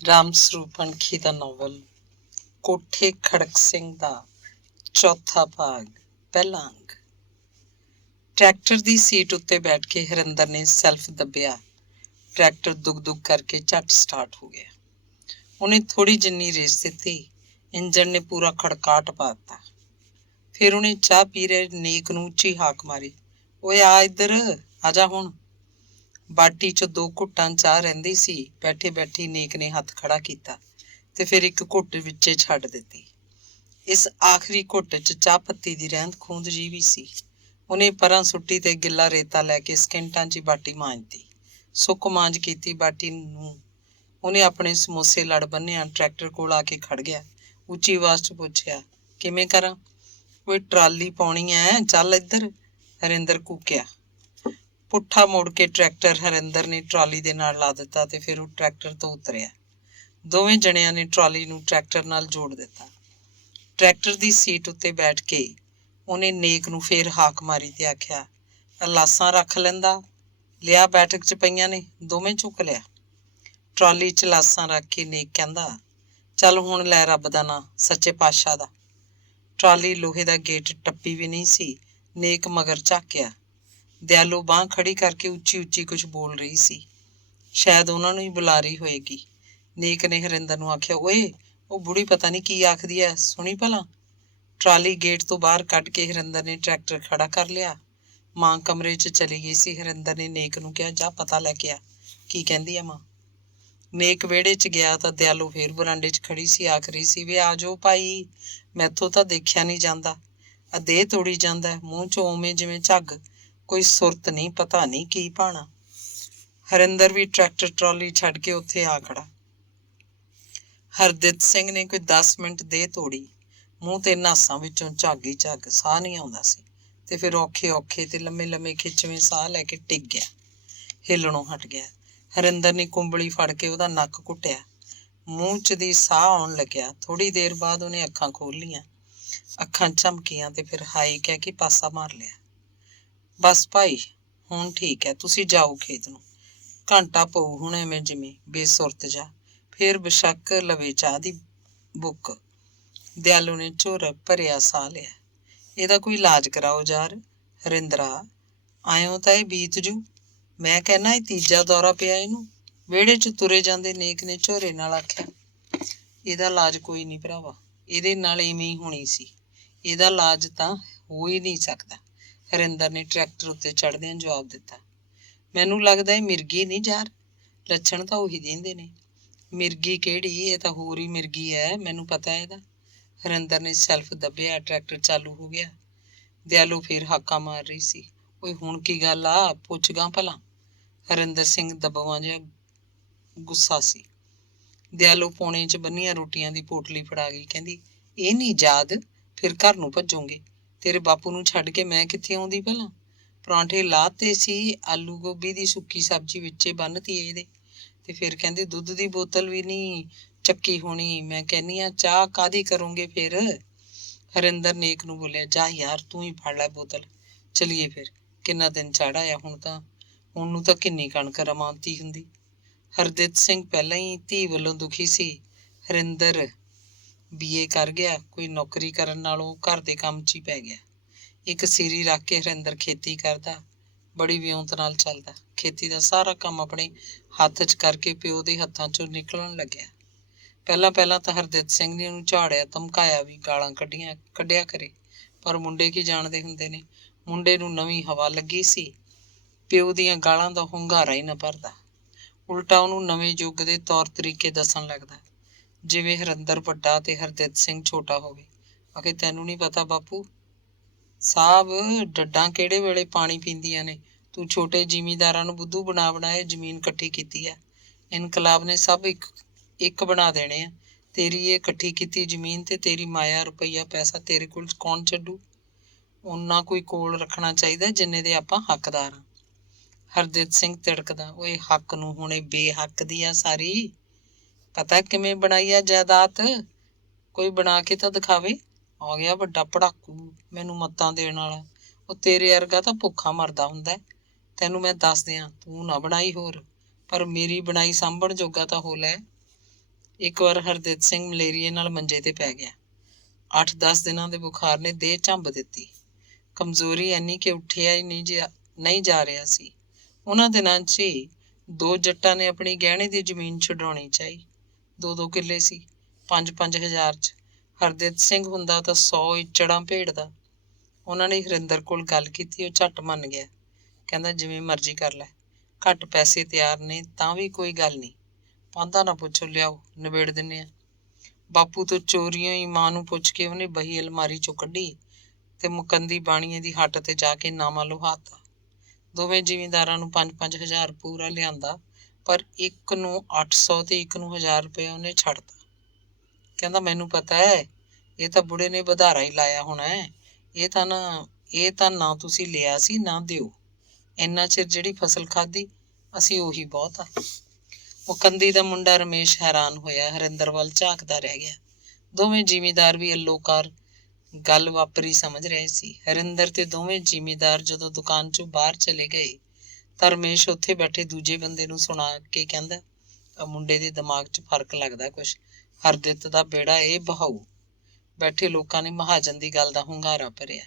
ਰਾਮ ਸਰੂਪ ਅਣਖੀ ਦਾ novel ਕੋਠੇ ਖੜਕ ਸਿੰਘ ਦਾ ਚੌਥਾ ਭਾਗ ਪਹਿਲਾ ਅੰਕ। ਟਰੈਕਟਰ ਦੀ ਸੀਟ ਉੱਤੇ ਬੈਠ ਕੇ ਹਰਿੰਦਰ ਨੇ ਸੈਲਫ ਦੱਬਿਆ। ਟਰੈਕਟਰ ਦੁਗ ਦੁਗ ਕਰਕੇ ਝੱਟ ਸਟਾਰਟ ਹੋ ਗਿਆ। ਉਹਨੇ ਥੋੜੀ ਜਿੰਨੀ ਰੇਸ ਦਿੱਤੀ, ਇੰਜਣ ਨੇ ਪੂਰਾ ਖੜਕਾਟ ਪਾ ਦਿੱਤਾ। ਫਿਰ ਉਹਨੇ ਚਾਹ ਪੀ ਰਹੇ ਨੇਕ ਨੂੰ ਉੱਚੀ ਹਾਕ ਮਾਰੀ, ਓਏ ਆ ਇੱਧਰ ਆ ਜਾ ਹੁਣ। ਬਾਟੀ 'ਚ 2 ਘੁੱਟਾਂ ਚਾਹ ਰਹਿੰਦੀ ਸੀ। ਬੈਠੇ ਬੈਠੀ ਨੇਕ ਨੇ ਹੱਥ ਖੜਾ ਕੀਤਾ ਤੇ ਫਿਰ ਇੱਕ ਘੁੱਟ ਵਿੱਚੇ ਛੱਡ ਦਿੱਤੀ। ਇਸ ਆਖਰੀ ਘੁੱਟ 'ਚ ਚਾਹ ਪੱਤੀ ਦੀ ਰਹਿੰਦ ਖੂੰਦ ਜੀ ਵੀ ਸੀ। ਉਹਨੇ ਪਰਾਂ ਸੁੱਟੀ ਤੇ ਗਿੱਲਾ ਰੇਤਾ ਲੈ ਕੇ ਸਕਿੰਟਾਂ 'ਚ ਹੀ ਬਾਟੀ ਮਾਂਜਦੀ। ਸੁੱਕ ਮਾਂਜ ਕੀਤੀ ਬਾਟੀ ਨੂੰ ਉਹਨੇ ਆਪਣੇ ਸਮੋਸੇ ਲੜ ਬੰਨਿਆ। ਟਰੈਕਟਰ ਕੋਲ ਆ ਕੇ ਖੜ ਗਿਆ। ਉੱਚੀ ਆਵਾਜ਼ 'ਚ ਪੁੱਛਿਆ, ਕਿਵੇਂ ਕਰਾਂ? ਕੋਈ ਟਰਾਲੀ ਪਾਉਣੀ ਐ, ਚੱਲ ਇੱਧਰ। ਹਰਿੰਦਰ ਕੂਕਿਆ। ਪੁੱਠਾ ਮੁੜ ਕੇ ਟਰੈਕਟਰ ਹਰਿੰਦਰ ਨੇ ਟਰਾਲੀ ਦੇ ਨਾਲ ਲਾ ਦਿੱਤਾ ਤੇ ਫਿਰ ਉਹ ਟਰੈਕਟਰ ਤੋਂ ਉਤਰਿਆ। ਦੋਵੇਂ ਜਣਿਆਂ ਨੇ ਟਰਾਲੀ ਨੂੰ ਟਰੈਕਟਰ ਨਾਲ ਜੋੜ ਦਿੱਤਾ। ਟਰੈਕਟਰ ਦੀ ਸੀਟ ਉੱਤੇ ਬੈਠ ਕੇ ਉਹਨੇ ਨੇਕ ਨੂੰ ਫੇਰ ਹਾਕ ਮਾਰੀ ਤੇ ਆਖਿਆ, ਲਾਸਾਂ ਰੱਖ ਲੈਂਦਾ। ਲਿਆ, ਬੈਠਕ 'ਚ ਪਈਆਂ ਨੇ, ਦੋਵੇਂ ਚੁੱਕ ਲਿਆ। ਟਰਾਲੀ 'ਚ ਲਾਸਾਂ ਰੱਖ ਕੇ ਨੇਕ ਕਹਿੰਦਾ, ਚੱਲ ਹੁਣ ਲੈ ਰੱਬ ਦਾ ਨਾਂ, ਸੱਚੇ ਪਾਤਸ਼ਾਹ ਦਾ। ਟਰਾਲੀ ਲੋਹੇ ਦਾ ਗੇਟ ਟੱਪੀ ਵੀ ਨਹੀਂ ਸੀ। ਨੇਕ ਮਗਰ ਝਾਕਿਆ। ਦਿਆਲੋ ਬਾਂਹ ਖੜੀ ਕਰਕੇ ਉੱਚੀ ਉੱਚੀ ਕੁਝ ਬੋਲ ਰਹੀ ਸੀ। ਸ਼ਾਇਦ ਉਹਨਾਂ ਨੂੰ ਹੀ ਬੁਲਾ ਰਹੀ ਹੋਏਗੀ। ਨੇਕ ਨੇ ਹਰਿੰਦਰ ਨੂੰ ਆਖਿਆ, ਓਏ ਉਹ ਬੁੜੀ ਪਤਾ ਨਹੀਂ ਕੀ ਆਖਦੀ ਐ, ਸੁਣੀ ਭਲਾ। ਟਰਾਲੀ ਗੇਟ ਤੋਂ ਬਾਹਰ ਕੱਢ ਕੇ ਹਰਿੰਦਰ ਨੇ ਟਰੈਕਟਰ ਖੜਾ ਕਰ ਲਿਆ। ਮਾਂ ਕਮਰੇ 'ਚ ਚਲੀ ਗਈ ਸੀ। ਹਰਿੰਦਰ ਨੇ ਨੇਕ ਨੂੰ ਕਿਹਾ, ਜਾ ਪਤਾ ਲੈ ਕੇ ਆ, ਕੀ ਕਹਿੰਦੀ ਆ ਮਾਂ। ਨੇਕ ਵਿਹੜੇ 'ਚ ਗਿਆ ਤਾਂ ਦਿਆਲੋ ਫੇਰ ਬਰਾਂਡੇ 'ਚ ਖੜੀ ਸੀ। ਆਖ ਰਹੀ ਸੀ, ਵੇ ਆ ਜਾਓ ਭਾਈ, ਮੈਥੋਂ ਤਾਂ ਦੇਖਿਆ ਨਹੀਂ ਜਾਂਦਾ। ਆ ਦੇਹ ਤੋੜੀ ਜਾਂਦਾ, ਮੂੰਹ 'ਚ ਉਵੇਂ ਜਿਵੇਂ ਝੱਗ, ਕੋਈ ਸੁਰਤ ਨਹੀਂ, ਪਤਾ ਨਹੀਂ ਕੀ ਭਾਣਾ। ਹਰਿੰਦਰ ਵੀ ਟਰੈਕਟਰ ਟਰਾਲੀ ਛੱਡ ਕੇ ਉੱਥੇ ਆ ਖੜਾ। ਹਰਦਿੱਤ ਸਿੰਘ ਨੇ ਕੋਈ 10 ਮਿੰਟ ਦੇਹ ਤੋੜੀ। ਮੂੰਹ ਤੇ ਨਾਸਾਂ ਵਿੱਚੋਂ ਝੱਗ ਹੀ ਝੱਗ, ਸਾਹ ਨਹੀਂ ਆਉਂਦਾ ਸੀ ਤੇ ਫਿਰ ਔਖੇ ਔਖੇ ਤੇ ਲੰਮੇ ਲੰਮੇ ਖਿੱਚਵੇਂ ਸਾਹ ਲੈ ਕੇ ਟਿਕ ਗਿਆ, ਹਿੱਲਣੋਂ ਹਟ ਗਿਆ। ਹਰਿੰਦਰ ਨੇ ਕੁੰਬਲੀ ਫੜ ਕੇ ਉਹਦਾ ਨੱਕ ਘੁੱਟਿਆ। ਮੂੰਹ 'ਚ ਦੀ ਸਾਹ ਆਉਣ ਲੱਗਿਆ। ਥੋੜੀ ਦੇਰ ਬਾਅਦ ਉਹਨੇ ਅੱਖਾਂ ਖੋਲ੍ਹ ਲਈਆਂ। ਅੱਖਾਂ ਝਮਕੀਆਂ ਤੇ ਫਿਰ ਹਾਏ ਕਹਿ ਕੇ ਪਾਸਾ ਮਾਰ ਲਿਆ। ਬਸ ਭਾਈ, ਹੁਣ ਠੀਕ ਹੈ, ਤੁਸੀਂ ਜਾਓ ਖੇਤ ਨੂੰ। ਘੰਟਾ ਪਊ ਹੁਣ ਐਵੇਂ ਜਿਵੇਂ ਬੇਸੁਰਤ ਜਾ। ਫਿਰ ਬੇਸ਼ੱਕ ਲਵੇ ਚਾਹ ਦੀ ਬੁੱਕ। ਦਿਆਲੂ ਨੇ ਝੋਰ ਭਰਿਆ ਸਾਹ ਲਿਆ। ਇਹਦਾ ਕੋਈ ਇਲਾਜ ਕਰਾਓ ਯਾਰ। ਹਰਿੰਦਰਾ, ਆਇਓ ਤਾਂ ਇਹ ਬੀਤ ਜੂ। ਮੈਂ ਕਹਿੰਦਾ ਇਹ ਤੀਜਾ ਦੌਰਾ ਪਿਆ ਇਹਨੂੰ। ਵਿਹੜੇ 'ਚ ਤੁਰੇ ਜਾਂਦੇ ਨੇਕ ਨੇ ਝੋਰੇ ਨਾਲ ਆਖਿਆ, ਇਹਦਾ ਇਲਾਜ ਕੋਈ ਨਹੀਂ ਭਰਾਵਾ, ਇਹਦੇ ਨਾਲ ਇਵੇਂ ਹੀ ਹੋਣੀ ਸੀ। ਇਹਦਾ ਇਲਾਜ ਤਾਂ ਹੋ ਹੀ ਨਹੀਂ ਸਕਦਾ। ਹਰਿੰਦਰ ਨੇ ਟਰੈਕਟਰ ਉੱਤੇ ਚੜ੍ਹਦਿਆਂ ਜਵਾਬ ਦਿੱਤਾ, ਮੈਨੂੰ ਲੱਗਦਾ ਇਹ ਮਿਰਗੀ ਨਹੀਂ ਯਾਰ, ਲੱਛਣ ਤਾਂ ਉਹੀ ਦਿੰਦੇ ਨੇ। ਮਿਰਗੀ ਕਿਹੜੀ, ਇਹ ਤਾਂ ਹੋਰ ਹੀ ਮਿਰਗੀ ਹੈ, ਮੈਨੂੰ ਪਤਾ ਇਹਦਾ। ਹਰਿੰਦਰ ਨੇ ਸੈਲਫ ਦੱਬਿਆ। ਟਰੈਕਟਰ ਚਾਲੂ ਹੋ ਗਿਆ। ਦਿਆਲੂ ਫੇਰ ਹਾਕਾਂ ਮਾਰ ਰਹੀ ਸੀ, ਓਏ ਹੁਣ ਕੀ ਗੱਲ ਆ, ਪੁੱਛ ਗਾ ਭਲਾ। ਹਰਿੰਦਰ ਸਿੰਘ ਦਬਵਾਂ ਜਿਹਾ ਗੁੱਸਾ ਸੀ। ਦਿਆਲੂ ਪੌਣੇ 'ਚ ਬੰਨੀਆਂ ਰੋਟੀਆਂ ਦੀ ਪੋਟਲੀ ਫੜਾ ਗਈ। ਕਹਿੰਦੀ, ਇਹ ਨਹੀਂ ਯਾਦ, ਫਿਰ ਘਰ ਨੂੰ ਭੱਜੋਗੇ। ਤੇਰੇ ਬਾਪੂ ਨੂੰ ਛੱਡ ਕੇ ਮੈਂ ਕਿੱਥੇ ਆਉਂਦੀ ਭਲਾ। ਪਰਾਂਠੇ ਲਾਤੇ ਸੀ, ਆਲੂ ਗੋਭੀ ਦੀ ਸੁੱਕੀ ਸਬਜ਼ੀ ਵਿੱਚੇ ਬੰਨ੍ਹਤੀ ਇਹਦੇ। ਤੇ ਫਿਰ ਕਹਿੰਦੇ ਦੁੱਧ ਦੀ ਬੋਤਲ ਵੀ ਨਹੀਂ ਚੱਕੀ ਹੋਣੀ। ਮੈਂ ਕਹਿੰਦੀ ਹਾਂ ਚਾਹ ਕਾਹਦੀ ਕਰੋਗੇ ਫਿਰ। ਹਰਿੰਦਰ ਨੇਕ ਨੂੰ ਬੋਲਿਆ, ਜਾ ਯਾਰ ਤੂੰ ਹੀ ਫੜ ਲੈ ਬੋਤਲ, ਚਲੀਏ ਫਿਰ। ਕਿੰਨਾ ਦਿਨ ਚੜ੍ਹ ਆਇਆ ਹੁਣ ਨੂੰ ਤਾਂ ਕਿੰਨੀ ਕਣਕ ਰਮਾਂਤੀ ਹੁੰਦੀ। ਹਰਦਿੱਤ ਸਿੰਘ ਪਹਿਲਾਂ ਹੀ ਧੀ ਵੱਲੋਂ ਦੁਖੀ ਸੀ। ਹਰਿੰਦਰ BA ਕਰ ਗਿਆ, ਕੋਈ ਨੌਕਰੀ ਕਰਨ ਨਾਲੋਂ ਘਰ ਦੇ ਕੰਮ 'ਚ ਹੀ ਪੈ ਗਿਆ। ਇੱਕ ਸੀਰੀ ਰੱਖ ਕੇ ਹਰਿੰਦਰ ਖੇਤੀ ਕਰਦਾ, ਬੜੀ ਵਿਉਂਤ ਨਾਲ ਚੱਲਦਾ। ਖੇਤੀ ਦਾ ਸਾਰਾ ਕੰਮ ਆਪਣੇ ਹੱਥ 'ਚ ਕਰਕੇ ਪਿਓ ਦੇ ਹੱਥਾਂ 'ਚੋਂ ਨਿਕਲਣ ਲੱਗਿਆ। ਪਹਿਲਾਂ ਤਾਂ ਹਰਦਿੱਤ ਸਿੰਘ ਨੇ ਉਹਨੂੰ ਝਾੜਿਆ, ਧਮਕਾਇਆ ਵੀ, ਗਾਲਾਂ ਕੱਢਿਆ ਕਰੇ, ਪਰ ਮੁੰਡੇ ਕੀ ਜਾਣਦੇ ਹੁੰਦੇ ਨੇ। ਮੁੰਡੇ ਨੂੰ ਨਵੀਂ ਹਵਾ ਲੱਗੀ ਸੀ। ਪਿਓ ਦੀਆਂ ਗਾਲਾਂ ਦਾ ਹੁੰਗਾਰਾ ਹੀ ਨਾ ਭਰਦਾ। ਉਲਟਾ ਉਹਨੂੰ ਨਵੇਂ ਯੁੱਗ ਦੇ ਤੌਰ ਤਰੀਕੇ ਦੱਸਣ ਲੱਗਦਾ, ਜਿਵੇਂ ਹਰਿੰਦਰ ਵੱਡਾ ਤੇ ਹਰਦਿੱਤ ਸਿੰਘ ਛੋਟਾ ਹੋਵੇ। ਆਖੇ, ਤੈਨੂੰ ਨਹੀਂ ਪਤਾ ਬਾਪੂ ਸਾਹਿਬ, ਡੱਡਾਂ ਕਿਹੜੇ ਵੇਲੇ ਪਾਣੀ ਪੀਂਦੀਆਂ ਨੇ। ਤੂੰ ਛੋਟੇ ਜ਼ਿਮੀਂਦਾਰਾਂ ਨੂੰ ਬੁੱਧੂ ਬਣਾ ਇਹ ਜ਼ਮੀਨ ਇਕੱਠੀ ਕੀਤੀ ਆ। ਇਨਕਲਾਬ ਨੇ ਸਭ ਇੱਕ ਬਣਾ ਦੇਣੇ ਆ। ਤੇਰੀ ਇਹ ਇਕੱਠੀ ਕੀਤੀ ਜ਼ਮੀਨ ਤੇ ਤੇਰੀ ਮਾਇਆ ਰੁਪਈਆ ਪੈਸਾ ਤੇਰੇ ਕੋਲ ਕੌਣ ਛੱਡੂ। ਓਨਾ ਕੋਈ ਕੋਲ ਰੱਖਣਾ ਚਾਹੀਦਾ ਜਿੰਨੇ ਦੇ ਆਪਾਂ ਹੱਕਦਾਰ ਹਾਂ। ਹਰਦਿੱਤ ਸਿੰਘ ਤਿੜਕਦਾ, ਓਏ ਹੱਕ ਨੂੰ ਹੁਣੇ ਬੇਹੱਕ ਦੀ ਆ ਸਾਰੀ। ਪਤਾ ਕਿਵੇਂ ਬਣਾਈ ਆ ਜਾਇਦਾਦ, ਕੋਈ ਬਣਾ ਕੇ ਤਾਂ ਦਿਖਾਵੇ। ਆ ਗਿਆ ਵੱਡਾ ਪੜਾਕੂ ਮੈਨੂੰ ਮੱਤਾਂ ਦੇਣ ਵਾਲਾ। ਉਹ ਤੇਰੇ ਵਰਗਾ ਤਾਂ ਭੁੱਖਾ ਮਰਦਾ ਹੁੰਦਾ। ਤੈਨੂੰ ਮੈਂ ਦੱਸ ਦਿਆਂ, ਤੂੰ ਨਾ ਬਣਾਈ ਹੋਰ, ਪਰ ਮੇਰੀ ਬਣਾਈ ਸਾਂਭਣ ਜੋਗਾ ਤਾਂ ਹੋ ਲੈ। ਇੱਕ ਵਾਰ ਹਰਦਿਤ ਸਿੰਘ ਮਲੇਰੀਏ ਨਾਲ ਮੰਜੇ ਤੇ ਪੈ ਗਿਆ। 8-10 ਦਿਨਾਂ ਦੇ ਬੁਖਾਰ ਨੇ ਦੇਹ ਝੰਬ ਦਿੱਤੀ। ਕਮਜ਼ੋਰੀ ਇੰਨੀ ਕਿ ਉੱਠਿਆ ਹੀ ਨਹੀਂ ਜਾ ਰਿਹਾ ਸੀ। ਉਹਨਾਂ ਦਿਨਾਂ 'ਚ ਹੀ 2 ਜੱਟਾਂ ਨੇ ਆਪਣੀ ਗਹਿਣੇ ਦੀ ਜ਼ਮੀਨ ਛੁਡਾਉਣੀ ਚਾਹੀ। 2-2 ਕਿੱਲੇ ਸੀ। 5-5 ਹਜ਼ਾਰ 'ਚ ਹਰਦਿਤ ਸਿੰਘ ਹੁੰਦਾ ਤਾਂ 100 ਇੱਚੜਾਂ ਭੇੜਦਾ। ਉਹਨਾਂ ਨੇ ਹਰਿੰਦਰ ਕੋਲ ਗੱਲ ਕੀਤੀ। ਉਹ ਝੱਟ ਮੰਨ ਗਿਆ। ਕਹਿੰਦਾ ਜਿਵੇਂ ਮਰਜ਼ੀ ਕਰ ਲੈ, ਘੱਟ ਪੈਸੇ ਤਿਆਰ ਨੇ ਤਾਂ ਵੀ ਕੋਈ ਗੱਲ ਨਹੀਂ। ਪਾਂਧਾ ਨਾ ਪੁੱਛੋ, ਲਿਆਓ ਨਿਬੇੜ ਦਿੰਦੇ ਆ। ਬਾਪੂ ਤੋਂ ਚੋਰੀਆਂ ਹੀ ਮਾਂ ਨੂੰ ਪੁੱਛ ਕੇ ਉਹਨੇ ਬਹੀ ਅਲਮਾਰੀ ਚੋਂ ਕੱਢੀ ਤੇ ਮੁਕੰਦੀ ਬਾਣੀਏ ਦੀ ਹੱਟ ਤੇ ਜਾ ਕੇ ਨਾਮਾ ਲੁਹਾਤਾ। ਦੋਵੇਂ ਜ਼ਿਮੀਂਦਾਰਾਂ ਨੂੰ 5-5 ਹਜ਼ਾਰ ਪੂਰਾ ਲਿਆਂਦਾ, ਪਰ ਇੱਕ ਨੂੰ 800 ਤੇ ਇੱਕ ਨੂੰ 1000 ਰੁਪਇਆ ਉਹਨੇ ਛੱਡਤਾ। ਕਹਿੰਦਾ ਮੈਨੂੰ ਪਤਾ ਹੈ, ਇਹ ਤਾਂ ਬੁੜੇ ਨੇ ਵਧਾਰਾ ਹੀ ਲਾਇਆ ਹੋਣਾ ਹੈ। ਇਹ ਤਾਂ ਨਾ ਤੁਸੀਂ ਲਿਆ ਸੀ ਨਾ ਦਿਓ। ਇੰਨਾ ਚਿਰ ਜਿਹੜੀ ਫਸਲ ਖਾਧੀ ਅਸੀਂ ਉਹੀ ਬਹੁਤ ਆ। ਮੁਕੰਦੀ ਦਾ ਮੁੰਡਾ ਰਮੇਸ਼ ਹੈਰਾਨ ਹੋਇਆ, ਹਰਿੰਦਰ ਵੱਲ ਝਾਕਦਾ ਰਹਿ ਗਿਆ। ਦੋਵੇਂ ਜ਼ਿਮੀਂਦਾਰ ਵੀ ਅੱਲੋਕਾਰ ਗੱਲ ਵਾਪਰੀ ਸਮਝ ਰਹੇ ਸੀ। ਹਰਿੰਦਰ ਤੇ ਦੋਵੇਂ ਜ਼ਿਮੀਂਦਾਰ ਜਦੋਂ ਦੁਕਾਨ ਚੋਂ ਬਾਹਰ ਚਲੇ ਗਏ ਤਾਂ ਰਮੇਸ਼ ਉੱਥੇ ਬੈਠੇ ਦੂਜੇ ਬੰਦੇ ਨੂੰ ਸੁਣਾ ਕੇ ਕਹਿੰਦਾ, ਆ ਮੁੰਡੇ ਦੇ ਦਿਮਾਗ 'ਚ ਫਰਕ ਲੱਗਦਾ ਕੁਛ। ਹਰਦਿਤ ਦਾ ਬੇੜਾ ਇਹ ਬਹਾਊ। ਬੈਠੇ ਲੋਕਾਂ ਨੇ ਮਹਾਜਨ ਦੀ ਗੱਲ ਦਾ ਹੁੰਗਾਰਾ ਭਰਿਆ।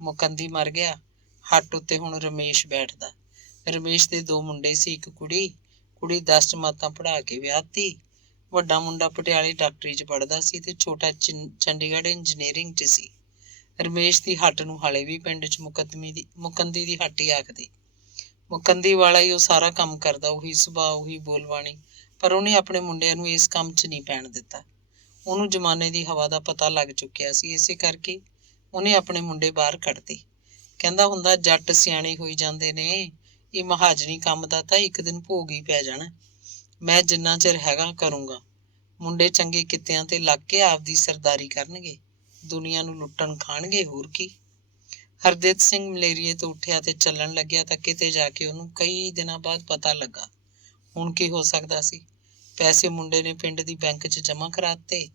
ਮੁਕੰਦੀ ਮਰ ਗਿਆ। ਹੱਟ ਉੱਤੇ ਹੁਣ ਰਮੇਸ਼ ਬੈਠਦਾ। ਰਮੇਸ਼ ਦੇ 2 ਮੁੰਡੇ ਸੀ, ਇੱਕ ਕੁੜੀ। ਕੁੜੀ 10 ਜਮਾਤਾਂ ਪੜ੍ਹਾ ਕੇ ਵਿਆਹਤੀ। ਵੱਡਾ ਮੁੰਡਾ ਪਟਿਆਲੇ ਡਾਕਟਰੀ 'ਚ ਪੜ੍ਹਦਾ ਸੀ ਤੇ ਛੋਟਾ ਚੰਡੀਗੜ੍ਹ ਇੰਜੀਨੀਅਰਿੰਗ 'ਚ ਸੀ। ਰਮੇਸ਼ ਦੀ ਹੱਟ ਨੂੰ ਹਾਲੇ ਵੀ ਪਿੰਡ 'ਚ ਮੁਕੰਦੀ ਦੀ ਹੱਟ ਹੀ ਆਖਦੇ। ਮੁਕੰਦੀ ਵਾਲਾ ਹੀ ਉਹ ਸਾਰਾ ਕੰਮ ਕਰਦਾ, ਉਹੀ ਸੁਭਾਅ, ਉਹੀ ਬੋਲਬਾਣੀ। ਪਰ ਉਹਨੇ ਆਪਣੇ ਮੁੰਡਿਆਂ ਨੂੰ ਇਸ ਕੰਮ 'ਚ ਨਹੀਂ ਪੈਣ ਦਿੱਤਾ। ਉਹਨੂੰ ਜ਼ਮਾਨੇ ਦੀ ਹਵਾ ਦਾ ਪਤਾ ਲੱਗ ਚੁੱਕਿਆ ਸੀ। ਇਸੇ ਕਰਕੇ ਉਹਨੇ ਆਪਣੇ ਮੁੰਡੇ ਬਾਹਰ ਕੱਢਤੇ। ਕਹਿੰਦਾ ਹੁੰਦਾ, ਜੱਟ ਸਿਆਣੇ ਹੋਈ ਜਾਂਦੇ ਨੇ, ਇਹ ਮਹਾਜਨੀ ਕੰਮ ਦਾ ਤਾਂ ਇੱਕ ਦਿਨ ਭੋਗ ਹੀ ਪੈ ਜਾਣਾ। ਮੈਂ ਜਿੰਨਾ ਚਿਰ ਹੈਗਾ ਕਰੂੰਗਾ। ਮੁੰਡੇ ਚੰਗੇ ਕਿੱਤਿਆਂ ਤੇ ਲੱਗ ਕੇ ਆਪਦੀ ਸਰਦਾਰੀ ਕਰਨਗੇ, ਦੁਨੀਆ ਨੂੰ ਲੁੱਟਣ ਖਾਣਗੇ, ਹੋਰ ਕੀ। ਹਰਦਿਤ ਸਿੰਘ ਮਲੇਰੀਏ ਤੋਂ ਉੱਠਿਆ ਤੇ ਚੱਲਣ ਲੱਗਿਆ ਤਾਂ ਕਿਤੇ ਜਾ ਕੇ ਉਹਨੂੰ ਕਈ ਦਿਨਾਂ ਬਾਅਦ ਪਤਾ ਲੱਗਾ। ਹੁਣ ਕੀ ਹੋ ਸਕਦਾ ਸੀ? ਪੈਸੇ ਮੁੰਡੇ ਨੇ ਪਿੰਡ ਦੀ ਬੈਂਕ 'ਚ ਜਮ੍ਹਾਂ ਕਰਾਤੇ।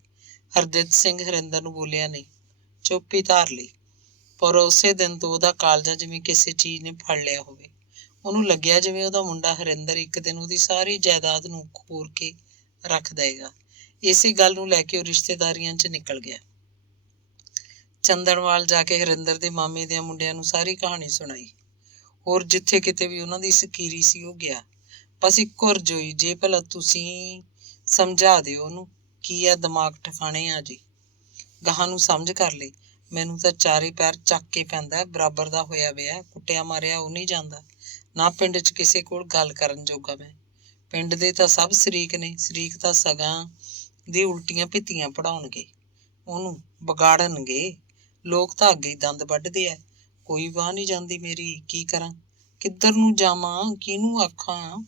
ਹਰਦਿਤ ਸਿੰਘ ਹਰਿੰਦਰ ਨੂੰ ਬੋਲਿਆ ਨਹੀਂ, ਚੁੱਪ ਹੀ ਧਾਰ ਲਈ। ਪਰ ਉਸੇ ਦਿਨ ਤੋਂ ਉਹਦਾ ਕਾਲਜਾ ਜਿਵੇਂ ਕਿਸੇ ਚੀਜ਼ ਨੇ ਫੜ ਲਿਆ ਹੋਵੇ। ਉਹਨੂੰ ਲੱਗਿਆ ਜਿਵੇਂ ਉਹਦਾ ਮੁੰਡਾ ਹਰਿੰਦਰ ਇੱਕ ਦਿਨ ਉਹਦੀ ਸਾਰੀ ਜਾਇਦਾਦ ਨੂੰ ਖੋਰ ਕੇ ਰੱਖ ਦੇਗਾ। ਇਸੇ ਗੱਲ ਨੂੰ ਲੈ ਕੇ ਉਹ ਰਿਸ਼ਤੇਦਾਰੀਆਂ 'ਚ ਨਿਕਲ ਗਿਆ। ਚੰਦਨਵਾਲ ਜਾ ਕੇ ਹਰਿੰਦਰ ਦੇ ਮਾਮੇ ਦੇ ਮੁੰਡਿਆਂ ਨੂੰ ਸਾਰੀ ਕਹਾਣੀ ਸੁਣਾਈ। ਹੋਰ ਜਿੱਥੇ ਕਿਤੇ ਵੀ ਉਹਨਾਂ ਦੀ ਸਕੀਰੀ ਸੀ ਉਹ ਗਿਆ। ਬਸ ਇੱਕੋ ਰਜੋਈ, ਜੇ ਭਲਾ ਤੁਸੀਂ ਸਮਝਾ ਦਿਓ ਉਹਨੂੰ, ਕੀ ਆ ਦਿਮਾਗ ਠਿਕਾਣੇ ਆ ਜੀ। ਗਾਹਾਂ ਨੂੰ ਸਮਝ ਕਰ ਲਈ। ਮੈਨੂੰ ਤਾਂ ਚਾਰੇ ਪੈਰ ਚੱਕ ਕੇ ਪੈਂਦਾ, ਬਰਾਬਰ ਦਾ ਹੋਇਆ ਵਿਆ। ਕੁੱਟਿਆ ਮਾਰਿਆ ਉਹ ਨਹੀਂ ਜਾਂਦਾ। ਨਾ ਪਿੰਡ 'ਚ ਕਿਸੇ ਕੋਲ ਗੱਲ ਕਰਨ ਜੋਗਾ ਮੈਂ। ਪਿੰਡ ਦੇ ਤਾਂ ਸਭ ਸ਼ਰੀਕ ਨੇ। ਸ਼ਰੀਕ ਤਾਂ ਸਗਾਂ ਦੀ ਉਲਟੀਆਂ ਭਿੱਤੀਆਂ ਪੜਾਉਣਗੇ, ਉਹਨੂੰ ਵਿਗਾੜਨਗੇ। ਲੋਕ ਤਾਂ ਅੱਗੇ ਹੀ ਦੰਦ ਵੱਢਦੇ ਆ। ਕੋਈ ਬਾਂਹ ਨਹੀਂ ਜਾਂਦੀ ਮੇਰੀ। ਕੀ ਕਰਾਂ, ਕਿੱਧਰ ਨੂੰ ਜਾਵਾਂ, ਕਿਹਨੂੰ ਆਖਾਂ।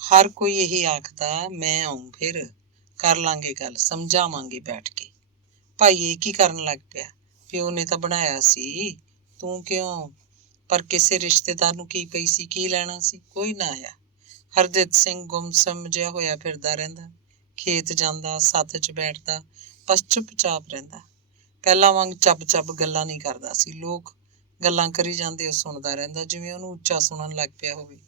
ਹਰ ਕੋਈ ਇਹੀ ਆਖਦਾ, ਮੈਂ ਆਊਂ, ਫਿਰ ਕਰ ਲਾਂਗੇ ਗੱਲ, ਸਮਝਾਵਾਂਗੇ ਬੈਠ ਕੇ। ਭਾਈ ਇਹ ਕੀ ਕਰਨ ਲੱਗ ਪਿਆ? ਪਿਓ ਨੇ ਤਾਂ ਬਣਾਇਆ ਸੀ, ਤੂੰ ਕਿਉਂ? ਪਰ ਕਿਸੇ ਰਿਸ਼ਤੇਦਾਰ ਨੂੰ ਕੀ ਪਈ ਸੀ, ਕੀ ਲੈਣਾ ਸੀ? ਕੋਈ ਨਾ ਆਇਆ। ਹਰਦਿਤ ਸਿੰਘ ਗੁੰਮਸਮ ਜਿਹਾ ਹੋਇਆ ਫਿਰਦਾ ਰਹਿੰਦਾ। ਖੇਤ ਜਾਂਦਾ, ਸੱਥ 'ਚ ਬੈਠਦਾ, ਬਸ ਚੁੱਪ-ਚਾਪ ਰਹਿੰਦਾ। ਪਹਿਲਾਂ ਵਾਂਗ ਚੱਬ-ਚੱਬ ਗੱਲਾਂ ਨਹੀਂ ਕਰਦਾ ਸੀ। ਲੋਕ ਗੱਲਾਂ ਕਰੀ ਜਾਂਦੇ, ਉਹ ਸੁਣਦਾ ਰਹਿੰਦਾ, ਜਿਵੇਂ ਉਹਨੂੰ ਉੱਚਾ ਸੁਣਨ ਲੱਗ ਪਿਆ ਹੋਵੇ,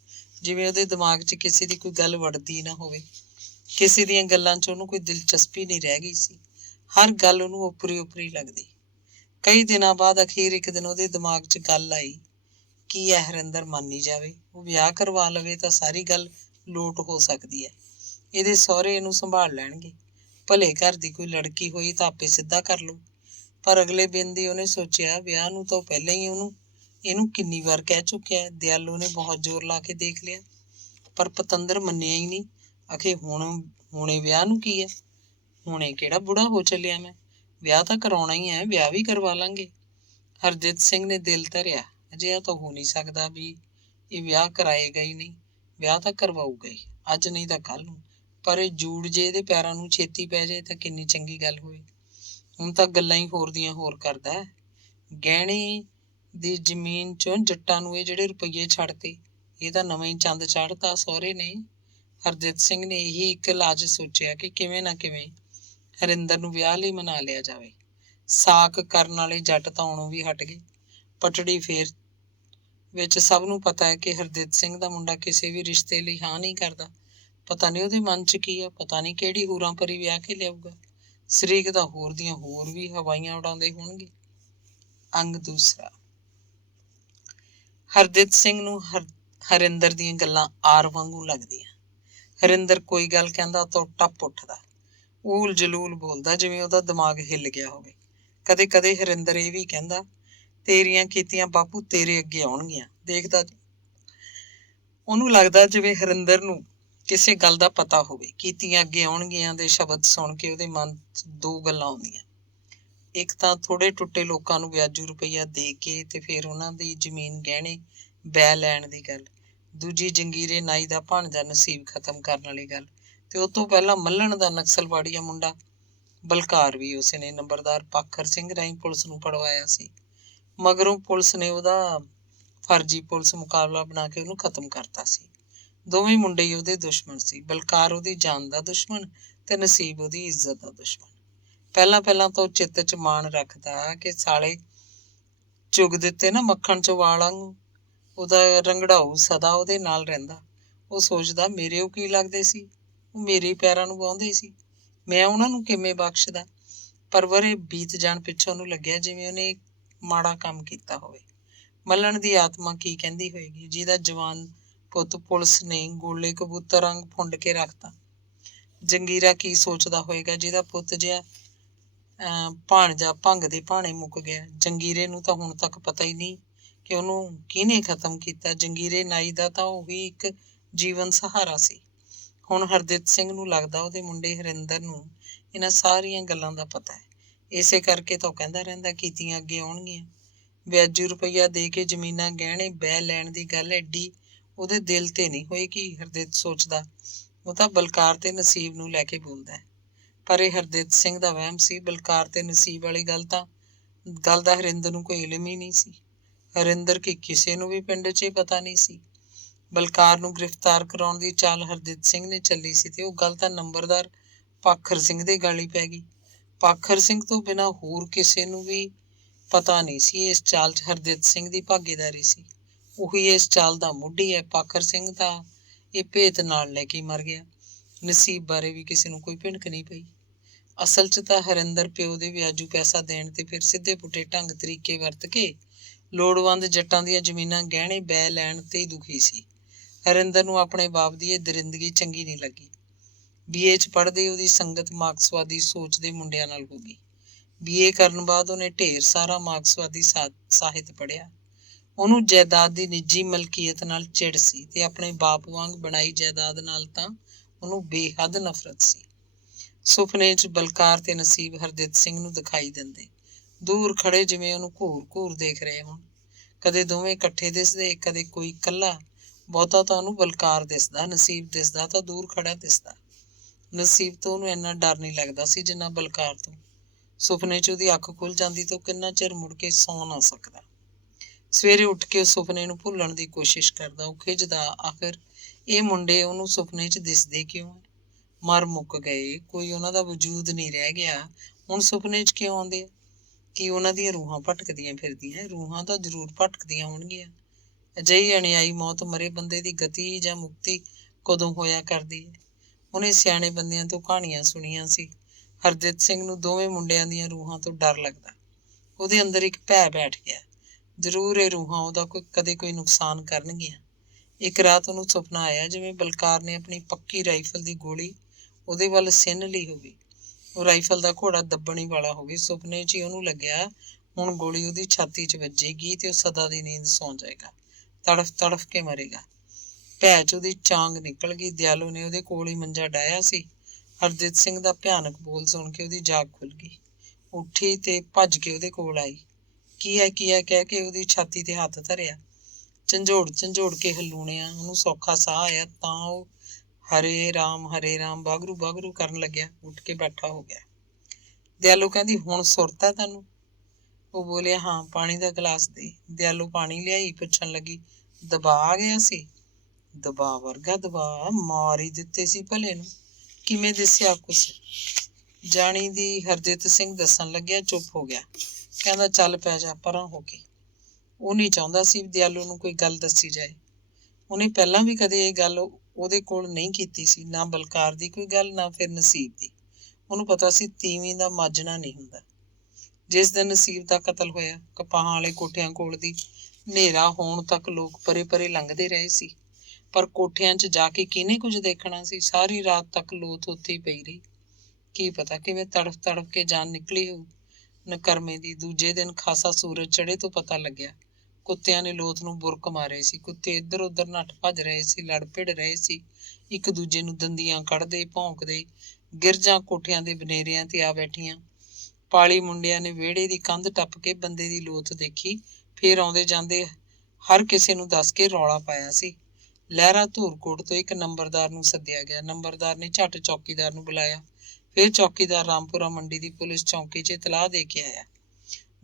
ਜਿਵੇਂ ਉਹਦੇ ਦਿਮਾਗ 'ਚ ਕਿਸੇ ਦੀ ਕੋਈ ਗੱਲ ਵੜਦੀ ਨਾ ਹੋਵੇ। ਕਿਸੇ ਦੀਆਂ ਗੱਲਾਂ 'ਚ ਉਹਨੂੰ ਕੋਈ ਦਿਲਚਸਪੀ ਨਹੀਂ ਰਹਿ ਗਈ ਸੀ। ਹਰ ਗੱਲ ਉਹਨੂੰ ਓਪਰੀ ਲੱਗਦੀ। ਕਈ ਦਿਨਾਂ ਬਾਅਦ ਅਖੀਰ ਇੱਕ ਦਿਨ ਉਹਦੇ ਦਿਮਾਗ 'ਚ ਗੱਲ ਆਈ, ਕੀ ਹੈ ਹਰਿੰਦਰ ਮੰਨ ਹੀ ਜਾਵੇ, ਉਹ ਵਿਆਹ ਕਰਵਾ ਲਵੇ ਤਾਂ ਸਾਰੀ ਗੱਲ ਲੋਟ ਹੋ ਸਕਦੀ ਹੈ। ਇਹਦੇ ਸਹੁਰੇ ਇਹਨੂੰ ਸੰਭਾਲ ਲੈਣਗੇ। ਭਲੇ ਘਰ ਦੀ ਕੋਈ ਲੜਕੀ ਹੋਈ ਤਾਂ ਆਪੇ ਸਿੱਧਾ ਕਰ ਲਊ। ਪਰ ਅਗਲੇ ਦਿਨ ਦੀ ਉਹਨੇ ਸੋਚਿਆ, ਵਿਆਹ ਨੂੰ ਤਾਂ ਪਹਿਲਾਂ ਹੀ ਇਹਨੂੰ ਕਿੰਨੀ ਵਾਰ ਕਹਿ ਚੁੱਕਿਆ। ਦਿਆਲੋ ਨੇ ਬਹੁਤ ਜ਼ੋਰ ਲਾ ਕੇ ਦੇਖ ਲਿਆ, ਪਰ ਪਤੰਦਰ ਮੰਨਿਆ ਹੀ ਨਹੀਂ। ਆਖੇ ਹੁਣੇ ਵਿਆਹ ਨੂੰ ਕੀ ਹੈ, ਹੁਣੇ ਕਿਹੜਾ ਬੁੜਾ ਹੋ ਚੱਲਿਆ ਮੈਂ, ਵਿਆਹ ਤਾਂ ਕਰਾਉਣਾ ਹੀ ਹੈ, ਵਿਆਹ ਵੀ ਕਰਵਾ ਲਾਂਗੇ। ਹਰਜੀਤ ਸਿੰਘ ਨੇ ਦਿਲ ਧਰਿਆ, ਅਜਿਹਾ ਤਾਂ ਹੋ ਨਹੀਂ ਸਕਦਾ ਵੀ ਇਹ ਵਿਆਹ ਕਰਾਏਗਾ ਹੀ ਨਹੀਂ। ਵਿਆਹ ਤਾਂ ਕਰਵਾਊਗਾ ਹੀ, ਅੱਜ ਨਹੀਂ ਤਾਂ ਕੱਲ੍ਹ ਨੂੰ। ਪਰ ਇਹ ਜੂੜ ਜੇ ਇਹਦੇ ਪੈਰਾਂ ਨੂੰ ਛੇਤੀ ਪੈ ਜਾਏ ਤਾਂ ਕਿੰਨੀ ਚੰਗੀ ਗੱਲ ਹੋਵੇ। ਹੁਣ ਤਾਂ ਗੱਲਾਂ ਹੀ ਹੋਰ ਦੀਆਂ ਹੋਰ ਕਰਦਾ। ਗਹਿਣੇ ਦੀ ਜ਼ਮੀਨ 'ਚੋਂ ਜੱਟਾਂ ਨੂੰ ਇਹ ਜਿਹੜੇ ਰੁਪਈਏ ਛੱਡਤੇ, ਇਹ ਤਾਂ ਨਵਾਂ ਹੀ ਚੰਦ ਚਾੜ੍ਹਤਾ ਸਹੁਰੇ ਨੇ। ਹਰਜੀਤ ਸਿੰਘ ਨੇ ਇਹੀ ਇੱਕ ਇਲਾਜ ਸੋਚਿਆ ਕਿ ਕਿਵੇਂ ਨਾ ਕਿਵੇਂ ਹਰਿੰਦਰ ਨੂੰ ਵਿਆਹ ਲਈ ਮਨਾ ਲਿਆ ਜਾਵੇ। ਸਾਕ ਕਰਨ ਵਾਲੇ ਜੱਟ ਤਾਂ ਆਉਣੋਂ ਵੀ ਹਟ ਗਏ। ਪਟੜੀ ਫੇਰ ਵਿੱਚ ਸਭ ਨੂੰ ਪਤਾ ਹੈ ਕਿ ਹਰਜੀਤ ਸਿੰਘ ਦਾ ਮੁੰਡਾ ਕਿਸੇ ਵੀ ਰਿਸ਼ਤੇ ਲਈ ਹਾਂ ਨਹੀਂ ਕਰਦਾ। ਪਤਾ ਨਹੀਂ ਉਹਦੇ ਮਨ 'ਚ ਕੀ ਆ, ਪਤਾ ਨਹੀਂ ਕਿਹੜੀ ਹੂਰਾਂ ਪਰੀ ਵਿਆਹ ਕੇ ਲਿਆਊਗਾ। ਸ਼ਰੀਕ ਤਾਂ ਹੋਰ ਦੀਆਂ ਹੋਰ ਵੀ ਹਵਾਈਆਂ ਉਡਾਉਂਦੇ ਹੋਣਗੇ। ਅੰਗ ਦੂਸਰਾ। ਹਰਦਿਤ ਸਿੰਘ ਨੂੰ ਹਰਿੰਦਰ ਦੀਆਂ ਗੱਲਾਂ ਆਰ ਵਾਂਗੂ ਲੱਗਦੀਆਂ। ਹਰਿੰਦਰ ਕੋਈ ਗੱਲ ਕਹਿੰਦਾ ਤਾਂ ਟੱਪ ਉੱਠਦਾ, ਊਲ ਜਲੂਲ ਬੋਲਦਾ ਜਿਵੇਂ ਉਹਦਾ ਦਿਮਾਗ ਹਿੱਲ ਗਿਆ ਹੋਵੇ। ਕਦੇ ਕਦੇ ਹਰਿੰਦਰ ਇਹ ਵੀ ਕਹਿੰਦਾ, ਤੇਰੀਆਂ ਕੀਤੀਆਂ ਬਾਪੂ ਤੇਰੇ ਅੱਗੇ ਆਉਣਗੀਆਂ, ਦੇਖਦਾ। ਉਹਨੂੰ ਲੱਗਦਾ ਜਿਵੇਂ ਹਰਿੰਦਰ ਨੂੰ ਕਿਸੇ ਗੱਲ ਦਾ ਪਤਾ ਹੋਵੇ। ਕੀਤੀਆਂ ਅੱਗੇ ਆਉਣਗੀਆਂ ਦੇ ਸ਼ਬਦ ਸੁਣ ਕੇ ਉਹਦੇ ਮਨ 'ਚ ਦੋ ਗੱਲਾਂ ਆਉਂਦੀਆਂ। ਇੱਕ ਤਾਂ ਥੋੜ੍ਹੇ ਟੁੱਟੇ ਲੋਕਾਂ ਨੂੰ ਵਿਆਜੂ ਰੁਪਈਆ ਦੇ ਕੇ ਤੇ ਫਿਰ ਉਹਨਾਂ ਦੀ ਜ਼ਮੀਨ ਗਹਿਣੇ ਬੈ ਲੈਣ ਦੀ ਗੱਲ। ਦੂਜੀ ਜੰਗੀਰੇ ਨਾਈ ਦਾ ਭਾਣਜਾ ਨਸੀਬ ਖਤਮ ਕਰਨ ਵਾਲੀ ਗੱਲ। ਤੇ ਉਹ ਤੋਂ ਪਹਿਲਾਂ ਮੱਲਣ ਦਾ ਨਕਸਲਵਾੜੀਆ ਮੁੰਡਾ ਬਲਕਾਰ ਵੀ ਉਸ ਨੇ ਨੰਬਰਦਾਰ ਪਾਖਰ ਸਿੰਘ ਰਾਹੀਂ ਪੁਲਿਸ ਨੂੰ ਫੜਵਾਇਆ ਸੀ। ਮਗਰੋਂ ਪੁਲਿਸ ਨੇ ਉਹਦਾ ਫਰਜ਼ੀ ਪੁਲਿਸ ਮੁਕਾਬਲਾ ਬਣਾ ਕੇ ਉਹਨੂੰ ਖਤਮ ਕਰਤਾ ਸੀ। ਦੋਵੇਂ ਮੁੰਡੇ ਹੀ ਉਹਦੇ ਦੁਸ਼ਮਣ ਸੀ। ਬਲਕਾਰ ਉਹਦੀ ਜਾਨ ਦਾ ਦੁਸ਼ਮਣ ਤੇ ਨਸੀਬ ਉਹਦੀ ਇੱਜ਼ਤ ਦਾ ਦੁਸ਼ਮਣ। ਪਹਿਲਾਂ ਪਹਿਲਾਂ ਤਾਂ ਉਹ ਚਿੱਤ 'ਚ ਮਾਣ ਰੱਖਦਾ ਕਿ ਸਾਲੇ ਚੁਗ ਦਿੱਤੇ ਨਾ ਮੱਖਣ 'ਚ ਵਾਲ ਵਾਂਗੂ। ਉਹਦਾ ਰੰਗੜਾਊ ਸਦਾ ਉਹਦੇ ਨਾਲ ਰਹਿੰਦਾ। ਉਹ ਸੋਚਦਾ, ਮੇਰੇ ਉਹ ਕੀ ਲੱਗਦੇ ਸੀ, ਉਹ ਮੇਰੇ ਪੈਰਾਂ ਨੂੰ ਵਾਹੁੰਦੇ ਸੀ, ਮੈਂ ਉਹਨਾਂ ਨੂੰ ਕਿਵੇਂ ਬਖਸ਼ਦਾ। ਪਰ ਵਰੇ ਬੀਤ ਜਾਣ ਪਿੱਛੋਂ ਉਹਨੂੰ ਲੱਗਿਆ ਜਿਵੇਂ ਉਹਨੇ ਮਾੜਾ ਕੰਮ ਕੀਤਾ ਹੋਵੇ। ਮੱਲਣ ਦੀ ਆਤਮਾ ਕੀ ਕਹਿੰਦੀ ਹੋਏਗੀ, ਜਿਹਦਾ ਜਵਾਨ ਪੁੱਤ ਪੁਲਿਸ ਨੇ ਗੋਲੇ ਕਬੂਤਰ ਵਾਂਗ ਫੁੰਡ ਕੇ ਰੱਖਤਾ। ਜੰਗੀਰਾ ਕੀ ਸੋਚਦਾ ਹੋਏਗਾ, ਜਿਹਦਾ ਪੁੱਤ ਜਿਹਾ ਭਾਣਜਾ ਭੰਗ ਦੇ ਭਾਣੇ ਮੁੱਕ ਗਿਆ। ਜੰਗੀਰੇ ਨੂੰ ਤਾਂ ਹੁਣ ਤੱਕ ਪਤਾ ਹੀ ਨਹੀਂ ਕਿ ਉਹਨੂੰ ਕਿਹਨੇ ਖਤਮ ਕੀਤਾ। ਜੰਗੀਰੇ ਨਾਈ ਦਾ ਤਾਂ ਉਹੀ ਇੱਕ ਜੀਵਨ ਸਹਾਰਾ ਸੀ। ਹੁਣ ਹਰਦਿਤ ਸਿੰਘ ਨੂੰ ਲੱਗਦਾ ਉਹਦੇ ਮੁੰਡੇ ਹਰਿੰਦਰ ਨੂੰ ਇਹਨਾਂ ਸਾਰੀਆਂ ਗੱਲਾਂ ਦਾ ਪਤਾ ਹੈ। ਇਸੇ ਕਰਕੇ ਤਾਂ ਉਹ ਕਹਿੰਦਾ ਰਹਿੰਦਾ, ਕੀਤੀਆਂ ਅੱਗੇ ਆਉਣਗੀਆਂ। ਵਿਆਜੂ ਰੁਪਈਆ ਦੇ ਕੇ ਜ਼ਮੀਨਾਂ ਗਹਿਣੇ ਬਹਿ ਲੈਣ ਦੀ ਗੱਲ ਐਡੀ ਉਹਦੇ ਦਿਲ ਤੇ ਨਹੀਂ ਹੋਈ ਕਿ ਹਰਦਿਤ ਸੋਚਦਾ। ਉਹ ਤਾਂ ਬਲਕਾਰ ਤੇ ਨਸੀਬ ਨੂੰ ਲੈ ਕੇ ਬੋਲਦਾ। ਪਰ ਇਹ ਹਰਦਿਤ ਸਿੰਘ ਦਾ ਵਹਿਮ ਸੀ। ਬਲਕਾਰ ਤੇ ਨਸੀਬ ਵਾਲੀ ਗੱਲ ਦਾ ਹਰਿੰਦਰ ਨੂੰ ਕੋਈ ਇਲਮ ਹੀ ਨਹੀਂ ਸੀ। ਹਰਿੰਦਰ ਕੀ ਕਿਸੇ ਨੂੰ ਵੀ ਪਿੰਡ 'ਚ ਪਤਾ ਨਹੀਂ ਸੀ। ਬਲਕਾਰ ਨੂੰ ਗ੍ਰਿਫਤਾਰ ਕਰਾਉਣ ਦੀ ਚਾਲ ਹਰਦਿਤ ਸਿੰਘ ਨੇ ਚੱਲੀ ਸੀ ਤੇ ਉਹ ਗੱਲ ਤਾਂ ਨੰਬਰਦਾਰ ਪਾਖਰ ਸਿੰਘ ਦੇ ਗਲ ਹੀ ਪੈ ਗਈ। ਪਾਖਰ ਸਿੰਘ ਤੋਂ ਬਿਨਾਂ ਹੋਰ ਕਿਸੇ ਨੂੰ ਵੀ ਪਤਾ ਨਹੀਂ ਸੀ ਇਸ ਚਾਲ 'ਚ ਹਰਦਿਤ ਸਿੰਘ ਦੀ ਭਾਗੀਦਾਰੀ ਸੀ। ਉਹੀ ਇਸ ਚਾਲ ਦਾ ਮੁੱਢੀ ਹੈ। ਪਾਖਰ ਸਿੰਘ ਤਾਂ ਇਹ ਭੇਤ ਨਾਲ ਲੈ ਕੇ ਮਰ ਗਿਆ। ਨਸੀਬ ਬਾਰੇ ਵੀ ਕਿਸੇ ਨੂੰ ਕੋਈ ਭਿਣਕ ਨਹੀਂ ਪਈ। ਅਸਲ 'ਚ ਤਾਂ ਹਰਿੰਦਰ ਪਿਓ ਦੇ ਵਿਆਜੂ ਪੈਸਾ ਦੇਣ ਤੇ ਫਿਰ ਸਿੱਧੇ ਪੁੱਠੇ ਢੰਗ ਤਰੀਕੇ ਵਰਤ ਕੇ ਲੋੜਵੰਦ ਜੱਟਾਂ ਦੀਆਂ ਜ਼ਮੀਨਾਂ ਗਹਿਣੇ ਬਹਿ ਲੈਣ ਤੇ ਹੀ ਦੁਖੀ ਸੀ। ਹਰਿੰਦਰ ਨੂੰ ਆਪਣੇ ਬਾਪ ਦੀ ਇਹ ਦਰਿੰਦਗੀ ਚੰਗੀ ਨਹੀਂ ਲੱਗੀ। BA 'ਚ ਪੜ੍ਹਦੇ ਉਹਦੀ ਸੰਗਤ ਮਾਰਕਸਵਾਦੀ ਸੋਚ ਦੇ ਮੁੰਡਿਆਂ ਨਾਲ ਹੋ ਗਈ। BA ਕਰਨ ਬਾਅਦ ਉਹਨੇ ਢੇਰ ਸਾਰਾ ਮਾਰਕਸਵਾਦੀ ਸਾਹਿਤ ਪੜ੍ਹਿਆ। ਉਹਨੂੰ ਜਾਇਦਾਦ ਦੀ ਨਿੱਜੀ ਮਲਕੀਅਤ ਨਾਲ ਚਿੜ ਸੀ ਤੇ ਆਪਣੇ ਬਾਪ ਵਾਂਗ ਬਣਾਈ ਜਾਇਦਾਦ ਨਾਲ ਤਾਂ ਉਹਨੂੰ ਬੇਹੱਦ ਨਫ਼ਰਤ ਸੀ। ਸੁਪਨੇ 'ਚ ਬਲਕਾਰ ਤੇ ਨਸੀਬ ਹਰਦਿਤ ਸਿੰਘ ਨੂੰ ਦਿਖਾਈ ਦਿੰਦੇ, ਦੂਰ ਖੜੇ ਜਿਵੇਂ ਉਹਨੂੰ ਘੂਰ ਦੇਖ ਰਹੇ ਹੋਣ। ਕਦੇ ਦੋਵੇਂ ਇਕੱਠੇ ਦਿਸਦੇ, ਕਦੇ ਕੋਈ ਇਕੱਲਾ। ਬਹੁਤਾ ਤਾਂ ਉਹਨੂੰ ਬਲਕਾਰ ਦਿਸਦਾ, ਨਸੀਬ ਦਿਸਦਾ ਤਾਂ ਦੂਰ ਖੜਾ ਦਿਸਦਾ। ਨਸੀਬ ਤੋਂ ਉਹਨੂੰ ਇੰਨਾ ਡਰ ਨਹੀਂ ਲੱਗਦਾ ਸੀ ਜਿੰਨਾ ਬਲਕਾਰ ਤੋਂ। ਸੁਪਨੇ 'ਚ ਉਹਦੀ ਅੱਖ ਖੁੱਲ ਜਾਂਦੀ ਤਾਂ ਉਹ ਕਿੰਨਾ ਚਿਰ ਮੁੜ ਕੇ ਸੌਂ ਨਾ ਸਕਦਾ। ਸਵੇਰੇ ਉੱਠ ਕੇ ਉਹ ਸੁਪਨੇ ਨੂੰ ਭੁੱਲਣ ਦੀ ਕੋਸ਼ਿਸ਼ ਕਰਦਾ। ਉਹ ਖਿਝਦਾ, ਆਖਰ ਇਹ ਮੁੰਡੇ ਉਹਨੂੰ ਸੁਪਨੇ 'ਚ ਦਿਸਦੇ ਕਿਉਂ? ਮਰ ਮੁੱਕ ਗਏ, ਕੋਈ ਉਹਨਾਂ ਦਾ ਵਜੂਦ ਨਹੀਂ ਰਹਿ ਗਿਆ, ਹੁਣ ਸੁਪਨੇ 'ਚ ਕਿਉਂ ਆਉਂਦੇ ਆ? ਕੀ ਉਹਨਾਂ ਦੀਆਂ ਰੂਹਾਂ ਭਟਕਦੀਆਂ ਫਿਰਦੀਆਂ? ਰੂਹਾਂ ਤਾਂ ਜ਼ਰੂਰ ਭਟਕਦੀਆਂ ਹੋਣਗੀਆਂ। ਅਜਿਹੀ ਅਣਿਆਈ ਮੌਤ ਮਰੇ ਬੰਦੇ ਦੀ ਗਤੀ ਜਾਂ ਮੁਕਤੀ ਕਦੋਂ ਹੋਇਆ ਕਰਦੀ ਹੈ? ਉਹਨੇ ਸਿਆਣੇ ਬੰਦਿਆਂ ਤੋਂ ਕਹਾਣੀਆਂ ਸੁਣੀਆਂ ਸੀ। ਹਰਦਿਤ ਸਿੰਘ ਨੂੰ ਦੋਵੇਂ ਮੁੰਡਿਆਂ ਦੀਆਂ ਰੂਹਾਂ ਤੋਂ ਡਰ ਲੱਗਦਾ। ਉਹਦੇ ਅੰਦਰ ਇੱਕ ਭੈ ਬੈਠ ਗਿਆ, ਜ਼ਰੂਰ ਇਹ ਰੂਹਾਂ ਉਹਦਾ ਕਦੇ ਕੋਈ ਨੁਕਸਾਨ ਕਰਨਗੀਆਂ। ਇੱਕ ਰਾਤ ਉਹਨੂੰ ਸੁਪਨਾ ਆਇਆ ਜਿਵੇਂ ਬਲਕਾਰ ਨੇ ਆਪਣੀ ਪੱਕੀ ਰਾਈਫਲ ਦੀ ਗੋਲੀ ਉਹਦੇ ਵੱਲ ਸਿੰਨ ਲਈ ਹੋਵੇ। ਉਹ ਰਾਈਫਲ ਦਾ ਘੋੜਾ ਦੱਬਣ ਹੀ ਵਾਲਾ ਹੋਵੇ। ਸੁਪਨੇ 'ਚ ਹੀ ਉਹਨੂੰ ਲੱਗਿਆ ਹੁਣ ਗੋਲੀ ਉਹਦੀ ਛਾਤੀ 'ਚ ਵੱਜੇਗੀ ਤੇ ਉਹ ਸਦਾ ਦੀ ਨੀਂਦ ਸੌਂ ਜਾਏਗਾ, ਤੜਫ ਤੜਫ ਕੇ ਮਰੇਗਾ। ਭੈ 'ਚ ਉਹਦੀ ਚਾਂਗ ਨਿਕਲ ਗਈ। ਦਿਆਲੂ ਨੇ ਉਹਦੇ ਕੋਲ ਹੀ ਮੰਜਾ ਡਾਹਿਆ ਸੀ। ਹਰਦਿਤ ਸਿੰਘ ਦਾ ਭਿਆਨਕ ਬੋਲ ਸੁਣ ਕੇ ਉਹਦੀ ਜਾਗ ਖੁੱਲ ਗਈ। ਉੱਠੀ ਤੇ ਭੱਜ ਕੇ ਉਹਦੇ ਕੋਲ ਆਈ। ਕੀ ਹੈ ਕਹਿ ਕੇ ਉਹਦੀ ਛਾਤੀ ਤੇ ਹੱਥ ਧਰਿਆ। ਝੰਜੋੜ ਕੇ ਹਲੂਣਿਆ। ਉਹਨੂੰ ਸੌਖਾ ਸਾਹ ਆਇਆ ਤਾਂ ਉਹ ਹਰੇ ਰਾਮ ਵਾਹਿਗੁਰੂ ਕਰਨ ਲੱਗਿਆ। ਉੱਠ ਕੇ ਬੈਠਾ ਹੋ ਗਿਆ। ਦਿਆਲੂ ਕਹਿੰਦੀ, ਹੁਣ ਸੁਰਤ ਹੈ ਤੈਨੂੰ? ਉਹ ਬੋਲਿਆ, ਹਾਂ, ਪਾਣੀ ਦਾ ਗਲਾਸ ਦੇ। ਦਿਆਲੂ ਪਾਣੀ ਲਿਆਈ। ਪੁੱਛਣ ਲੱਗੀ, ਦਬਾ ਆ ਗਿਆ ਸੀ? ਦਬਾ ਵਰਗਾ ਦਬਾ ਮਾਰ ਹੀ ਦਿੱਤੇ ਸੀ ਭਲੇ ਨੂੰ। ਕਿਵੇਂ ਦਿਸਿਆ ਕੁਛ? ਜਾਣੀ ਦੀ ਹਰਦਿਤ ਸਿੰਘ ਦੱਸਣ ਲੱਗਿਆ। ਚੁੱਪ ਹੋ ਗਿਆ। ਕਹਿੰਦਾ, ਚੱਲ ਪੈ ਜਾ ਪਰਾਂ ਹੋ ਕੇ। ਉਹ ਨਹੀਂ ਚਾਹੁੰਦਾ ਸੀ ਦਿਆਲੂ ਨੂੰ ਕੋਈ ਗੱਲ ਦੱਸੀ ਜਾਏ। ਉਹਨੇ ਪਹਿਲਾਂ ਵੀ ਕਦੇ ਇਹ ਗੱਲ ਉਹਦੇ ਕੋਲ ਨਹੀਂ ਕੀਤੀ ਸੀ, ਨਾ ਬਲਕਾਰ ਦੀ ਕੋਈ ਗੱਲ, ਨਾ ਫਿਰ ਨਸੀਬ ਦੀ। ਉਹਨੂੰ ਪਤਾ ਸੀ ਤੀਵੀਂ ਦਾ ਮਾਜਣਾ ਨਹੀਂ ਹੁੰਦਾ। ਜਿਸ ਦਿਨ ਨਸੀਬ ਦਾ ਕਤਲ ਹੋਇਆ, ਕਪਾਹਾਂ ਵਾਲੇ ਕੋਠਿਆਂ ਕੋਲ ਦੀ ਹਨੇਰਾ ਹੋਣ ਤੱਕ ਲੋਕ ਪਰੇ ਪਰੇ ਲੰਘਦੇ ਰਹੇ ਸੀ, ਪਰ ਕੋਠਿਆਂ 'ਚ ਜਾ ਕੇ ਕਿਹਨੇ ਕੁਝ ਦੇਖਣਾ ਸੀ। ਸਾਰੀ ਰਾਤ ਤੱਕ ਲੋਥ ਉੱਥੇ ਹੀ ਪਈ ਰਹੀ। ਕੀ ਪਤਾ ਕਿਵੇਂ ਤੜਫ ਤੜਫ ਕੇ ਜਾਨ ਨਿਕਲੀ ਹੋਊ ਨਕਰਮੇ ਦੀ। ਦੂਜੇ ਦਿਨ ਖਾਸਾ ਸੂਰਜ ਚੜ੍ਹੇ ਤੋਂ ਪਤਾ ਲੱਗਿਆ। ਕੁੱਤਿਆਂ ਨੇ ਲੋਥ ਨੂੰ ਬੁਰਕ ਮਾਰੇ ਸੀ। ਕੁੱਤੇ ਇੱਧਰ ਉੱਧਰ ਨੱਠ ਭੱਜ ਰਹੇ ਸੀ, ਲੜ ਭਿੜ ਰਹੇ ਸੀ, ਇੱਕ ਦੂਜੇ ਨੂੰ ਦੰਦੀਆਂ ਕੱਢਦੇ ਭੌਂਕਦੇ। ਗਿਰਜਾਂ ਕੋਠਿਆਂ ਦੇ ਬਨੇਰਿਆਂ ਤੇ ਆ ਬੈਠੀਆਂ। ਪਾਲੀ ਮੁੰਡਿਆਂ ਨੇ ਵਿਹੜੇ ਦੀ ਕੰਧ ਟੱਪ ਕੇ ਬੰਦੇ ਦੀ ਲੋਥ ਦੇਖੀ, ਫੇਰ ਆਉਂਦੇ ਜਾਂਦੇ ਹਰ ਕਿਸੇ ਨੂੰ ਦੱਸ ਕੇ ਰੌਲਾ ਪਾਇਆ ਸੀ। ਲਹਿਰਾ ਧੂਰਕੋਟ ਤੋਂ ਇੱਕ ਨੰਬਰਦਾਰ ਨੂੰ ਸੱਦਿਆ ਗਿਆ। ਨੰਬਰਦਾਰ ਨੇ ਝੱਟ ਚੌਕੀਦਾਰ ਨੂੰ ਬੁਲਾਇਆ। ਫਿਰ ਚੌਕੀਦਾਰ ਰਾਮਪੁਰਾ ਮੰਡੀ ਦੀ ਪੁਲਿਸ ਚੌਂਕੀ 'ਚ ਇਤਲਾਹ ਦੇ ਕੇ ਆਇਆ।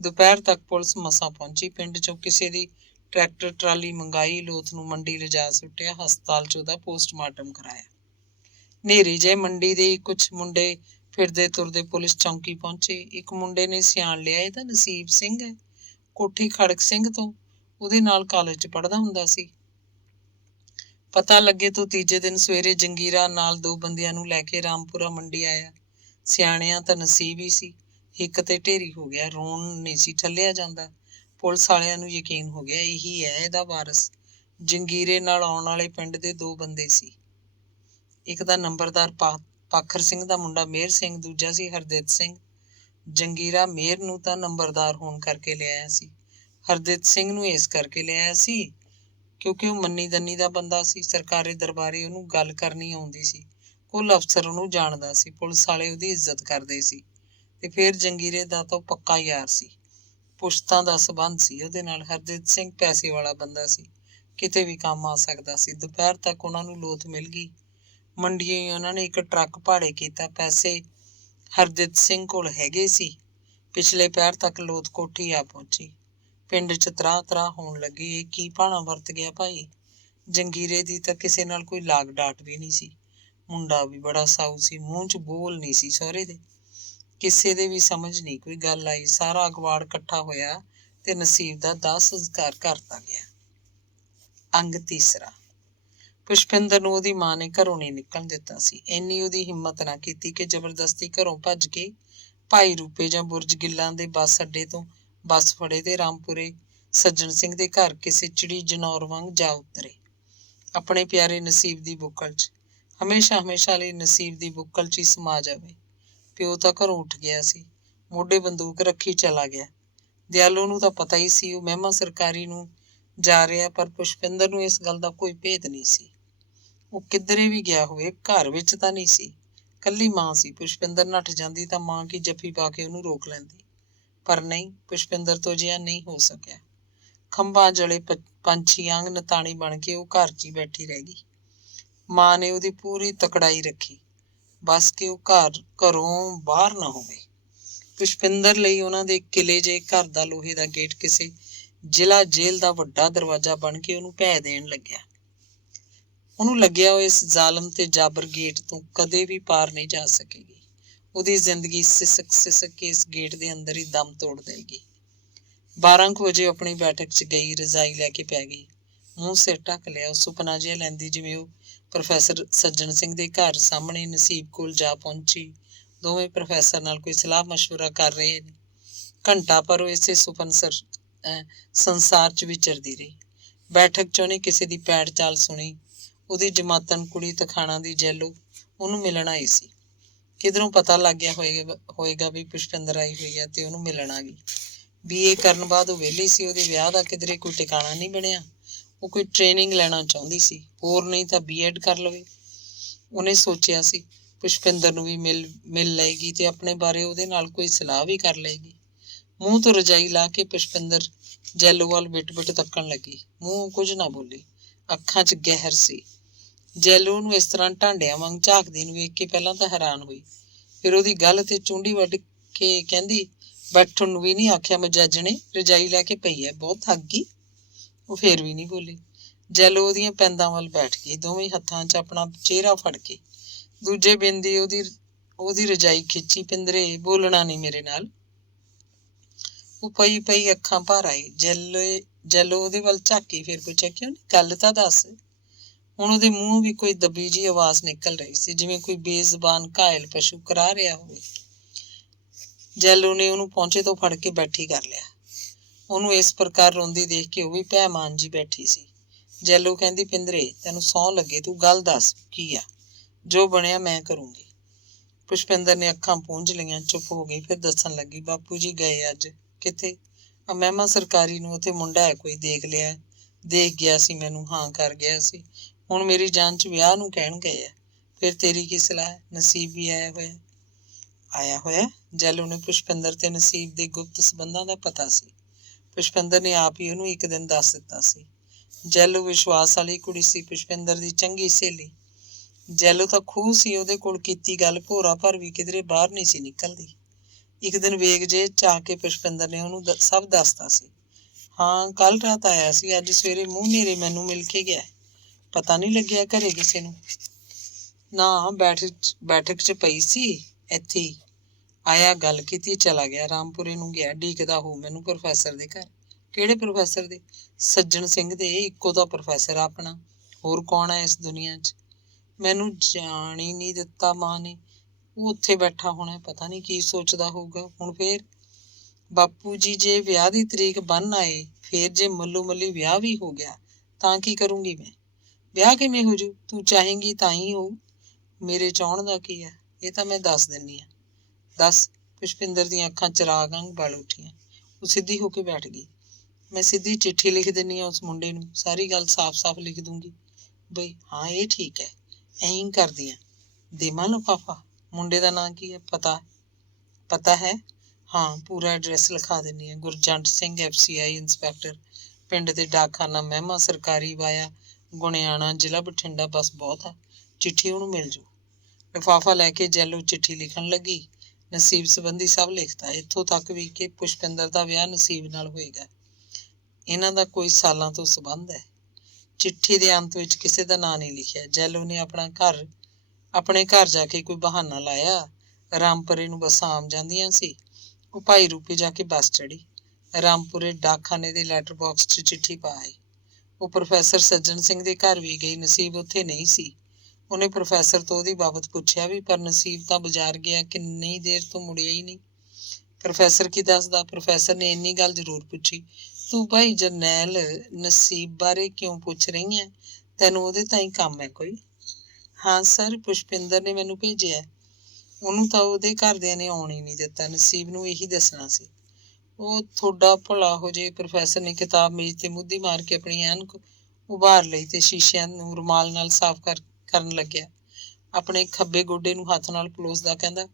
ਦੁਪਹਿਰ ਤੱਕ ਪੁਲਿਸ ਮਸਾਂ ਪਹੁੰਚੀ। ਪਿੰਡ 'ਚੋਂ ਕਿਸੇ ਦੀ ਟਰੈਕਟਰ ਟਰਾਲੀ ਮੰਗਾਈ, ਲੋਥ ਨੂੰ ਮੰਡੀ ਲਿਜਾ ਸੁੱਟਿਆ। ਹਸਪਤਾਲ 'ਚ ਉਹਦਾ ਪੋਸਟਮਾਰਟਮ ਕਰਾਇਆ। ਹਨੇਰੀ ਜਿਹੇ ਮੰਡੀ ਦੇ ਕੁਝ ਮੁੰਡੇ ਫਿਰਦੇ ਤੁਰਦੇ ਪੁਲਿਸ ਚੌਂਕੀ ਪਹੁੰਚੇ। ਇੱਕ ਮੁੰਡੇ ਨੇ ਸਿਆਣ ਲਿਆ, ਇਹ ਤਾਂ ਨਸੀਬ ਸਿੰਘ ਹੈ, ਕੋਠੀ ਖੜਕ ਸਿੰਘ ਤੋਂ, ਉਹਦੇ ਨਾਲ ਕਾਲਜ 'ਚ ਪੜ੍ਹਦਾ ਹੁੰਦਾ ਸੀ। ਪਤਾ ਲੱਗੇ ਤੋਂ ਤੀਜੇ ਦਿਨ ਸਵੇਰੇ ਜੰਗੀਰਾ ਨਾਲ 2 ਬੰਦਿਆਂ ਨੂੰ ਲੈ ਕੇ ਰਾਮਪੁਰਾ ਮੰਡੀ ਆਇਆ। ਸਿਆਣਿਆਂ ਤਾਂ ਨਸੀਬ ਹੀ ਸੀ। ਹਿੱਕ ਤੇ ਢੇਰੀ ਹੋ ਗਿਆ, ਰੋਣ ਨਹੀਂ ਸੀ ਠੱਲਿਆ ਜਾਂਦਾ। ਪੁਲਿਸ ਵਾਲਿਆਂ ਨੂੰ ਯਕੀਨ ਹੋ ਗਿਆ, ਇਹੀ ਹੈ ਇਹਦਾ ਵਾਰਸ। ਜੰਗੀਰੇ ਨਾਲ ਆਉਣ ਵਾਲੇ ਪਿੰਡ ਦੇ 2 ਬੰਦੇ ਸੀ। ਇੱਕ ਤਾਂ ਨੰਬਰਦਾਰ ਪਾਖਰ ਸਿੰਘ ਦਾ ਮੁੰਡਾ ਮਿਹਰ ਸਿੰਘ, ਦੂਜਾ ਸੀ ਹਰਦਿੱਤ ਸਿੰਘ। ਜੰਗੀਰਾ ਮਿਹਰ ਨੂੰ ਤਾਂ ਨੰਬਰਦਾਰ ਹੋਣ ਕਰਕੇ ਲਿਆਇਆ ਸੀ। ਹਰਦਿੱਤ ਸਿੰਘ ਨੂੰ ਇਸ ਕਰਕੇ ਲਿਆਇਆ ਸੀ ਕਿਉਂਕਿ ਉਹ ਮੰਨੀ ਦੰਨੀ ਦਾ ਬੰਦਾ ਸੀ। ਸਰਕਾਰੀ ਦਰਬਾਰੇ ਉਹਨੂੰ ਗੱਲ ਕਰਨੀ ਆਉਂਦੀ ਸੀ। ਕੁੱਲ ਅਫਸਰ ਉਹਨੂੰ ਜਾਣਦਾ ਸੀ। ਪੁਲਿਸ ਵਾਲੇ ਉਹਦੀ ਇੱਜ਼ਤ ਕਰਦੇ ਸੀ। ਤੇ ਫਿਰ ਜੰਗੀਰੇ ਦਾ ਤਾਂ ਉਹ ਪੱਕਾ ਯਾਰ ਸੀ। ਪੁਸ਼ਤਾਂ ਦਾ ਸੰਬੰਧ ਸੀ ਉਹਦੇ ਨਾਲ। ਹਰਦਿੱਤ ਸਿੰਘ ਪੈਸੇ ਵਾਲਾ ਬੰਦਾ ਸੀ, ਕਿਤੇ ਵੀ ਕੰਮ ਆ ਸਕਦਾ ਸੀ। ਦੁਪਹਿਰ ਤੱਕ ਉਹਨਾਂ ਨੂੰ ਲੋਥ ਮਿਲ ਗਈ। ਮੰਡੀਆਂ ਹੀ ਉਹਨਾਂ ਨੇ ਇੱਕ ਟਰੱਕ ਭਾੜੇ ਕੀਤਾ। ਪੈਸੇ ਹਰਦਿੱਤ ਸਿੰਘ ਕੋਲ ਹੈਗੇ ਸੀ। ਪਿਛਲੇ ਪਹਿਰ ਤੱਕ ਲੋਥ ਕੋਠੀ ਆ ਪਹੁੰਚੀ। ਪਿੰਡ 'ਚ ਤਰਾਹ ਤਰਾਹ ਹੋਣ ਲੱਗੀ, ਇਹ ਕੀ ਭਾਣਾ ਵਰਤ ਗਿਆ ਭਾਈ। ਜੰਗੀਰੇ ਦੀ ਤਾਂ ਕਿਸੇ ਨਾਲ ਕੋਈ ਲਾਗ ਡਾਟ ਵੀ ਨਹੀਂ ਸੀ। ਮੁੰਡਾ ਵੀ ਬੜਾ ਸਾਊ ਸੀ, ਮੂੰਹ 'ਚ ਬੋਲ ਨਹੀਂ ਸੀ ਸਹੁਰੇ ਦੇ। ਕਿਸੇ ਦੇ ਵੀ ਸਮਝ ਨਹੀਂ ਕੋਈ ਗੱਲ ਆਈ। ਸਾਰਾ ਅਗਵਾੜ ਇਕੱਠਾ ਹੋਇਆ ਤੇ ਨਸੀਬ ਦਾ ਦਾਹ ਸੰਸਕਾਰ ਕਰਤਾ ਗਿਆ। ਅੰਗ ਤੀਸਰਾ। ਪੁਸ਼ਪਿੰਦਰ ਨੂੰ ਉਹਦੀ ਮਾਂ ਨੇ ਘਰੋਂ ਨਹੀਂ ਨਿਕਲਣ ਦਿੱਤਾ ਸੀ। ਇੰਨੀ ਉਹਦੀ ਹਿੰਮਤ ਨਾ ਕੀਤੀ ਕਿ ਜ਼ਬਰਦਸਤੀ ਘਰੋਂ ਭੱਜ ਕੇ ਭਾਈ ਰੂਪੇ ਜਾਂ ਬੁਰਜ ਗਿੱਲਾਂ ਦੇ ਬੱਸ ਅੱਡੇ ਤੋਂ ਬੱਸ ਫੜੇ ਤੇ ਰਾਮਪੁਰੇ ਸੱਜਣ ਸਿੰਘ ਦੇ ਘਰ ਕਿਸੇ ਚਿੜੀ ਜਨੌਰ ਵਾਂਗ ਜਾ ਉਤਰੇ। ਆਪਣੇ ਪਿਆਰੇ ਨਸੀਬ ਦੀ ਬੁੱਕਲ 'ਚ, ਹਮੇਸ਼ਾ ਹਮੇਸ਼ਾ ਲਈ ਨਸੀਬ ਦੀ ਬੁੱਕਲ 'ਚ ਹੀ ਸਮਾ ਜਾਵੇ। ਪਿਓ ਤਾਂ ਘਰੋਂ ਉੱਠ ਗਿਆ ਸੀ, ਮੋਢੇ ਬੰਦੂਕ ਰੱਖੀ ਚਲਾ ਗਿਆ। ਦਿਆਲੋ ਨੂੰ ਤਾਂ ਪਤਾ ਹੀ ਸੀ ਉਹ ਮਹਿਮਾ ਸਰਕਾਰੀ ਨੂੰ ਜਾ ਰਿਹਾ, ਪਰ ਪੁਸ਼ਪਿੰਦਰ ਨੂੰ ਇਸ ਗੱਲ ਦਾ ਕੋਈ ਭੇਦ ਨਹੀਂ ਸੀ। ਉਹ ਕਿੱਧਰੇ ਵੀ ਗਿਆ ਹੋਵੇ, ਘਰ ਵਿੱਚ ਤਾਂ ਨਹੀਂ ਸੀ। ਕੱਲੀ ਮਾਂ ਸੀ। ਪੁਸ਼ਪਿੰਦਰ ਨੱਠ ਜਾਂਦੀ ਤਾਂ ਮਾਂ ਕੀ ਜੱਫੀ ਪਾ ਕੇ ਉਹਨੂੰ ਰੋਕ ਲੈਂਦੀ, ਪਰ ਨਹੀਂ, ਪੁਸ਼ਪਿੰਦਰ ਤੋਂ ਅਜਿਹਾ ਨਹੀਂ ਹੋ ਸਕਿਆ। ਖੰਭਾਂ ਜਲੇ ਪੰਛੀ ਵਾਂਗ ਨਤਾਣੀ ਬਣ ਕੇ ਉਹ ਘਰ 'ਚ ਹੀ ਬੈਠੀ ਰਹਿ ਗਈ। ਮਾਂ ਨੇ ਉਹਦੀ ਪੂਰੀ ਤਕੜਾਈ ਰੱਖੀ, ਬਸ ਕਿ ਉਹ ਘਰੋਂ ਬਾਹਰ ਨਾ ਹੋਵੇ। ਪੁਸ਼ਪਿੰਦਰ ਲਈ ਉਹਨਾਂ ਦੇ ਕਿਲੇ ਜਿਹੇ ਘਰ ਦਾ ਲੋਹੇ ਦਾ ਗੇਟ ਕਿਸੇ ਜ਼ਿਲ੍ਹਾ ਜੇਲ੍ਹ ਦਾ ਵੱਡਾ ਦਰਵਾਜ਼ਾ ਬਣ ਕੇ ਉਹਨੂੰ ਭੈ ਦੇਣ ਲੱਗਿਆ। ਉਹਨੂੰ ਲੱਗਿਆ ਉਹ ਇਸ ਜ਼ਾਲਮ ਤੇ ਜਾਬਰ ਗੇਟ ਤੋਂ ਕਦੇ ਵੀ ਪਾਰ ਨਹੀਂ ਜਾ ਸਕੇਗੀ। ਉਹਦੀ ਜ਼ਿੰਦਗੀ ਸਿਸਕ ਸਿਸਕ ਕੇ ਇਸ ਗੇਟ ਦੇ ਅੰਦਰ ਹੀ ਦਮ ਤੋੜ ਦੇਗੀ। 12 ਕੁ ਵਜੇ ਆਪਣੀ ਬੈਠਕ 'ਚ ਗਈ, ਰਜ਼ਾਈ ਲੈ ਕੇ ਪੈ ਗਈ, ਮੂੰਹ ਸਿਰ ਢੱਕ ਲਿਆ। ਉਹ ਸੁਪਨਾ ਜਿਹਾ ਲੈਂਦੀ ਜਿਵੇਂ ਉਹ ਪ੍ਰੋਫੈਸਰ ਸੱਜਣ ਸਿੰਘ ਦੇ ਘਰ ਸਾਹਮਣੇ ਨਸੀਬ ਕੋਲ ਜਾ ਪਹੁੰਚੀ। ਦੋਵੇਂ ਪ੍ਰੋਫੈਸਰ ਨਾਲ ਕੋਈ ਸਲਾਹ ਮਸ਼ਵਰਾ ਕਰ ਰਹੇ ਨੇ। ਘੰਟਾ ਪਰ ਉਹ ਇਸੇ ਸੰਸਾਰ 'ਚ ਵਿਚਰਦੀ ਰਹੀ। ਬੈਠਕ 'ਚ ਉਹਨੇ ਕਿਸੇ ਦੀ ਪੈੜ ਚਾਲ ਸੁਣੀ। ਉਹਦੀ ਜਮਾਤਨ ਕੁੜੀ ਤਖਾਣਾ ਦੀ ਜੈਲੋ ਉਹਨੂੰ ਮਿਲਣ ਆਈ ਸੀ। ਕਿਧਰੋਂ ਪਤਾ ਲੱਗ ਗਿਆ ਹੋਏਗਾ ਵੀ ਪੁਸ਼ਪਿੰਦਰ ਆਈ ਹੋਈ ਆ ਤੇ ਉਹਨੂੰ ਮਿਲਣ ਆ ਗਈ। BA ਕਰਨ ਬਾਅਦ ਉਹ ਵਿਹਲੀ ਸੀ। ਉਹਦੇ ਵਿਆਹ ਦਾ ਕਿਧਰੇ ਕੋਈ ਟਿਕਾਣਾ ਨਹੀਂ ਬਣਿਆ। ਉਹ ਕੋਈ ਟ੍ਰੇਨਿੰਗ ਲੈਣਾ ਚਾਹੁੰਦੀ ਸੀ, ਹੋਰ ਨਹੀਂ ਤਾਂ B.Ed ਕਰ ਲਵੇ। ਉਹਨੇ ਸੋਚਿਆ ਸੀ ਪੁਸ਼ਪਿੰਦਰ ਨੂੰ ਵੀ ਮਿਲ ਲਏਗੀ ਤੇ ਆਪਣੇ ਬਾਰੇ ਉਹਦੇ ਨਾਲ ਕੋਈ ਸਲਾਹ ਵੀ ਕਰ ਲਏਗੀ। ਮੂੰਹ ਤੋਂ ਰਜਾਈ ਲਾ ਕੇ ਪੁਸ਼ਪਿੰਦਰ ਜੈਲੋ ਵੱਲ ਬਿਟ ਬਿਟ ਤੱਕਣ ਲੱਗੀ। ਮੂੰਹ ਕੁਝ ਨਾ ਬੋਲੀ, ਅੱਖਾਂ 'ਚ ਗਹਿਰ ਸੀ। ਜੈਲੋ ਨੂੰ ਇਸ ਤਰ੍ਹਾਂ ਢਾਂਡਿਆਂ ਵਾਂਗ ਝਾਕਦੀ ਨੂੰ ਵੇਖ ਕੇ ਪਹਿਲਾਂ ਤਾਂ ਹੈਰਾਨ ਹੋਈ, ਫਿਰ ਉਹਦੀ ਗੱਲ ਤੇ ਚੁੰਡੀ ਵੱਢ ਕੇ ਕਹਿੰਦੀ, ਬੈਠਣ ਨੂੰ ਵੀ ਨਹੀਂ ਆਖਿਆ ਮਜਾਜਣੇ, ਰਜਾਈ ਲੈ ਕੇ ਪਈ ਹੈ, ਬਹੁਤ ਥੱਕ ਗਈ। ਉਹ ਫੇਰ ਵੀ ਨਹੀਂ ਬੋਲੀ। ਜੈਲੋ ਉਹਦੀਆਂ ਪੈਂਦਾਂ ਵੱਲ ਬੈਠ ਗਈ, ਦੋਵੇਂ ਹੱਥਾਂ 'ਚ ਆਪਣਾ ਚਿਹਰਾ ਫੜ ਕੇ। ਦੂਜੇ ਬਿੰਦੀ ਉਹਦੀ ਰਜਾਈ ਖਿੱਚੀ। ਪਿੰਦਰੇ, ਬੋਲਣਾ ਨਹੀਂ ਮੇਰੇ ਨਾਲ। ਉਹ ਪਈ ਪਈ ਅੱਖਾਂ ਭਰ ਆਈ। ਜੈਲੋ ਉਹਦੇ ਵੱਲ ਝਾਕੀ, ਫਿਰ ਪੁੱਛਿਆ, ਕਿਉਂ ਨਹੀਂ, ਗੱਲ ਤਾਂ ਦੱਸ। ਹੁਣ ਉਹਦੇ ਮੂੰਹੋਂ ਵੀ ਕੋਈ ਦੱਬੀ ਜਿਹੀ ਆਵਾਜ਼ ਨਿਕਲ ਰਹੀ ਸੀ, ਜਿਵੇਂ ਕੋਈ ਬੇਜ਼ਬਾਨ ਘਾਇਲ ਪਸ਼ੂ ਕਰਾ ਰਿਹਾ ਹੋਵੇ। ਜੈਲੋ ਨੇ ਉਹਨੂੰ ਪਹੁੰਚੇ ਤੋਂ ਫੜ ਕੇ ਬੈਠੀ ਕਰ ਲਿਆ। ਉਹਨੂੰ ਇਸ ਪ੍ਰਕਾਰ ਰੋਂਦੀ ਦੇਖ ਕੇ ਉਹ ਵੀ ਭੈਮਾਨ ਜੀ ਬੈਠੀ ਸੀ। ਜੈਲੋ ਕਹਿੰਦੀ, ਪਿੰਦਰੇ, ਤੈਨੂੰ ਸਹੁੰ ਲੱਗੇ, ਤੂੰ ਗੱਲ ਦੱਸ ਕੀ ਆ? ਜੋ ਬਣਿਆ ਮੈਂ ਕਰੂੰਗੀ। ਪੁਸ਼ਪਿੰਦਰ ਨੇ ਅੱਖਾਂ ਪੂੰਝ ਲਈਆਂ, ਚੁੱਪ ਹੋ ਗਈ। ਫਿਰ ਦੱਸਣ ਲੱਗੀ, ਬਾਪੂ ਜੀ ਗਏ ਅੱਜ। ਕਿੱਥੇ? ਮਹਿਮਾ ਸਰਕਾਰੀ ਨੂੰ। ਉੱਥੇ ਮੁੰਡਾ ਹੈ ਕੋਈ, ਦੇਖ ਲਿਆ, ਦੇਖ ਗਿਆ ਸੀ ਮੈਨੂੰ, ਹਾਂ ਕਰ ਗਿਆ ਸੀ। ਹੁਣ ਮੇਰੀ ਜਾਨ 'ਚ ਵਿਆਹ ਨੂੰ ਕਹਿਣ ਗਏ ਆ। ਫਿਰ ਤੇਰੀ ਕੀ ਸਲਾਹ ਹੈ? ਨਸੀਬ ਵੀ ਆਇਆ ਹੋਇਆ? ਜੈਲੋ ਨੇ ਪੁਸ਼ਪਿੰਦਰ ਤੇ ਨਸੀਬ ਦੇ ਗੁਪਤ ਸੰਬੰਧਾਂ ਦਾ ਪਤਾ ਸੀ। ਪੁਸ਼ਪਿੰਦਰ ਨੇ ਆਪ ਹੀ ਉਹਨੂੰ ਇੱਕ ਦਿਨ ਦੱਸ ਦਿੱਤਾ ਸੀ। ਜੈਲੋ ਵਿਸ਼ਵਾਸ ਵਾਲੀ ਕੁੜੀ ਸੀ, ਪੁਸ਼ਪਿੰਦਰ ਦੀ ਚੰਗੀ ਸਹੇਲੀ। ਜੈਲੋ ਤਾਂ ਖੂਹ ਸੀ, ਉਹਦੇ ਕੋਲ ਕੀਤੀ ਗੱਲ ਭੋਰਾ ਭਰ ਵੀ ਕਿਧਰੇ ਬਾਹਰ ਨਹੀਂ ਸੀ ਨਿਕਲਦੀ। ਇੱਕ ਦਿਨ ਵੇਗ ਜੇ ਚਾਹ ਕੇ ਪੁਸ਼ਪਿੰਦਰ ਨੇ ਉਹਨੂੰ ਸਭ ਦੱਸਤਾ ਸੀ। ਹਾਂ, ਕੱਲ ਰਾਤ ਆਇਆ ਸੀ, ਅੱਜ ਸਵੇਰੇ ਮੂੰਹ ਨੇਰੇ ਮੈਨੂੰ ਮਿਲ ਕੇ ਗਿਆ। ਪਤਾ ਨਹੀਂ ਲੱਗਿਆ ਘਰੇ ਕਿਸੇ ਨੂੰ? ਨਾ, ਬੈਠਕ 'ਚ ਪਈ ਸੀ, ਇੱਥੇ ਹੀ ਆਇਆ, ਗੱਲ ਕੀਤੀ, ਚਲਾ ਗਿਆ। ਰਾਮਪੁਰੇ ਨੂੰ ਗਿਆ, ਡੀਕਦਾ ਹੋ ਮੈਨੂੰ ਪ੍ਰੋਫੈਸਰ ਦੇ ਘਰ। ਕਿਹੜੇ ਪ੍ਰੋਫੈਸਰ ਦੇ? ਸੱਜਣ ਸਿੰਘ ਦੇ। ਇੱਕੋ ਦਾ ਪ੍ਰੋਫੈਸਰ ਆਪਣਾ, ਹੋਰ ਕੌਣ ਹੈ ਇਸ ਦੁਨੀਆ 'ਚ? ਮੈਨੂੰ ਜਾਣ ਹੀ ਨਹੀਂ ਦਿੱਤਾ ਮਾਂ ਨੇ। ਉਹ ਉੱਥੇ ਬੈਠਾ ਹੋਣਾ, ਪਤਾ ਨਹੀਂ ਕੀ ਸੋਚਦਾ ਹੋਊਗਾ। ਹੁਣ ਫੇਰ ਬਾਪੂ ਜੀ ਜੇ ਵਿਆਹ ਦੀ ਤਰੀਕ ਬੰਨ ਆਏ, ਫੇਰ ਜੇ ਮੱਲੋ ਮੱਲੀ ਵਿਆਹ ਵੀ ਹੋ ਗਿਆ ਤਾਂ ਕੀ ਕਰੂੰਗੀ ਮੈਂ? ਵਿਆਹ ਕਿਵੇਂ ਹੋ ਜੂ? ਤੂੰ ਚਾਹੇਂਗੀ ਤਾਂ ਹੀ ਹੋਊ। ਮੇਰੇ ਚਾਹੁਣ ਦਾ ਕੀ ਹੈ? ਇਹ ਤਾਂ ਮੈਂ ਦੱਸ ਦਿੰਦੀ ਹਾਂ। ਦੱਸ। ਪੁਸ਼ਪਿੰਦਰ ਦੀਆਂ ਅੱਖਾਂ ਚਿਰਾਗ ਵਾਂਗ ਬਲ ਉੱਠੀਆਂ। ਉਹ ਸਿੱਧੀ ਹੋ ਕੇ ਬੈਠ ਗਈ। ਮੈਂ ਸਿੱਧੀ ਚਿੱਠੀ ਲਿਖ ਦਿੰਦੀ ਹਾਂ ਉਸ ਮੁੰਡੇ ਨੂੰ, ਸਾਰੀ ਗੱਲ ਸਾਫ਼-ਸਾਫ਼ ਲਿਖ ਦੂੰਗੀ। ਬਈ ਹਾਂ, ਇਹ ਠੀਕ ਹੈ, ਐਂ ਕਰਦੀ ਹਾਂ। ਦੇਵਾਂ ਲਿਫਾਫਾ? ਮੁੰਡੇ ਦਾ ਨਾਂ ਕੀ ਹੈ? ਪਤਾ ਹੈ? ਹਾਂ, ਪੂਰਾ ਐਡਰੈਸ ਲਿਖਾ ਦਿੰਦੀ ਹਾਂ। ਗੁਰਜੰਟ ਸਿੰਘ, FCI ਇੰਸਪੈਕਟਰ, ਪਿੰਡ ਦੇ ਡਾਕਖਾਨਾ ਮਹਿਮਾ ਸਰਕਾਰੀ, ਵਾਇਆ ਗੁਣਿਆਣਾ, ਜ਼ਿਲ੍ਹਾ ਬਠਿੰਡਾ। ਬਸ ਬਹੁਤ ਆ, ਚਿੱਠੀ ਉਹਨੂੰ ਮਿਲ ਜੂ। ਲਿਫਾਫਾ ਲੈ ਕੇ ਜੈਲੋ ਚਿੱਠੀ ਲਿਖਣ ਲੱਗੀ। ਨਸੀਬ ਸੰਬੰਧੀ ਸਭ ਲਿਖਤਾ, ਇੱਥੋਂ ਤੱਕ ਵੀ ਕਿ ਪੁਸ਼ਪਿੰਦਰ ਦਾ ਵਿਆਹ ਨਸੀਬ ਨਾਲ ਹੋਏਗਾ। ਇਹਨਾਂ ਦਾ ਕੋਈ ਸਾਲਾਂ ਤੋਂ ਸੰਬੰਧ ਹੈ। ਚਿੱਠੀ ਦੇ ਅੰਤ ਵਿੱਚ ਕਿਸੇ ਦਾ ਨਾਂ ਨਹੀਂ ਲਿਖਿਆ। ਜੈਲੋ ਨੇ ਆਪਣੇ ਘਰ ਜਾ ਕੇ ਕੋਈ ਬਹਾਨਾ ਲਾਇਆ। ਰਾਮਪੁਰੇ ਨੂੰ ਬੱਸਾਂ ਆਮ ਜਾਂਦੀਆਂ ਸੀ। ਉਹ ਭਾਈ ਰੂਪੇ ਜਾ ਕੇ ਬੱਸ ਚੜ੍ਹੀ। ਰਾਮਪੁਰੇ ਡਾਕਖਾਨੇ ਦੇ ਲੈਟਰ ਬਾਕਸ 'ਚ ਚਿੱਠੀ ਪਾ ਆਈ। ਉਹ ਪ੍ਰੋਫੈਸਰ ਸੱਜਣ ਸਿੰਘ ਦੇ ਘਰ ਵੀ ਗਈ। ਨਸੀਬ ਉੱਥੇ ਨਹੀਂ ਸੀ। ਉਹਨੇ ਪ੍ਰੋਫੈਸਰ ਤੋਂ ਉਹਦੀ ਬਾਬਤ ਪੁੱਛਿਆ ਵੀ, ਪਰ ਨਸੀਬ ਤਾਂ ਬਾਜ਼ਾਰ ਗਿਆ, ਕਿੰਨੀ ਦੇਰ ਤੋਂ ਮੁੜਿਆ ਹੀ ਨਹੀਂ। ਪ੍ਰੋਫੈਸਰ ਕੀ ਦੱਸਦਾ? ਪ੍ਰੋਫੈਸਰ ਨੇ ਇੰਨੀ ਗੱਲ ਜ਼ਰੂਰ ਪੁੱਛੀ, ਤੂੰ ਭਾਈ ਜਰਨੈਲ ਨਸੀਬ ਬਾਰੇ ਕਿਉਂ ਪੁੱਛ ਰਹੀ ਹੈ? ਤੈਨੂੰ ਉਹਦੇ ਤਾਂ ਹੀ ਕੰਮ ਹੈ ਕੋਈ? ਹਾਂ ਸਰ, ਪੁਸ਼ਪਿੰਦਰ ਨੇ ਮੈਨੂੰ ਭੇਜਿਆ। ਉਹਨੂੰ ਤਾਂ ਉਹਦੇ ਘਰਦਿਆਂ ਨੇ ਆਉਣ ਹੀ ਨਹੀਂ ਦਿੱਤਾ। ਨਸੀਬ ਨੂੰ ਇਹੀ ਦੱਸਣਾ ਸੀ। ਉਹ ਤੁਹਾਡਾ ਭਲਾ ਹੋ ਜੇ। ਪ੍ਰੋਫੈਸਰ ਨੇ ਕਿਤਾਬ ਮੇਜ਼ ਤੇ ਮੁੱਧੀ ਮਾਰ ਕੇ ਆਪਣੀ ਐਨਕ ਉਭਾਰ ਲਈ ਤੇ ਸ਼ੀਸ਼ਿਆਂ ਨੂੰ ਰੁਮਾਲ ਨਾਲ ਸਾਫ਼ ਕਰਨ ਲੱਗਿਆ। ਆਪਣੇ ਖੱਬੇ ਗੋਡੇ ਨੂੰ ਹੱਥ ਨਾਲ ਪਲੋਸਦਾ ਕਹਿੰਦਾ,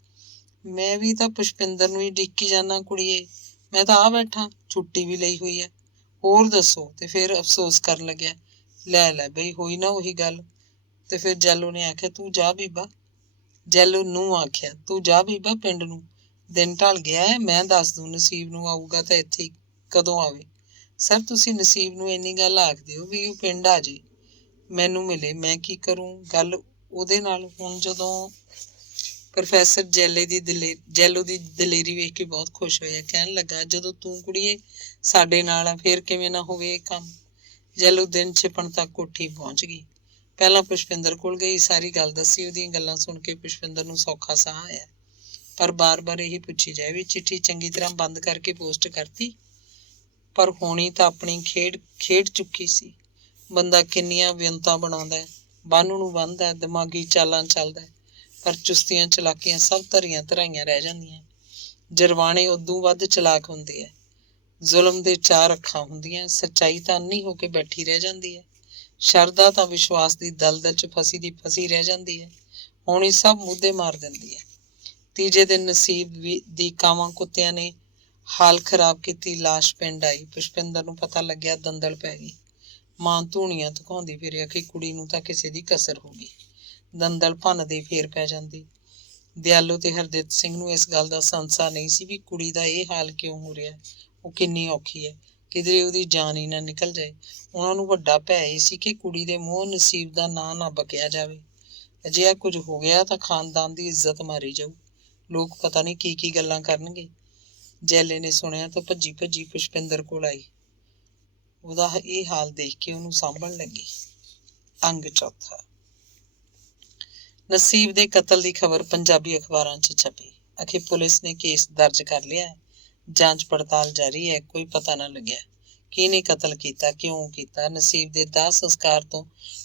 ਮੈਂ ਵੀ ਤਾਂ ਪੁਸ਼ਪਿੰਦਰ ਨੂੰ ਹੀ ਡਿੱਕੀ ਜਾਂਦਾ ਕੁੜੀਏ। ਮੈਂ ਤਾਂ ਆ ਬੈਠਾ, ਛੁੱਟੀ ਵੀ ਲਈ ਹੋਈ ਹੈ। ਹੋਰ ਦੱਸੋ? ਤੇ ਫਿਰ ਅਫਸੋਸ ਕਰਨ ਲੱਗਿਆ, ਲੈ ਬਈ, ਹੋਈ ਨਾ ਉਹੀ ਗੱਲ। ਤੇ ਫਿਰ ਜੈਲੋ ਨੇ ਆਖਿਆ, ਤੂੰ ਜਾ ਬੀਬਾ। ਜੈਲੋ ਨੂੰ ਆਖਿਆ, ਤੂੰ ਜਾ ਬੀਬਾ ਪਿੰਡ ਨੂੰ, ਦਿਨ ਢਲ ਗਿਆ ਹੈ, ਮੈਂ ਦੱਸ ਦੂੰ ਨਸੀਬ ਨੂੰ। ਆਊਗਾ ਤਾਂ ਇੱਥੇ ਕਦੋਂ ਆਵੇ? ਸਰ, ਤੁਸੀਂ ਨਸੀਬ ਨੂੰ ਇੰਨੀ ਗੱਲ ਆਖ ਦਿਓ ਵੀ ਉਹ ਪਿੰਡ ਆ ਜੇ, ਮੈਨੂੰ ਮਿਲੇ। ਮੈਂ ਕੀ ਕਰੂੰ ਗੱਲ ਉਹਦੇ ਨਾਲ? ਹੁਣ ਜਦੋਂ ਪ੍ਰੋਫੈਸਰ ਜੈਲੋ ਦੀ ਦਲੇਰੀ ਵੇਖ ਕੇ ਬਹੁਤ ਖੁਸ਼ ਹੋਇਆ। ਕਹਿਣ ਲੱਗਾ, ਜਦੋਂ ਤੂੰ ਕੁੜੀਏ ਸਾਡੇ ਨਾਲ ਆ, ਫੇਰ ਕਿਵੇਂ ਨਾ ਹੋਵੇ ਇਹ ਕੰਮ। ਜੈਲੋ ਦਿਨ ਛਿਪਣ ਤੱਕ ਕੋਠੀ ਪਹੁੰਚ ਗਈ। ਪਹਿਲਾਂ ਪੁਸ਼ਪਿੰਦਰ ਕੋਲ ਗਈ, ਸਾਰੀ ਗੱਲ ਦੱਸੀ। ਉਹਦੀਆਂ ਗੱਲਾਂ ਸੁਣ ਕੇ ਪੁਸ਼ਪਿੰਦਰ ਨੂੰ ਸੌਖਾ ਸਾਹ ਆਇਆ, ਪਰ ਬਾਰ-ਬਾਰ ਇਹੀ ਪੁੱਛੀ ਜਾਏ ਵੀ ਚਿੱਠੀ ਚੰਗੀ ਤਰ੍ਹਾਂ ਬੰਦ ਕਰਕੇ ਪੋਸਟ ਕਰਤੀ। ਪਰ ਹੋਣੀ ਤਾਂ ਆਪਣੀ ਖੇਡ ਚੁੱਕੀ ਸੀ। ਬੰਦਾ ਕਿੰਨੀਆਂ ਵਿਉਂਤਾਂ ਬਣਾਉਂਦਾ, ਬੰਨ ਨੂੰ ਬੰਨ੍ਹਦਾ, ਦਿਮਾਗੀ ਚਾਲਾਂ ਚੱਲਦਾ, ਪਰ ਚੁਸਤੀਆਂ ਚਲਾਕੀਆਂ ਸਭ ਧਰੀਆਂ ਧਰਾਈਆਂ ਰਹਿ ਜਾਂਦੀਆਂ। ਜਰਵਾਣੇ ਉਦੋਂ ਵੱਧ ਚਲਾਕ ਹੁੰਦੇ ਆ। ਜ਼ੁਲਮ ਦੇ 4 ਅੱਖਾਂ ਹੁੰਦੀਆਂ। ਸੱਚਾਈ ਤਾਂ ਅੰਨੀ ਹੋ ਕੇ ਬੈਠੀ ਰਹਿ ਜਾਂਦੀ ਹੈ। ਸ਼ਰਧਾ ਤਾਂ ਵਿਸ਼ਵਾਸ ਦੀ ਦਲਦਲ 'ਚ ਫਸੀ ਦੀ ਫਸੀ ਰਹਿ ਜਾਂਦੀ ਹੈ। ਹੋਣੀ ਸਭ ਮੁੱਦੇ ਮਾਰ ਦਿੰਦੀ ਹੈ। ਤੀਜੇ ਦਿਨ ਨਸੀਬ ਦੀ ਕਾਵਾਂ ਕੁੱਤਿਆਂ ਨੇ ਹਾਲ ਖਰਾਬ ਕੀਤੀ। ਲਾਸ਼ ਪਿੰਡ ਆਈ। ਪੁਸ਼ਪਿੰਦਰ ਨੂੰ ਪਤਾ ਲੱਗਿਆ, ਦੰਦਲ ਪੈ ਗਈ। ਮਾਂ ਧੂਣੀਆਂ ਧੁਕਾਉਂਦੀ ਫਿਰਿਆ ਕਿ ਕੁੜੀ ਨੂੰ ਤਾਂ ਕਿਸੇ ਦੀ ਕਸਰ ਹੋ ਗਈ। ਦੰਦਲ ਭੰਨਦੇ ਫੇਰ ਪੈ ਜਾਂਦੀ। ਦਿਆਲੋ ਤੇ ਹਰਦਿੱਤ ਸਿੰਘ ਨੂੰ ਇਸ ਗੱਲ ਦਾ ਸੰਸਾ ਨਹੀਂ ਸੀ ਵੀ ਕੁੜੀ ਦਾ ਇਹ ਹਾਲ ਕਿਉਂ ਹੋ ਰਿਹਾ। ਉਹ ਕਿੰਨੀ ਔਖੀ ਹੈ, ਕਿਧਰੇ ਉਹਦੀ ਜਾਨ ਹੀ ਨਾ ਨਿਕਲ ਜਾਏ। ਉਹਨਾਂ ਨੂੰ ਵੱਡਾ ਭੈ ਇਹ ਸੀ ਕਿ ਕੁੜੀ ਦੇ ਮੂੰਹ ਨਸੀਬ ਦਾ ਨਾਂ ਨਾ ਬਕਿਆ ਜਾਵੇ। ਅਜਿਹਾ ਕੁਝ ਹੋ ਗਿਆ ਤਾਂ ਖਾਨਦਾਨ ਦੀ ਇੱਜ਼ਤ ਮਾਰੀ ਜਾਊ। ਲੋਕ ਪਤਾ ਨਹੀਂ ਕੀ ਗੱਲਾਂ ਕਰਨਗੇ। ਜੈਲੇ ਨੇ ਸੁਣਿਆ ਤਾਂ ਭੱਜੀ ਭੱਜੀ ਪੁਸ਼ਪਿੰਦਰ ਕੋਲ ਆਈ। ਉਹਦਾ ਇਹ ਹਾਲ ਦੇਖ ਕੇ ਉਹਨੂੰ ਸਾਂਭਣ ਲੱਗੀ। अंग चौथा। नसीब ਦੇ ਕਤਲ ਦੀ ਖਬਰ ਪੰਜਾਬੀ ਅਖਬਾਰਾਂ 'ਚ ਛਪੀ। ਅਖੇ ਪੁਲਿਸ ਨੇ ਕੇਸ ਦਰਜ ਕਰ ਲਿਆ ਹੈ। ਜਾਂਚ ਪੜਤਾਲ ਜਾਰੀ ਹੈ। ਕੋਈ ਪਤਾ ਨਾ ਲੱਗਿਆ ਕਿਹਨੇ ਕਤਲ ਕੀਤਾ, ਕਿਉਂ ਕੀਤਾ। ਨਸੀਬ ਦੇ ਦਾਹ ਸੰਸਕਾਰ ਤੋਂ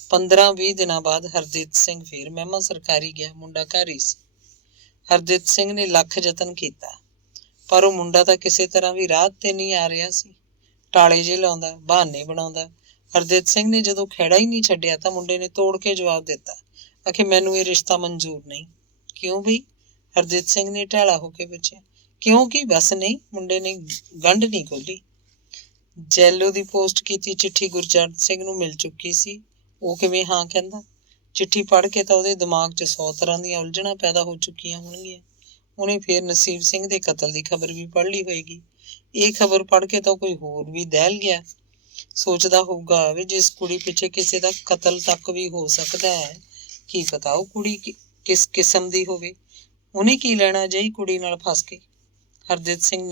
15-20 ਦਿਨਾਂ ਬਾਅਦ ਹਰਦੀਪ ਸਿੰਘ ਫਿਰ ਮਹਿਮਾ ਸਰਕਾਰੀ ਗਿਆ। ਮੁੰਡਾ ਘਰ ਹੀ ਸੀ। ਹਰਦੀਪ ਸਿੰਘ ਨੇ ਲੱਖ ਯਤਨ ਕੀਤਾ, ਪਰ ਉਹ ਮੁੰਡਾ ਤਾਂ ਕਿਸੇ ਤਰ੍ਹਾਂ ਵੀ ਰਾਹ ਤੇ ਨਹੀਂ ਆ ਰਿਹਾ ਸੀ। ਟਾਲੇ ਜਿਹੇ ਲਾਉਂਦਾ, ਬਹਾਨੇ ਬਣਾਉਂਦਾ। ਹਰਦੀਪ ਸਿੰਘ ਨੇ ਜਦੋਂ ਖਹਿੜਾ ਹੀ ਨਹੀਂ ਛੱਡਿਆ ਤਾਂ ਮੁੰਡੇ ਨੇ ਤੋੜ ਕੇ ਜਵਾਬ ਦਿੱਤਾ, ਆਖੇ ਮੈਨੂੰ ਇਹ ਰਿਸ਼ਤਾ ਮਨਜ਼ੂਰ ਨਹੀਂ। ਕਿਉਂ ਬਈ? ਹਰਦੀਪ ਸਿੰਘ ਨੇ ਢਾਲਾ ਹੋ ਕੇ ਪੁੱਛਿਆ। ਕਿਉਂ ਕੀ? ਬਸ ਨਹੀਂ। ਮੁੰਡੇ ਨੇ ਗੰਢ ਨਹੀਂ ਖੋਲੀ। ਜੈਲੋ ਦੀ ਪੋਸਟ ਕੀਤੀ ਚਿੱਠੀ ਗੁਰਚਰਨ ਸਿੰਘ ਨੂੰ ਮਿਲ ਚੁੱਕੀ ਸੀ। ਉਹ ਕਿਵੇਂ ਹਾਂ ਕਹਿੰਦਾ? ਚਿੱਠੀ ਪੜ੍ਹ ਕੇ ਤਾਂ ਉਹਦੇ ਦਿਮਾਗ 'ਚ 100 ਤਰ੍ਹਾਂ ਦੀਆਂ ਉਲਝਣਾਂ ਪੈਦਾ ਹੋ ਚੁੱਕੀਆਂ ਹੋਣਗੀਆਂ। ਉਹਨੇ ਫੇਰ ਨਸੀਬ ਸਿੰਘ ਦੇ ਕਤਲ ਦੀ ਖਬਰ ਵੀ ਪੜ੍ਹ ਲਈ ਹੋਏਗੀ। ਇਹ ਖਬਰ ਪੜ੍ਹ ਕੇ ਤਾਂ ਕੋਈ ਹੋਰ ਵੀ ਦਹਿਲ ਗਿਆ। ਸੋਚਦਾ ਹੋਊਗਾ ਵੀ ਜਿਸ ਕੁੜੀ ਪਿੱਛੇ ਕਿਸੇ ਦਾ ਕਤਲ ਤੱਕ ਵੀ ਹੋ ਸਕਦਾ ਹੈ, ਕੀ ਪਤਾ ਉਹ ਕੁੜੀ ਕਿਸ ਕਿਸਮ ਦੀ ਹੋਵੇ। ਉਹਨੇ ਕੀ ਲੈਣਾ ਅਜਿਹੀ ਕੁੜੀ ਨਾਲ ਫਸ ਕੇ। ਹਰਦੀਪ ਸਿੰਘ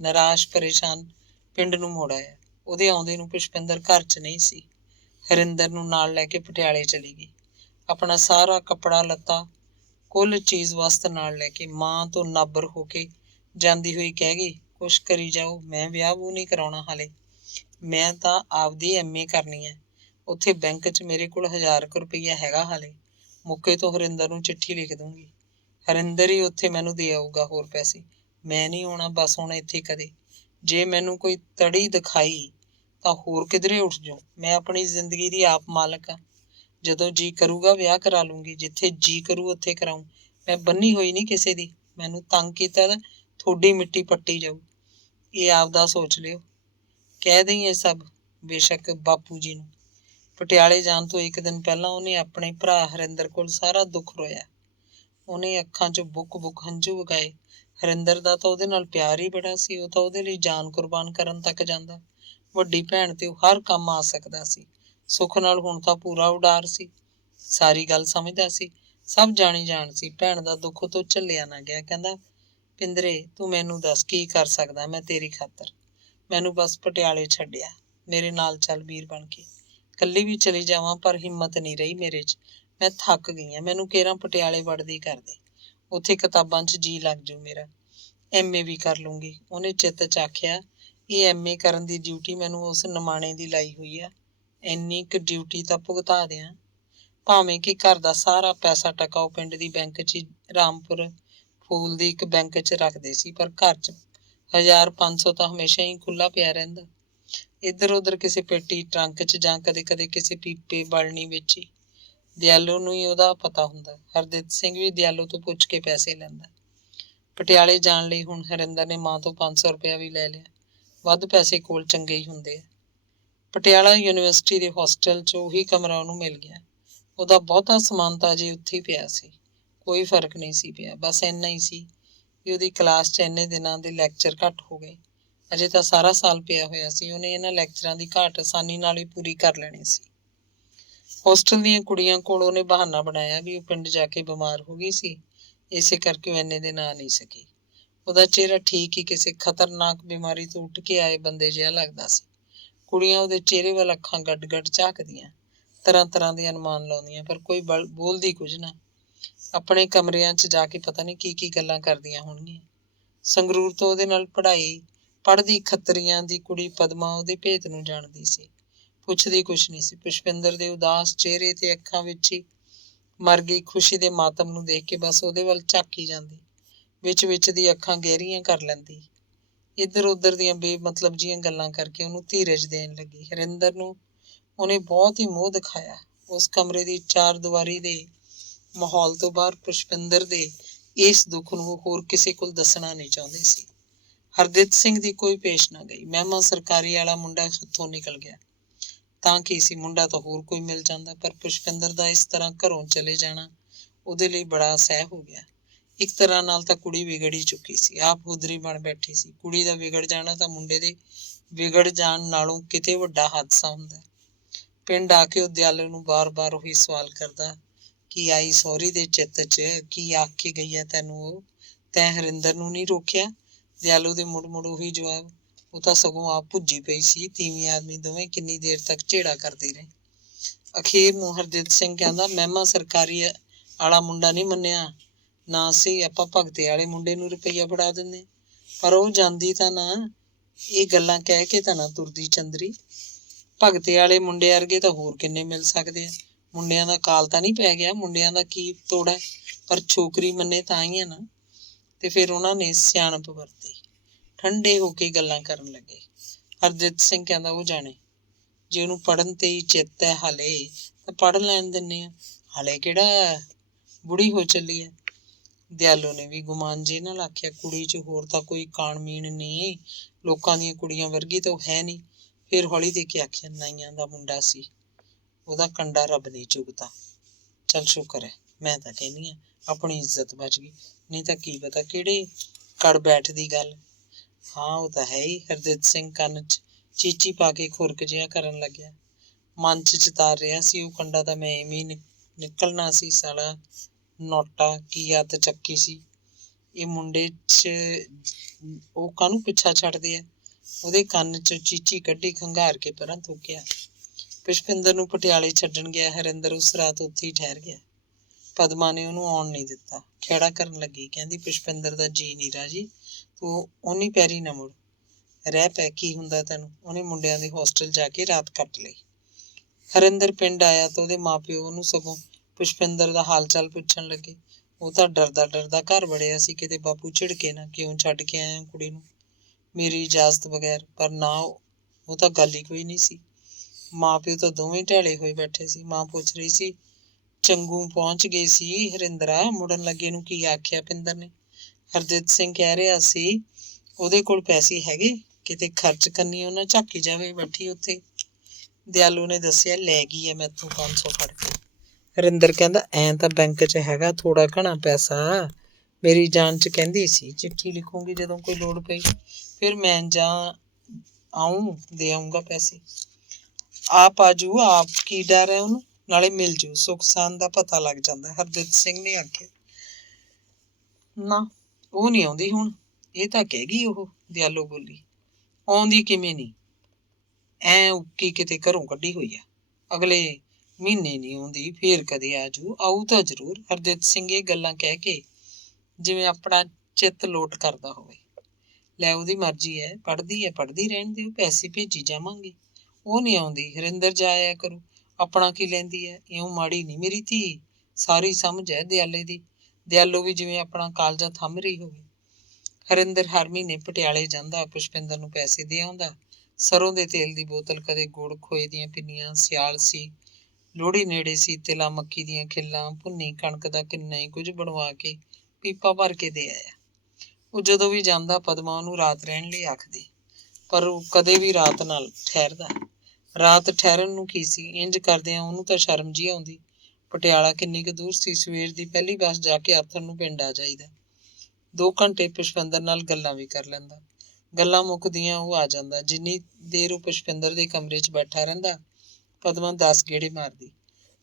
ਨਿਰਾਸ਼ ਪਰੇਸ਼ਾਨ ਪਿੰਡ ਨੂੰ ਮੁੜ ਆਇਆ। ਉਹਦੇ ਆਉਂਦੇ ਨੂੰ ਪੁਸ਼ਪਿੰਦਰ ਘਰ 'ਚ ਨਹੀਂ ਸੀ। ਹਰਿੰਦਰ ਨੂੰ ਨਾਲ ਲੈ ਕੇ ਪਟਿਆਲੇ ਚਲੀ ਗਈ। ਆਪਣਾ ਸਾਰਾ ਕੱਪੜਾ ਲੱਤਾ, ਕੁੱਲ ਚੀਜ਼ ਵਸਤ ਨਾਲ ਲੈ ਕੇ ਮਾਂ ਤੋਂ ਨਾਬਰ ਹੋ ਕੇ ਜਾਂਦੀ ਹੋਈ ਕਹਿ ਗਈ, ਕੁਛ ਕਰੀ ਜਾਓ, ਮੈਂ ਵਿਆਹ ਵੂ ਨਹੀਂ ਕਰਾਉਣਾ ਹਾਲੇ। ਮੈਂ ਤਾਂ ਆਪਦੀ MA ਕਰਨੀ ਹੈ। ਉੱਥੇ ਬੈਂਕ 'ਚ ਮੇਰੇ ਕੋਲ 1000 ਰੁਪਈਆ ਹੈਗਾ ਹਾਲੇ। ਮੁੱਕੇ ਤੋਂ ਹਰਿੰਦਰ ਨੂੰ ਚਿੱਠੀ ਲਿਖ ਦੂੰਗੀ। ਹਰਿੰਦਰ ਹੀ ਉੱਥੇ ਮੈਨੂੰ ਦੇ ਆਊਗਾ ਹੋਰ ਪੈਸੇ। ਮੈਂ ਨਹੀਂ ਆਉਣਾ ਬਸ ਹੁਣ ਇੱਥੇ ਕਦੇ। ਜੇ ਮੈਨੂੰ ਕੋਈ ਤੜੀ ਦਿਖਾਈ ਤਾਂ ਹੋਰ ਕਿਧਰੇ ਉੱਠ ਜਾਊ। ਮੈਂ ਆਪਣੀ ਜ਼ਿੰਦਗੀ ਦੀ ਆਪ ਮਾਲਕ ਹਾਂ। ਜਦੋਂ ਜੀ ਕਰੂਗਾ ਵਿਆਹ ਕਰਾ ਲੂੰਗੀ, ਜਿੱਥੇ ਜੀ ਕਰੂ ਉੱਥੇ ਕਰਾਊਂ। ਮੈਂ ਬੰਨੀ ਹੋਈ ਨਹੀਂ ਕਿਸੇ ਦੀ। ਮੈਨੂੰ ਤੰਗ ਕੀਤਾ ਤਾਂ ਥੋੜੀ ਮਿੱਟੀ ਪੱਟੀ ਜਾਊ। ਇਹ ਆਪਦਾ ਸੋਚ ਲਿਓ। ਕਹਿ ਦਈ ਇਹ ਸਭ ਬੇਸ਼ੱਕ ਬਾਪੂ ਜੀ ਨੂੰ। ਪਟਿਆਲੇ ਜਾਣ ਤੋਂ ਇੱਕ ਦਿਨ ਪਹਿਲਾਂ ਉਹਨੇ ਆਪਣੇ ਭਰਾ ਹਰਿੰਦਰ ਕੋਲ ਸਾਰਾ ਦੁੱਖ ਰੋਇਆ। ਉਹਨੇ ਅੱਖਾਂ 'ਚ ਬੁੱਕ ਹੰਝੂ ਵਗਾਏ। ਹਰਿੰਦਰ ਦਾ ਤਾਂ ਉਹਦੇ ਨਾਲ ਪਿਆਰ ਹੀ ਬੜਾ ਸੀ। ਉਹ ਤਾਂ ਉਹਦੇ ਲਈ ਜਾਨ ਕੁਰਬਾਨ ਕਰਨ ਤੱਕ ਜਾਂਦਾ। ਵੱਡੀ ਭੈਣ ਤੇ ਉਹ ਹਰ ਕੰਮ ਆ ਸਕਦਾ ਸੀ। ਸੁੱਖ ਨਾਲ ਹੁਣ ਤਾਂ ਪੂਰਾ ਉਡਾਰ ਸੀ। ਸਾਰੀ ਗੱਲ ਸਮਝਦਾ ਸੀ। ਸਭ ਜਾਣੀ ਜਾਣ ਸੀ। ਭੈਣ ਦਾ ਦੁੱਖ ਤੋਂ ਝੱਲਿਆ ਨਾ ਗਿਆ। ਕਹਿੰਦਾ, ਪਿੰਦਰੇ ਤੂੰ ਮੈਨੂੰ ਦੱਸ ਕੀ ਕਰ ਸਕਦਾ ਮੈਂ ਤੇਰੀ ਖਾਤਰ। ਮੈਨੂੰ ਬਸ ਪਟਿਆਲੇ ਛੱਡਿਆ। ਮੇਰੇ ਨਾਲ ਚੱਲ ਵੀਰ ਬਣ ਕੇ। ਇਕੱਲੀ ਵੀ ਚਲੀ ਜਾਵਾਂ ਪਰ ਹਿੰਮਤ ਨਹੀਂ ਰਹੀ ਮੇਰੇ 'ਚ। ਮੈਂ ਥੱਕ ਗਈ ਹਾਂ। ਮੈਨੂੰ ਕੇਰਾਂ ਪਟਿਆਲੇ ਵੜਦੀ ਕਰ ਦੇ। ਉੱਥੇ ਕਿਤਾਬਾਂ 'ਚ ਜੀ ਲੱਗ ਜੂ ਮੇਰਾ। MA ਵੀ ਕਰ ਲੂੰਗੀ। ਉਹਨੇ ਚਿੱਤ 'ਚ ਆਖਿਆ, ਇਹ MA ਕਰਨ ਦੀ ਡਿਊਟੀ ਮੈਨੂੰ ਉਸ ਨਿਮਾਣੇ ਦੀ ਲਾਈ ਹੋਈ ਆ। ਇੰਨੀ ਕੁ ਡਿਊਟੀ ਤਾਂ ਭੁਗਤਾ ਦਿਆਂ। ਭਾਵੇਂ ਕਿ ਘਰ ਦਾ ਸਾਰਾ ਪੈਸਾ ਟਕਾ ਉਹ ਪਿੰਡ ਦੀ ਬੈਂਕ 'ਚ ਰਾਮਪੁਰ ਫੂਲ ਦੀ ਇੱਕ ਬੈਂਕ 'ਚ ਰੱਖਦੇ ਸੀ, ਪਰ ਘਰ 'ਚ 1500 ਤਾਂ ਹਮੇਸ਼ਾ ਹੀ ਖੁੱਲ੍ਹਾ ਪਿਆ ਰਹਿੰਦਾ। ਇੱਧਰ ਉੱਧਰ ਕਿਸੇ ਪੇਟੀ ਟਰੰਕ 'ਚ ਜਾਂ ਕਦੇ ਕਦੇ ਕਿਸੇ ਪੀਪੇ ਬਾਲਣੀ ਵਿੱਚ ਹੀ। ਦਿਆਲੋ ਨੂੰ ਹੀ ਉਹਦਾ ਪਤਾ ਹੁੰਦਾ। ਹਰਦੀਪ ਸਿੰਘ ਵੀ ਦਿਆਲੋ ਤੋਂ ਪੁੱਛ ਕੇ ਪੈਸੇ ਲੈਂਦਾ। ਪਟਿਆਲੇ ਜਾਣ ਲਈ ਹੁਣ ਹਰਿੰਦਰ ਨੇ ਮਾਂ ਤੋਂ 500 ਰੁਪਇਆ ਵੀ ਲੈ ਲਿਆ। ਵੱਧ ਪੈਸੇ ਕੋਲ ਚੰਗੇ ਹੀ ਹੁੰਦੇ ਆ। ਪਟਿਆਲਾ ਯੂਨੀਵਰਸਿਟੀ ਦੇ ਹੋਸਟਲ 'ਚ ਉਹੀ ਕਮਰਾ ਉਹਨੂੰ ਮਿਲ ਗਿਆ। ਉਹਦਾ ਬਹੁਤਾ ਸਮਾਨ ਤਾਂ ਅਜੇ ਉੱਥੇ ਹੀ ਪਿਆ ਸੀ। ਕੋਈ ਫਰਕ ਨਹੀਂ ਸੀ ਪਿਆ। ਬਸ ਇੰਨਾ ਹੀ ਸੀ ਕਿ ਉਹਦੀ ਕਲਾਸ 'ਚ ਇੰਨੇ ਦਿਨਾਂ ਦੇ ਲੈਕਚਰ ਘੱਟ ਹੋ ਗਏ। ਅਜੇ ਤਾਂ ਸਾਰਾ ਸਾਲ ਪਿਆ ਹੋਇਆ ਸੀ। ਉਹਨੇ ਇਹਨਾਂ ਲੈਕਚਰਾਂ ਦੀ ਘਾਟ ਆਸਾਨੀ ਨਾਲ ਹੀ ਪੂਰੀ ਕਰ ਲੈਣੀ ਸੀ। ਹੋਸਟਲ ਦੀਆਂ ਕੁੜੀਆਂ ਕੋਲ ਉਹਨੇ ਬਹਾਨਾ ਬਣਾਇਆ ਵੀ ਉਹ ਪਿੰਡ ਜਾ ਕੇ ਬਿਮਾਰ ਹੋ ਗਈ ਸੀ, ਇਸੇ ਕਰਕੇ ਉਹ ਇੰਨੇ ਦਿਨ ਆ ਨਹੀਂ ਸਕੀ। ਉਹਦਾ ਚਿਹਰਾ ਠੀਕ ਹੀ ਕਿਸੇ ਖਤਰਨਾਕ ਬਿਮਾਰੀ ਤੋਂ ਉੱਠ ਕੇ ਆਏ ਬੰਦੇ ਜਿਹਾ ਲੱਗਦਾ ਸੀ। ਕੁੜੀਆਂ ਉਹਦੇ ਚਿਹਰੇ ਵੱਲ ਅੱਖਾਂ ਗੱਡ ਗੱਡ ਝਾਕਦੀਆਂ, ਤਰ੍ਹਾਂ ਤਰ੍ਹਾਂ ਦੇ ਅਨੁਮਾਨ ਲਾਉਂਦੀਆਂ, ਪਰ ਕੋਈ ਬੋਲਦੀ ਕੁਝ ਨਾ। ਆਪਣੇ ਕਮਰਿਆਂ 'ਚ ਜਾ ਕੇ ਪਤਾ ਨਹੀਂ ਕੀ ਕੀ ਗੱਲਾਂ ਕਰਦੀਆਂ ਹੋਣਗੀਆਂ। ਸੰਗਰੂਰ ਤੋਂ ਉਹਦੇ ਨਾਲ ਪੜ੍ਹਦੀ ਖੱਤਰੀਆਂ ਦੀ ਕੁੜੀ ਪਦਮਾ ਉਹਦੇ ਭੇਤ ਨੂੰ ਜਾਣਦੀ ਸੀ। ਪੁੱਛਦੀ ਕੁਛ ਨਹੀਂ ਸੀ। ਪੁਸ਼ਪਿੰਦਰ ਦੇ ਉਦਾਸ ਚਿਹਰੇ ਤੇ ਅੱਖਾਂ ਵਿੱਚ ਹੀ ਮਰ ਗਈ ਖੁਸ਼ੀ ਦੇ ਮਾਤਮ ਨੂੰ ਦੇਖ ਕੇ ਬਸ ਉਹਦੇ ਵੱਲ ਝਾਕੀ ਜਾਂਦੀ। ਵਿੱਚ ਦੀ ਅੱਖਾਂ ਗਹਿਰੀਆਂ ਕਰ ਲੈਂਦੀ। ਇੱਧਰ ਉੱਧਰ ਦੀਆਂ ਬੇਮਤਲਬ ਜੀਆਂ ਗੱਲਾਂ ਕਰਕੇ ਉਹਨੂੰ ਧੀਰਜ ਦੇਣ ਲੱਗੀ। ਹਰਿੰਦਰ ਨੂੰ ਉਹਨੇ ਬਹੁਤ ਹੀ ਮੋਹ ਦਿਖਾਇਆ। ਉਸ ਕਮਰੇ ਦੀ ਚਾਰ ਦੀਵਾਰੀ ਦੇ ਮਾਹੌਲ ਤੋਂ ਬਾਹਰ ਪੁਸ਼ਪਿੰਦਰ ਦੇ ਇਸ ਦੁੱਖ ਨੂੰ ਹੋਰ ਕਿਸੇ ਕੋਲ ਦੱਸਣਾ ਨਹੀਂ ਚਾਹੁੰਦੀ ਸੀ। ਹਰਦੀਪ ਸਿੰਘ ਦੀ ਕੋਈ ਪੇਸ਼ ਨਾ ਗਈ। ਮਹਿਮਾ ਸਰਕਾਰੀ ਵਾਲਾ ਮੁੰਡਾ ਹੱਥੋਂ ਨਿਕਲ ਗਿਆ ਤਾਂ ਕੀ ਸੀ, ਮੁੰਡਾ ਤਾਂ ਹੋਰ ਕੋਈ ਮਿਲ ਜਾਂਦਾ। ਪਰ ਪੁਸ਼ਪਿੰਦਰ ਦਾ ਇਸ ਤਰ੍ਹਾਂ ਘਰੋਂ ਚਲੇ ਜਾਣਾ ਉਹਦੇ ਲਈ ਬੜਾ ਅਸਹਿ ਹੋ ਗਿਆ। ਇੱਕ ਤਰ੍ਹਾਂ ਨਾਲ ਤਾਂ ਕੁੜੀ ਵਿਗੜ ਹੀ ਚੁੱਕੀ ਸੀ। ਆਪ ਹੁਦਰੀ ਬਣ ਬੈਠੀ ਸੀ। ਕੁੜੀ ਦਾ ਵਿਗੜ ਜਾਣਾ ਤਾਂ ਮੁੰਡੇ ਦੇ ਵਿਗੜ ਜਾਣ ਨਾਲੋਂ ਕਿਤੇ ਵੱਡਾ ਹਾਦਸਾ ਹੁੰਦਾ। ਪਿੰਡ ਆ ਕੇ ਉਹ ਦਿਆਲੋ ਨੂੰ ਬਾਰ-ਬਾਰ ਉਹੀ ਸਵਾਲ ਕਰਦਾ, ਕੀ ਆਈ ਸਹੁਰੀ ਦੇ ਚਿੱਤ 'ਚ, ਕੀ ਆਖ ਕੇ ਗਈ ਹੈ ਤੈਨੂੰ ਉਹ? ਤੈਂ ਹਰਿੰਦਰ ਨੂੰ ਨਹੀਂ ਰੋਕਿਆ? ਦਿਆਲੋ ਦੇ ਮੁੜ ਉਹੀ ਜਵਾਬ, ਉਹ ਤਾਂ ਸਗੋਂ ਆਪ ਭੁੱਜੀ ਪਈ ਸੀ। ਤੀਵੀਂ ਆਦਮੀ ਦੋਵੇਂ ਕਿੰਨੀ ਦੇਰ ਤੱਕ ਝੇੜਾ ਕਰਦੇ ਰਹੇ। ਅਖੀਰ ਨੂੰ ਹਰਜੀਤ ਸਿੰਘ ਕਹਿੰਦਾ ਮਹਿਮਾ ਸਰਕਾਰੀ ਵਾਲਾ ਮੁੰਡਾ ਨਹੀਂ ਮੰਨਿਆ, ਨਾ ਸੀ ਆਪਾਂ ਭਗਤੇ ਵਾਲੇ ਮੁੰਡੇ ਨੂੰ ਰੁਪਈਆ ਫੜਾ ਦਿੰਦੇ, ਪਰ ਉਹ ਜਾਂਦੀ ਤਾਂ ਨਾ, ਇਹ ਗੱਲਾਂ ਕਹਿ ਕੇ ਤਾਂ ਨਾ ਤੁਰਦੀ ਚੰਦਰੀ। ਭਗਤੇ ਵਾਲੇ ਮੁੰਡੇ ਵਰਗੇ ਤਾਂ ਹੋਰ ਕਿੰਨੇ ਮਿਲ ਸਕਦੇ ਆ, ਮੁੰਡਿਆਂ ਦਾ ਕਾਲ ਤਾਂ ਨਹੀਂ ਪੈ ਗਿਆ, ਮੁੰਡਿਆਂ ਦਾ ਕੀ ਤੋੜਾ, ਪਰ ਛੋਕਰੀ ਮੰਨੇ ਤਾਂ ਹੀ ਆ ਨਾ। ਤੇ ਫਿਰ ਉਹਨਾਂ ਨੇ ਸਿਆਣਪ ਵਰਤੀ, ਠੰਡੇ ਹੋ ਕੇ ਗੱਲਾਂ ਕਰਨ ਲੱਗੇ। ਹਰਜੀਤ ਸਿੰਘ ਕਹਿੰਦਾ ਉਹ ਜਾਣੇ, ਜੇ ਉਹਨੂੰ ਪੜ੍ਹਨ ਤੇ ਹੀ ਚਿੱਤ ਹੈ ਹਾਲੇ ਤਾਂ ਪੜ੍ਹ ਲੈਣ ਦਿੰਦੇ ਆ, ਹਾਲੇ ਕਿਹੜਾ ਬੁੜੀ ਹੋ ਚੱਲੀ ਹੈ। ਦਿਆਲੋ ਨੇ ਵੀ ਗੁਮਾਨ ਜੇ ਨਾਲ ਆਖਿਆ, ਕੁੜੀ 'ਚ ਹੋਰ ਤਾਂ ਕੋਈ ਕਾਣਮੀਣ ਨਹੀਂ, ਲੋਕਾਂ ਦੀਆਂ ਕੁੜੀਆਂ ਵਰਗੀ ਤਾਂ ਉਹ ਹੈ ਨਹੀਂ। ਫਿਰ ਹੌਲੀ ਦੇ ਕੇ ਆਖਿਆ, ਨਾਈਆਂ ਦਾ ਮੁੰਡਾ ਸੀ, ਉਹਦਾ ਕੰਡਾ ਰੱਬ ਨੇ ਚੁਗਤਾ। ਚੱਲ ਸ਼ੁਕਰ ਹੈ, ਮੈਂ ਤਾਂ ਕਹਿੰਦੀ ਹਾਂ ਆਪਣੀ ਇੱਜ਼ਤ ਬਚ ਗਈ, ਨਹੀਂ ਤਾਂ ਕੀ ਪਤਾ ਕਿਹੜੇ ਕੜ ਬੈਠਦੀ ਗੱਲ। ਹਾਂ ਉਹ ਤਾਂ ਹੈ ਹੀ। ਹਰਜੀਤ ਸਿੰਘ ਕੰਨ 'ਚ ਚੀਚੀ ਪਾ ਕੇ ਖੁਰਕ ਜਿਹਾ ਕਰਨ ਲੱਗਿਆ। ਮਨ 'ਚ ਚਿਤਾਰ ਰਿਹਾ ਸੀ, ਉਹ ਕੰਡਾ ਤਾਂ ਮੈਂ ਐਵੇਂ ਹੀ ਨਿਕਲਣਾ ਸੀ, ਸਾਲਾ ਨੋਟਾ ਕੀ ਹੱਥ ਚੱਕੀ ਸੀ ਇਹ ਮੁੰਡੇ 'ਚ, ਉਹ ਕਾਹਨੂੰ ਪਿੱਛਾ ਛੱਡਦੇ ਆ। ਉਹਦੇ ਕੰਨ 'ਚ ਚੀਚੀ ਕੱਢੀ, ਖੰਘਾਰ ਕੇ ਪਰਾਂ ਥੁੱਕਿਆ। ਪੁਸ਼ਪਿੰਦਰ ਨੂੰ ਪਟਿਆਲੇ ਛੱਡਣ ਗਿਆ ਹਰਿੰਦਰ ਉਸ ਰਾਤ ਉੱਥੇ ਹੀ ਠਹਿਰ ਗਿਆ। ਪਦਮਾ ਨੇ ਉਹਨੂੰ ਆਉਣ ਨਹੀਂ ਦਿੱਤਾ, ਖਹਿੜਾ ਕਰਨ ਲੱਗੀ, ਕਹਿੰਦੀ ਪੁਸ਼ਪਿੰਦਰ ਦਾ ਜੀ ਨਹੀਂ ਰਾਜੀ, ਤੂੰ ਉਹਨੀ ਪੈਰੀ ਨਾ ਮੁੜ, ਰਹਿ ਪੈ, ਕੀ ਹੁੰਦਾ ਤੈਨੂੰ। ਉਹਨੇ ਮੁੰਡਿਆਂ ਦੇ ਹੋਸਟਲ ਜਾ ਕੇ ਰਾਤ ਕੱਟ ਲਈ। ਹਰਿੰਦਰ ਪਿੰਡ ਆਇਆ ਤਾਂ ਉਹਦੇ ਮਾਂ ਪਿਓ ਉਹਨੂੰ ਸਗੋਂ ਪੁਸ਼ਪਿੰਦਰ ਦਾ ਹਾਲ ਚਾਲ ਪੁੱਛਣ ਲੱਗੇ। ਉਹ ਤਾਂ ਡਰਦਾ ਡਰਦਾ ਘਰ ਵੜਿਆ ਸੀ, ਕਿਤੇ ਬਾਪੂ ਝਿੜਕੇ ਨਾ, ਕਿਉਂ ਛੱਡ ਕੇ ਆਇਆ ਕੁੜੀ ਨੂੰ ਮੇਰੀ ਇਜਾਜ਼ਤ ਬਗੈਰ। ਪਰ ਨਾ, ਉਹ ਤਾਂ ਗੱਲ ਹੀ ਕੋਈ ਨਹੀਂ ਸੀ। ਮਾਂ ਪਿਓ ਤਾਂ ਦੋਵੇਂ ਢੈਲੇ ਹੋਏ ਬੈਠੇ ਸੀ। ਮਾਂ ਪੁੱਛ ਰਹੀ ਸੀ, ਚੰਗੂ ਪਹੁੰਚ ਗਏ ਸੀ ਹਰਿੰਦਰਾ, ਮੁੜਨ ਲੱਗੇ ਨੂੰ ਕੀ ਆਖਿਆ ਪਿੰਦਰ ਨੇ। ਹਰਜੀਤ ਸਿੰਘ ਕਹਿ ਰਿਹਾ ਸੀ, ਉਹਦੇ ਕੋਲ ਪੈਸੇ ਹੈਗੇ, ਕਿਤੇ ਖਰਚ ਕਰਨੀ ਉਹਨਾਂ ਝਾਕੀ ਜਾਵੇ ਬੈਠੀ ਉੱਥੇ। ਦਿਆਲੂ ਨੇ ਦੱਸਿਆ, ਲੈ ਗਈ ਹੈ ਮੈਥੋਂ 500 ਫੜ ਕੇ। ਹਰਿੰਦਰ ਕਹਿੰਦਾ, ਐਂ ਤਾਂ ਬੈਂਕ 'ਚ ਹੈਗਾ ਥੋੜਾ ਘਣਾ ਪੈਸਾ, ਮੇਰੀ ਜਾਨ 'ਚ ਕਹਿੰਦੀ ਸੀ ਚਿੱਠੀ ਲਿਖੂੰਗੀ ਜਦੋਂ ਕੋਈ ਲੋੜ ਪਈ, ਫਿਰ ਮੈਂ ਆਊਂ ਦੇ ਆਊਂਗਾ ਪੈਸੇ। ਆਪ ਆਜੂ, ਆਪ ਕੀ ਡਰ ਹੈ ਉਹਨੂੰ, ਨਾਲੇ ਮਿਲ ਜੂ, ਸੁੱਖ ਸਾਨ ਦਾ ਪਤਾ ਲੱਗ ਜਾਂਦਾ। ਹਰਜੀਤ ਸਿੰਘ ਨੇ ਆਖਿਆ, ਨਾ ਉਹ ਨਹੀਂ ਆਉਂਦੀ ਹੁਣ, ਇਹ ਤਾਂ ਕਹਿ ਗਈ ਉਹ। ਦਿਆਲੋ ਬੋਲੀ, ਆਉਂਦੀ ਕਿਵੇਂ ਨਹੀਂ, ਐਂ ਉੱਕੀ ਕਿਤੇ ਘਰੋਂ ਕੱਢੀ ਹੋਈ ਆ, ਅਗਲੇ ਮਹੀਨੇ ਨਹੀਂ ਆਉਂਦੀ, ਫੇਰ ਕਦੇ ਆਜੂ, ਆਊ ਤਾਂ ਜ਼ਰੂਰ। ਹਰਜੀਤ ਸਿੰਘ ਇਹ ਗੱਲਾਂ ਕਹਿ ਕੇ ਜਿਵੇਂ ਆਪਣਾ ਚਿੱਤ ਲੋਟ ਕਰਦਾ ਹੋਵੇ। ਲੈ ਉਹਦੀ ਮਰਜ਼ੀ ਹੈ, ਪੜ੍ਹਦੀ ਰਹਿਣ ਦਿਓ, ਪੈਸੇ ਭੇਜੀ ਜਾਵਾਂਗੇ। ਉਹ ਨਹੀਂ ਆਉਂਦੀ, ਹਰਿੰਦਰ ਜਾ ਆਇਆ ਕਰੂ, ਆਪਣਾ ਕੀ ਲੈਂਦੀ ਹੈ, ਇਉਂ ਮਾੜੀ ਨਹੀਂ ਮੇਰੀ ਧੀ, ਸਾਰੀ ਸਮਝ ਹੈ ਦਿਆਲੇ ਦੀ। ਦਿਆਲੋ ਵੀ ਜਿਵੇਂ ਆਪਣਾ ਕਾਲਜਾ ਥੰਮ ਰਹੀ ਹੋਵੇ। ਹਰਿੰਦਰ ਹਰ ਮਹੀਨੇ ਪਟਿਆਲੇ ਜਾਂਦਾ, ਪੁਸ਼ਪਿੰਦਰ ਨੂੰ ਪੈਸੇ ਦੇ ਆਉਂਦਾ, ਸਰੋਂ ਦੇ ਤੇਲ ਦੀ ਬੋਤਲ, ਕਦੇ ਗੁੜ, ਖੋਏ ਦੀਆਂ ਪਿੰਨੀਆਂ। ਸਿਆਲ ਸੀ, ਲੋਹੜੀ ਨੇੜੇ ਸੀ, ਤਿਲਾਂ ਮੱਕੀ ਦੀਆਂ ਖਿੱਲਾਂ, ਭੁੰਨੀ ਕਣਕ ਦਾ ਕਿੰਨਾ ਹੀ ਕੁਝ ਬਣਵਾ ਕੇ ਪੀਪਾ ਭਰ ਕੇ ਦੇ ਆਇਆ। ਉਹ ਜਦੋਂ ਵੀ ਜਾਂਦਾ ਪਦਮਾ ਉਹਨੂੰ ਰਾਤ ਰਹਿਣ ਲਈ ਆਖਦੀ, ਪਰ ਉਹ ਕਦੇ ਵੀ ਰਾਤ ਨਾਲ ਠਹਿਰਦਾ। ਰਾਤ ਠਹਿਰਨ ਨੂੰ ਕੀ ਸੀ, ਇੰਜ ਕਰਦਿਆਂ ਉਹਨੂੰ ਤਾਂ ਸ਼ਰਮ ਜਿਹੀ ਆਉਂਦੀ। ਪਟਿਆਲਾ ਕਿੰਨੀ ਕੁ ਦੂਰ ਸੀ, ਸਵੇਰ ਦੀ ਪਹਿਲੀ ਬੱਸ ਜਾ ਕੇ ਆਥਣ ਨੂੰ ਪਿੰਡ ਆ ਜਾਈਦਾ। 2 ਘੰਟੇ ਪੁਸ਼ਪਿੰਦਰ ਨਾਲ ਗੱਲਾਂ ਵੀ ਕਰ ਲੈਂਦਾ। ਗੱਲਾਂ ਮੁੱਕਦੀਆਂ ਉਹ ਆ ਜਾਂਦਾ। ਜਿੰਨੀ ਦੇਰ ਉਹ ਪੁਸ਼ਪਿੰਦਰ ਦੇ ਕਮਰੇ 'ਚ ਬੈਠਾ ਰਹਿੰਦਾ, ਪਦਮਾ 10 ਗੇੜੇ ਮਾਰਦੀ,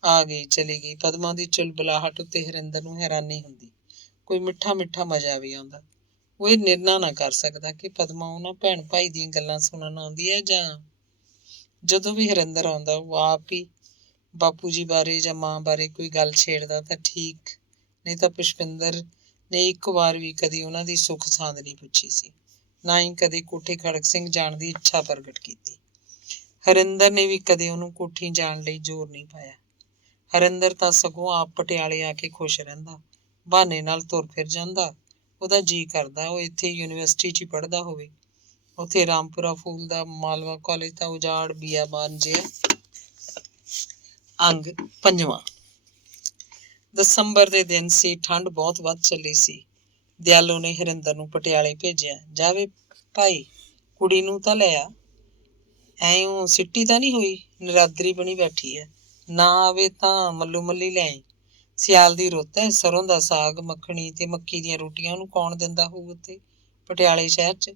ਆ ਗਈ ਚਲੀ ਗਈ। ਪਦਮਾ ਦੀ ਚੁਲਬੁਲਾਹਟ ਉੱਤੇ ਹਰਿੰਦਰ ਨੂੰ ਹੈਰਾਨੀ ਹੁੰਦੀ, ਕੋਈ ਮਿੱਠਾ ਮਿੱਠਾ ਮਜ਼ਾ ਵੀ ਆਉਂਦਾ। ਉਹ ਇਹ ਨਿਰਣਾ ਨਾ ਕਰ ਸਕਦਾ ਕਿ ਪਦਮਾ ਉਹਨਾਂ ਭੈਣ ਭਾਈ ਦੀਆਂ ਗੱਲਾਂ ਸੁਣਨ ਆਉਂਦੀ ਹੈ, ਜਾਂ ਜਦੋਂ ਵੀ ਹਰਿੰਦਰ ਆਉਂਦਾ ਉਹ ਆਪ ਹੀ ਬਾਪੂ ਜੀ ਬਾਰੇ ਜਾਂ ਮਾਂ ਬਾਰੇ ਕੋਈ ਗੱਲ ਛੇੜਦਾ ਤਾਂ ਠੀਕ, ਨਹੀਂ ਤਾਂ ਪੁਸ਼ਪਿੰਦਰ ਨੇ ਇੱਕ ਵਾਰ ਵੀ ਕਦੀ ਉਹਨਾਂ ਦੀ ਸੁੱਖ ਸਾਂਦ ਨਹੀਂ ਪੁੱਛੀ ਸੀ, ਨਾ ਹੀ ਕਦੇ ਕੋਠੇ ਖੜਕ ਸਿੰਘ ਜਾਣ ਦੀ ਇੱਛਾ ਪ੍ਰਗਟ ਕੀਤੀ। ਹਰਿੰਦਰ ਨੇ ਵੀ ਕਦੇ ਉਹਨੂੰ ਕੋਠੀ ਜਾਣ ਲਈ ਜ਼ੋਰ ਨਹੀਂ ਪਾਇਆ। ਹਰਿੰਦਰ ਤਾਂ ਸਗੋਂ ਆਪ ਪਟਿਆਲੇ ਆ ਕੇ ਖੁਸ਼ ਰਹਿੰਦਾ, ਬਹਾਨੇ ਨਾਲ ਤੁਰ ਫਿਰ ਜਾਂਦਾ। ਉਹਦਾ ਜੀਅ ਕਰਦਾ ਉਹ ਇੱਥੇ ਯੂਨੀਵਰਸਿਟੀ 'ਚ ਹੀ ਪੜ੍ਹਦਾ ਹੋਵੇ। ਉੱਥੇ ਰਾਮਪੁਰਾ ਫੂਲ ਦਾ, ਮਾਲਵਾ ਕਾਲਜ ਦਾ ਉਜਾੜ ਬੀਆਬਾਨ ਜਿਹਾ। ਅੰਗ 5ਵਾਂ। ਦਸੰਬਰ ਦੇ ਦਿਨ ਸੀ, ਠੰਡ ਬਹੁਤ ਵੱਧ ਚੱਲੀ ਸੀ। ਦਿਆਲੋ ਨੇ ਹਰਿੰਦਰ ਨੂੰ ਪਟਿਆਲੇ ਭੇਜਿਆ, ਜਾਵੇ ਭਾਈ, ਕੁੜੀ ਨੂੰ ਤਾਂ ਲੈ ਆ, ਐਂ ਸਿੱਟੀ ਤਾਂ ਨਹੀਂ ਹੋਈ, ਨਰਾਦਰੀ ਬਣੀ ਬੈਠੀ ਹੈ, ਨਾ ਆਵੇ ਤਾਂ ਮੱਲੋ ਮੱਲੀ ਲੈ ਆਈ। ਸਿਆਲ ਦੀ ਰੁੱਤ ਹੈ, ਸਰੋਂ ਦਾ ਸਾਗ, ਮੱਖਣੀ ਤੇ ਮੱਕੀ ਦੀਆਂ ਰੋਟੀਆਂ ਉਹਨੂੰ ਕੌਣ ਦਿੰਦਾ ਹੋਊ ਉੱਥੇ ਪਟਿਆਲੇ ਸ਼ਹਿਰ 'ਚ।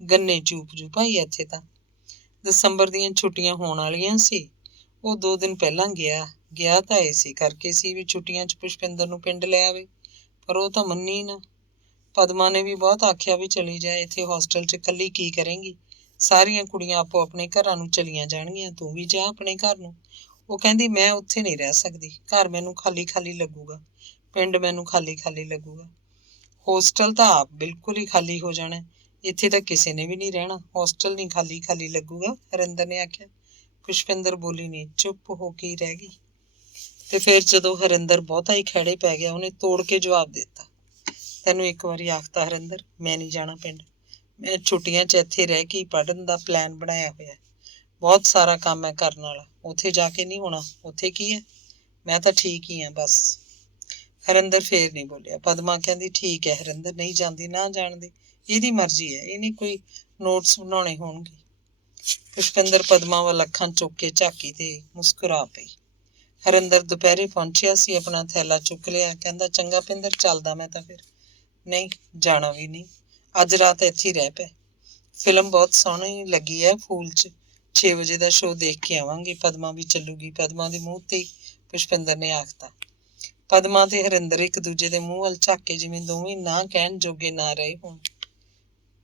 ਗੰਨੇ ਚੂਪ ਜੂ ਭਾਈ ਇੱਥੇ ਤਾਂ। ਦਸੰਬਰ ਦੀਆਂ ਛੁੱਟੀਆਂ ਹੋਣ ਵਾਲੀਆਂ ਸੀ। ਉਹ 2 ਦਿਨ ਪਹਿਲਾਂ ਗਿਆ ਤਾਂ ਇਸੇ ਕਰਕੇ ਸੀ ਵੀ ਛੁੱਟੀਆਂ 'ਚ ਪੁਸ਼ਪਿੰਦਰ ਨੂੰ ਪਿੰਡ ਲੈ ਆਵੇ, ਪਰ ਉਹ ਤਾਂ ਮੰਨੀ ਨਾ। ਪਦਮਾ ਨੇ ਵੀ ਬਹੁਤ ਆਖਿਆ ਵੀ ਚਲੀ ਜਾ, ਇੱਥੇ ਹੋਸਟਲ 'ਚ ਇਕੱਲੀ ਕੀ ਕਰੇਂਗੀ, ਸਾਰੀਆਂ ਕੁੜੀਆਂ ਆਪੋ ਆਪਣੇ ਘਰਾਂ ਨੂੰ ਚਲੀਆਂ ਜਾਣਗੀਆਂ, ਤੂੰ ਵੀ ਜਾ ਆਪਣੇ ਘਰ ਨੂੰ। ਉਹ ਕਹਿੰਦੀ ਮੈਂ ਉੱਥੇ ਨਹੀਂ ਰਹਿ ਸਕਦੀ, ਘਰ ਮੈਨੂੰ ਖਾਲੀ ਖਾਲੀ ਲੱਗੂਗਾ, ਪਿੰਡ ਮੈਨੂੰ ਖਾਲੀ ਖਾਲੀ ਲੱਗੂਗਾ। ਹੋਸਟਲ ਤਾਂ ਆਪ ਬਿਲਕੁਲ ਹੀ ਖਾਲੀ ਹੋ ਜਾਣਾ, ਇੱਥੇ ਤਾਂ ਕਿਸੇ ਨੇ ਵੀ ਨਹੀਂ ਰਹਿਣਾ, ਹੋਸਟਲ ਨਹੀਂ ਖਾਲੀ ਖਾਲੀ ਲੱਗੂਗਾ, ਹਰਿੰਦਰ ਨੇ ਆਖਿਆ। ਪੁਸ਼ਪਿੰਦਰ ਬੋਲੀ ਨਹੀਂ, ਚੁੱਪ ਹੋ ਕੇ ਹੀ ਰਹਿ ਗਈ। ਤੇ ਫਿਰ ਜਦੋਂ ਹਰਿੰਦਰ ਬਹੁਤਾ ਹੀ ਖਹਿੜੇ ਪੈ ਗਿਆ, ਉਹਨੇ ਤੋੜ ਕੇ ਜਵਾਬ ਦਿੱਤਾ, ਤੈਨੂੰ ਇੱਕ ਵਾਰੀ ਆਖਤਾ ਹਰਿੰਦਰ, ਮੈਂ ਨਹੀਂ ਜਾਣਾ ਪਿੰਡ। ਮੈਂ ਛੁੱਟੀਆਂ 'ਚ ਇੱਥੇ ਰਹਿ ਕੇ ਪੜ੍ਹਨ ਦਾ ਪਲਾਨ ਬਣਾਇਆ ਹੋਇਆ, ਬਹੁਤ ਸਾਰਾ ਕੰਮ ਹੈ ਕਰਨ ਵਾਲਾ, ਉੱਥੇ ਜਾ ਕੇ ਨਹੀਂ ਹੋਣਾ। ਉੱਥੇ ਕੀ ਹੈ, ਮੈਂ ਤਾਂ ਠੀਕ ਹੀ ਹਾਂ ਬਸ। ਹਰਿੰਦਰ ਫੇਰ ਨਹੀਂ ਬੋਲਿਆ। ਪਦਮਾ ਕਹਿੰਦੀ, ਠੀਕ ਹੈ ਹਰਿੰਦਰ, ਨਹੀਂ ਜਾਂਦੀ ਨਾ ਜਾਣਦੀ, ਇਹਦੀ ਮਰਜ਼ੀ ਹੈ, ਇਹਨੇ ਕੋਈ ਨੋਟਸ ਬਣਾਉਣੇ ਹੋਣਗੇ। ਪੁਸ਼ਪਿੰਦਰ ਪਦਮਾ ਵੱਲ ਅੱਖਾਂ ਚੁੱਕ ਕੇ ਝਾਕੀ ਤੇ ਮੁਸਕਰਾ ਪਈ। ਹਰਿੰਦਰ ਦੁਪਹਿਰੇ ਪਹੁੰਚਿਆ ਸੀ, ਆਪਣਾ ਥੈਲਾ ਚੁੱਕ ਲਿਆ, ਕਹਿੰਦਾ, ਚੰਗਾ ਪਿੰਦਰ, ਚੱਲਦਾ ਮੈਂ ਤਾਂ ਫਿਰ। ਨਹੀਂ ਜਾਣਾ ਵੀ ਨਹੀਂ, ਅੱਜ ਰਾਤ ਇੱਥੇ ਹੀ ਰਹਿ ਪਏ। ਫਿਲਮ ਬਹੁਤ ਸੋਹਣੀ ਲੱਗੀ ਹੈ, ਫੂਲ 'ਚ 6 ਵਜੇ ਦਾ ਸ਼ੋਅ ਦੇਖ ਕੇ ਆਵਾਂਗੇ, ਪਦਮਾ ਵੀ ਚੱਲੂਗੀ। ਪਦਮਾ ਦੇ ਮੂੰਹ ਤੇ ਪੁਸ਼ਪਿੰਦਰ ਨੇ ਆਖਤਾ। ਪਦਮਾ ਤੇ ਹਰਿੰਦਰ ਇੱਕ ਦੂਜੇ ਦੇ ਮੂੰਹ ਵੱਲ ਝਾਕ ਕੇ ਜਿਵੇਂ ਦੋਵੇਂ ਨਾ ਕਹਿਣ ਜੋਗੇ ਨਾ ਰਹੇ ਹੋਣ।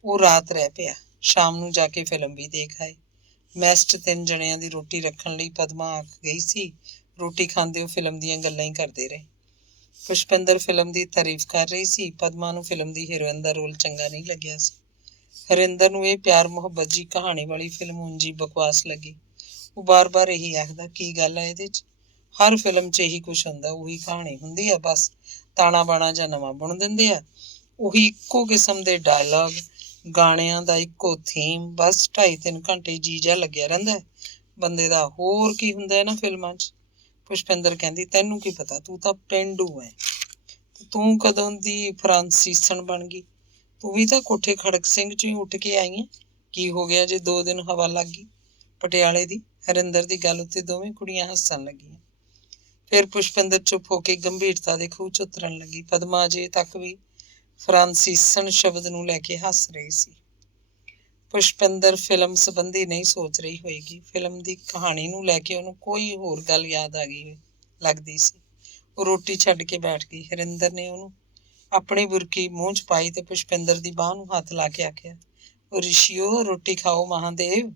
ਉਹ ਰਾਤ ਰਹਿ ਪਿਆ, ਸ਼ਾਮ ਨੂੰ ਜਾ ਕੇ ਫਿਲਮ ਵੀ ਦੇਖ ਆਏ। ਮੈਸ 'ਚ 3 ਜਣਿਆਂ ਦੀ ਰੋਟੀ ਰੱਖਣ ਲਈ ਪਦਮਾ ਆਖ ਗਈ ਸੀ। ਰੋਟੀ ਖਾਂਦੇ ਉਹ ਫਿਲਮ ਦੀਆਂ ਗੱਲਾਂ ਹੀ ਕਰਦੇ ਰਹੇ। ਪੁਸ਼ਪਿੰਦਰ ਫਿਲਮ ਦੀ ਤਾਰੀਫ ਕਰ ਰਹੀ ਸੀ। ਪਦਮਾ ਨੂੰ ਫਿਲਮ ਦੀ ਹੀਰੋਇਨ ਦਾ ਰੋਲ ਚੰਗਾ ਨਹੀਂ ਲੱਗਿਆ ਸੀ। ਹਰਿੰਦਰ ਨੂੰ ਇਹ ਪਿਆਰ ਮੁਹੱਬਤ ਜੀ ਕਹਾਣੀ ਵਾਲੀ ਫਿਲਮ ਉਂਝ ਬਕਵਾਸ ਲੱਗੀ। ਉਹ ਬਾਰ-ਬਾਰ ਇਹੀ ਆਖਦਾ, ਕੀ ਗੱਲ ਹੈ ਇਹਦੇ 'ਚ, ਹਰ ਫਿਲਮ 'ਚ ਇਹੀ ਕੁਛ ਹੁੰਦਾ, ਉਹੀ ਕਹਾਣੀ ਹੁੰਦੀ ਆ, ਬਸ ਤਾਣਾ ਬਾਣਾ ਜਾਂ ਨਵਾਂ ਬੁਣ ਦਿੰਦੇ ਆ, ਉਹੀ ਇੱਕੋ ਕਿਸਮ ਦੇ ਡਾਇਲਾਗ, ਗਾਣਿਆਂ ਦਾ ਇੱਕੋ ਥੀਮ, ਬਸ 2.5-3 ਘੰਟੇ ਜੀ ਜਾ ਲੱਗਿਆ ਰਹਿੰਦਾ ਬੰਦੇ ਦਾ। ਹੋਰ ਕੀ ਹੁੰਦਾ ਇਹਨਾਂ ਫਿਲਮਾਂ 'ਚ। ਪੁਸ਼ਪਿੰਦਰ ਕਹਿੰਦੀ, ਤੈਨੂੰ ਕੀ ਪਤਾ, ਤੂੰ ਤਾਂ ਪੇਂਡੂ ਹੈ। ਤੂੰ ਕਦੋਂ ਦੀ ਫਰਾਂਸੀਸਨ ਬਣ ਗਈ, ਤੂੰ ਵੀ ਤਾਂ ਕੋਠੇ ਖੜਕ ਸਿੰਘ 'ਚੋਂ ਹੀ ਉੱਠ ਕੇ ਆਈ ਹੈ। ਕੀ ਹੋ ਗਿਆ ਜੇ 2 ਦਿਨ ਹਵਾ ਲੱਗ ਗਈ ਪਟਿਆਲੇ ਦੀ। ਹਰਿੰਦਰ ਦੀ ਗੱਲ ਉੱਤੇ ਦੋਵੇਂ ਕੁੜੀਆਂ ਹੱਸਣ ਲੱਗੀਆਂ। ਫਿਰ ਪੁਸ਼ਪਿੰਦਰ ਚੁੱਪ ਹੋ ਕੇ ਗੰਭੀਰਤਾ ਦੇ ਖੂਹ 'ਚ ਉਤਰਨ ਲੱਗੀ। ਪਦਮਾ ਅਜੇ ਤੱਕ ਵੀ ਫਰਾਂਸੀਸਨ ਸ਼ਬਦ ਨੂੰ ਲੈ ਕੇ ਹੱਸ ਰਹੀ ਸੀ। ਪੁਸ਼ਪਿੰਦਰ ਫਿਲਮ ਸੰਬੰਧੀ ਨਹੀਂ ਸੋਚ ਰਹੀ ਹੋਏਗੀ, ਫਿਲਮ ਦੀ ਕਹਾਣੀ ਨੂੰ ਲੈ ਕੇ ਉਹਨੂੰ ਕੋਈ ਹੋਰ ਗੱਲ ਯਾਦ ਆ ਗਈ ਲੱਗਦੀ ਸੀ। ਉਹ ਰੋਟੀ ਛੱਡ ਕੇ ਬੈਠ ਗਈ। ਹਰਿੰਦਰ ਨੇ ਉਹਨੂੰ ਆਪਣੀ ਬੁਰਕੀ ਮੂੰਹ 'ਚ ਪਾਈ ਤੇ ਪੁਸ਼ਪਿੰਦਰ ਦੀ ਬਾਂਹ ਨੂੰ ਹੱਥ ਲਾ ਕੇ ਆਖਿਆ, ਉਹ ਰਿਸ਼ੀਓ, ਰੋਟੀ ਖਾਓ ਮਹਾਦੇਵ।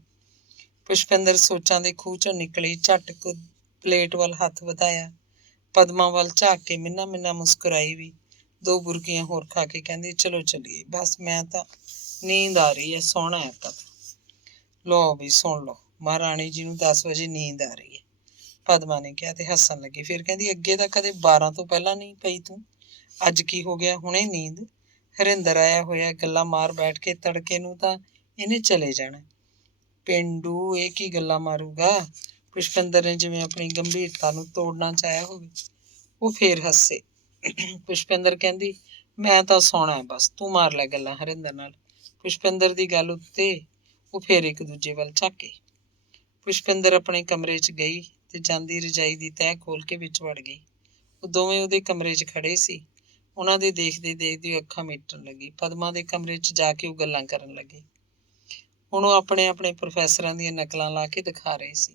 ਪੁਸ਼ਪਿੰਦਰ ਸੋਚਾਂ ਦੇ ਖੂਹ 'ਚੋਂ ਨਿਕਲੀ, ਝੱਟ ਪਲੇਟ ਵੱਲ ਹੱਥ ਵਧਾਇਆ, ਪਦਮਾ ਵੱਲ ਝਾਕ ਕੇ ਮਿੰਨਾ ਮਿੰਨਾ ਮੁਸਕਰਾਈ ਵੀ, 2 ਬੁਰਕੀਆਂ ਹੋਰ ਖਾ ਕੇ ਕਹਿੰਦੀ, ਚਲੋ ਚੱਲੀਏ, ਬਸ ਮੈਂ ਤਾਂ ਨੀਂਦ ਆ ਰਹੀ ਹੈ, ਸੋਹਣਾ ਹੈ ਤਾਂ। ਲਓ ਵੀ ਸੁਣ ਲਓ, ਮਹਾਰਾਣੀ ਜੀ ਨੂੰ 10 ਵਜੇ ਨੀਂਦ ਆ ਰਹੀ ਹੈ, ਪਦਮਾ ਨੇ ਕਿਹਾ ਤੇ ਹੱਸਣ ਲੱਗੀ। ਫਿਰ ਕਹਿੰਦੀ, ਅੱਗੇ ਤਾਂ ਕਦੇ 12 ਤੋਂ ਪਹਿਲਾਂ ਨਹੀਂ ਪਈ ਤੂੰ, ਅੱਜ ਕੀ ਹੋ ਗਿਆ ਹੁਣੇ ਨੀਂਦ। ਹਰਿੰਦਰ ਆਇਆ ਹੋਇਆ, ਗੱਲਾਂ ਮਾਰ ਬੈਠ ਕੇ, ਤੜਕੇ ਨੂੰ ਤਾਂ ਇਹਨੇ ਚਲੇ ਜਾਣਾ। ਪੇਂਡੂ ਇਹ ਕੀ ਗੱਲਾਂ ਮਾਰੂਗਾ। ਪੁਸ਼ਪਿੰਦਰ ਨੇ ਜਿਵੇਂ ਆਪਣੀ ਗੰਭੀਰਤਾ ਨੂੰ ਤੋੜਨਾ ਚਾਹਿਆ ਹੋਵੇ। ਉਹ ਫੇਰ ਹੱਸੇ। ਪੁਸ਼ਪਿੰਦਰ ਕਹਿੰਦੀ, ਮੈਂ ਤਾਂ ਸੌਣਾ ਹੈ ਬਸ, ਤੂੰ ਮਾਰ ਲੈ ਗੱਲਾਂ ਹਰਿੰਦਰ ਨਾਲ। ਪੁਸ਼ਪਿੰਦਰ ਦੀ ਗੱਲ ਉੱਤੇ ਉਹ ਫੇਰ ਇੱਕ ਦੂਜੇ ਵੱਲ ਝਾਕੇ। ਪੁਸ਼ਪਿੰਦਰ ਆਪਣੇ ਕਮਰੇ 'ਚ ਗਈ ਤੇ ਜਾਂਦੀ ਰਜਾਈ ਦੀ ਤਹਿ ਖੋਲ ਕੇ ਵਿੱਚ ਵੜ ਗਈ। ਉਹ ਦੋਵੇਂ ਉਹਦੇ ਕਮਰੇ 'ਚ ਖੜੇ ਸੀ। ਉਹਨਾਂ ਦੇ ਦੇਖਦੇ ਦੇਖਦੇ ਅੱਖਾਂ ਮੀਟਣ ਲੱਗੀ। ਪਦਮਾ ਦੇ ਕਮਰੇ 'ਚ ਜਾ ਕੇ ਉਹ ਗੱਲਾਂ ਕਰਨ ਲੱਗੇ। ਹੁਣ ਉਹ ਆਪਣੇ ਆਪਣੇ ਪ੍ਰੋਫੈਸਰਾਂ ਦੀਆਂ ਨਕਲਾਂ ਲਾ ਕੇ ਦਿਖਾ ਰਹੇ ਸੀ।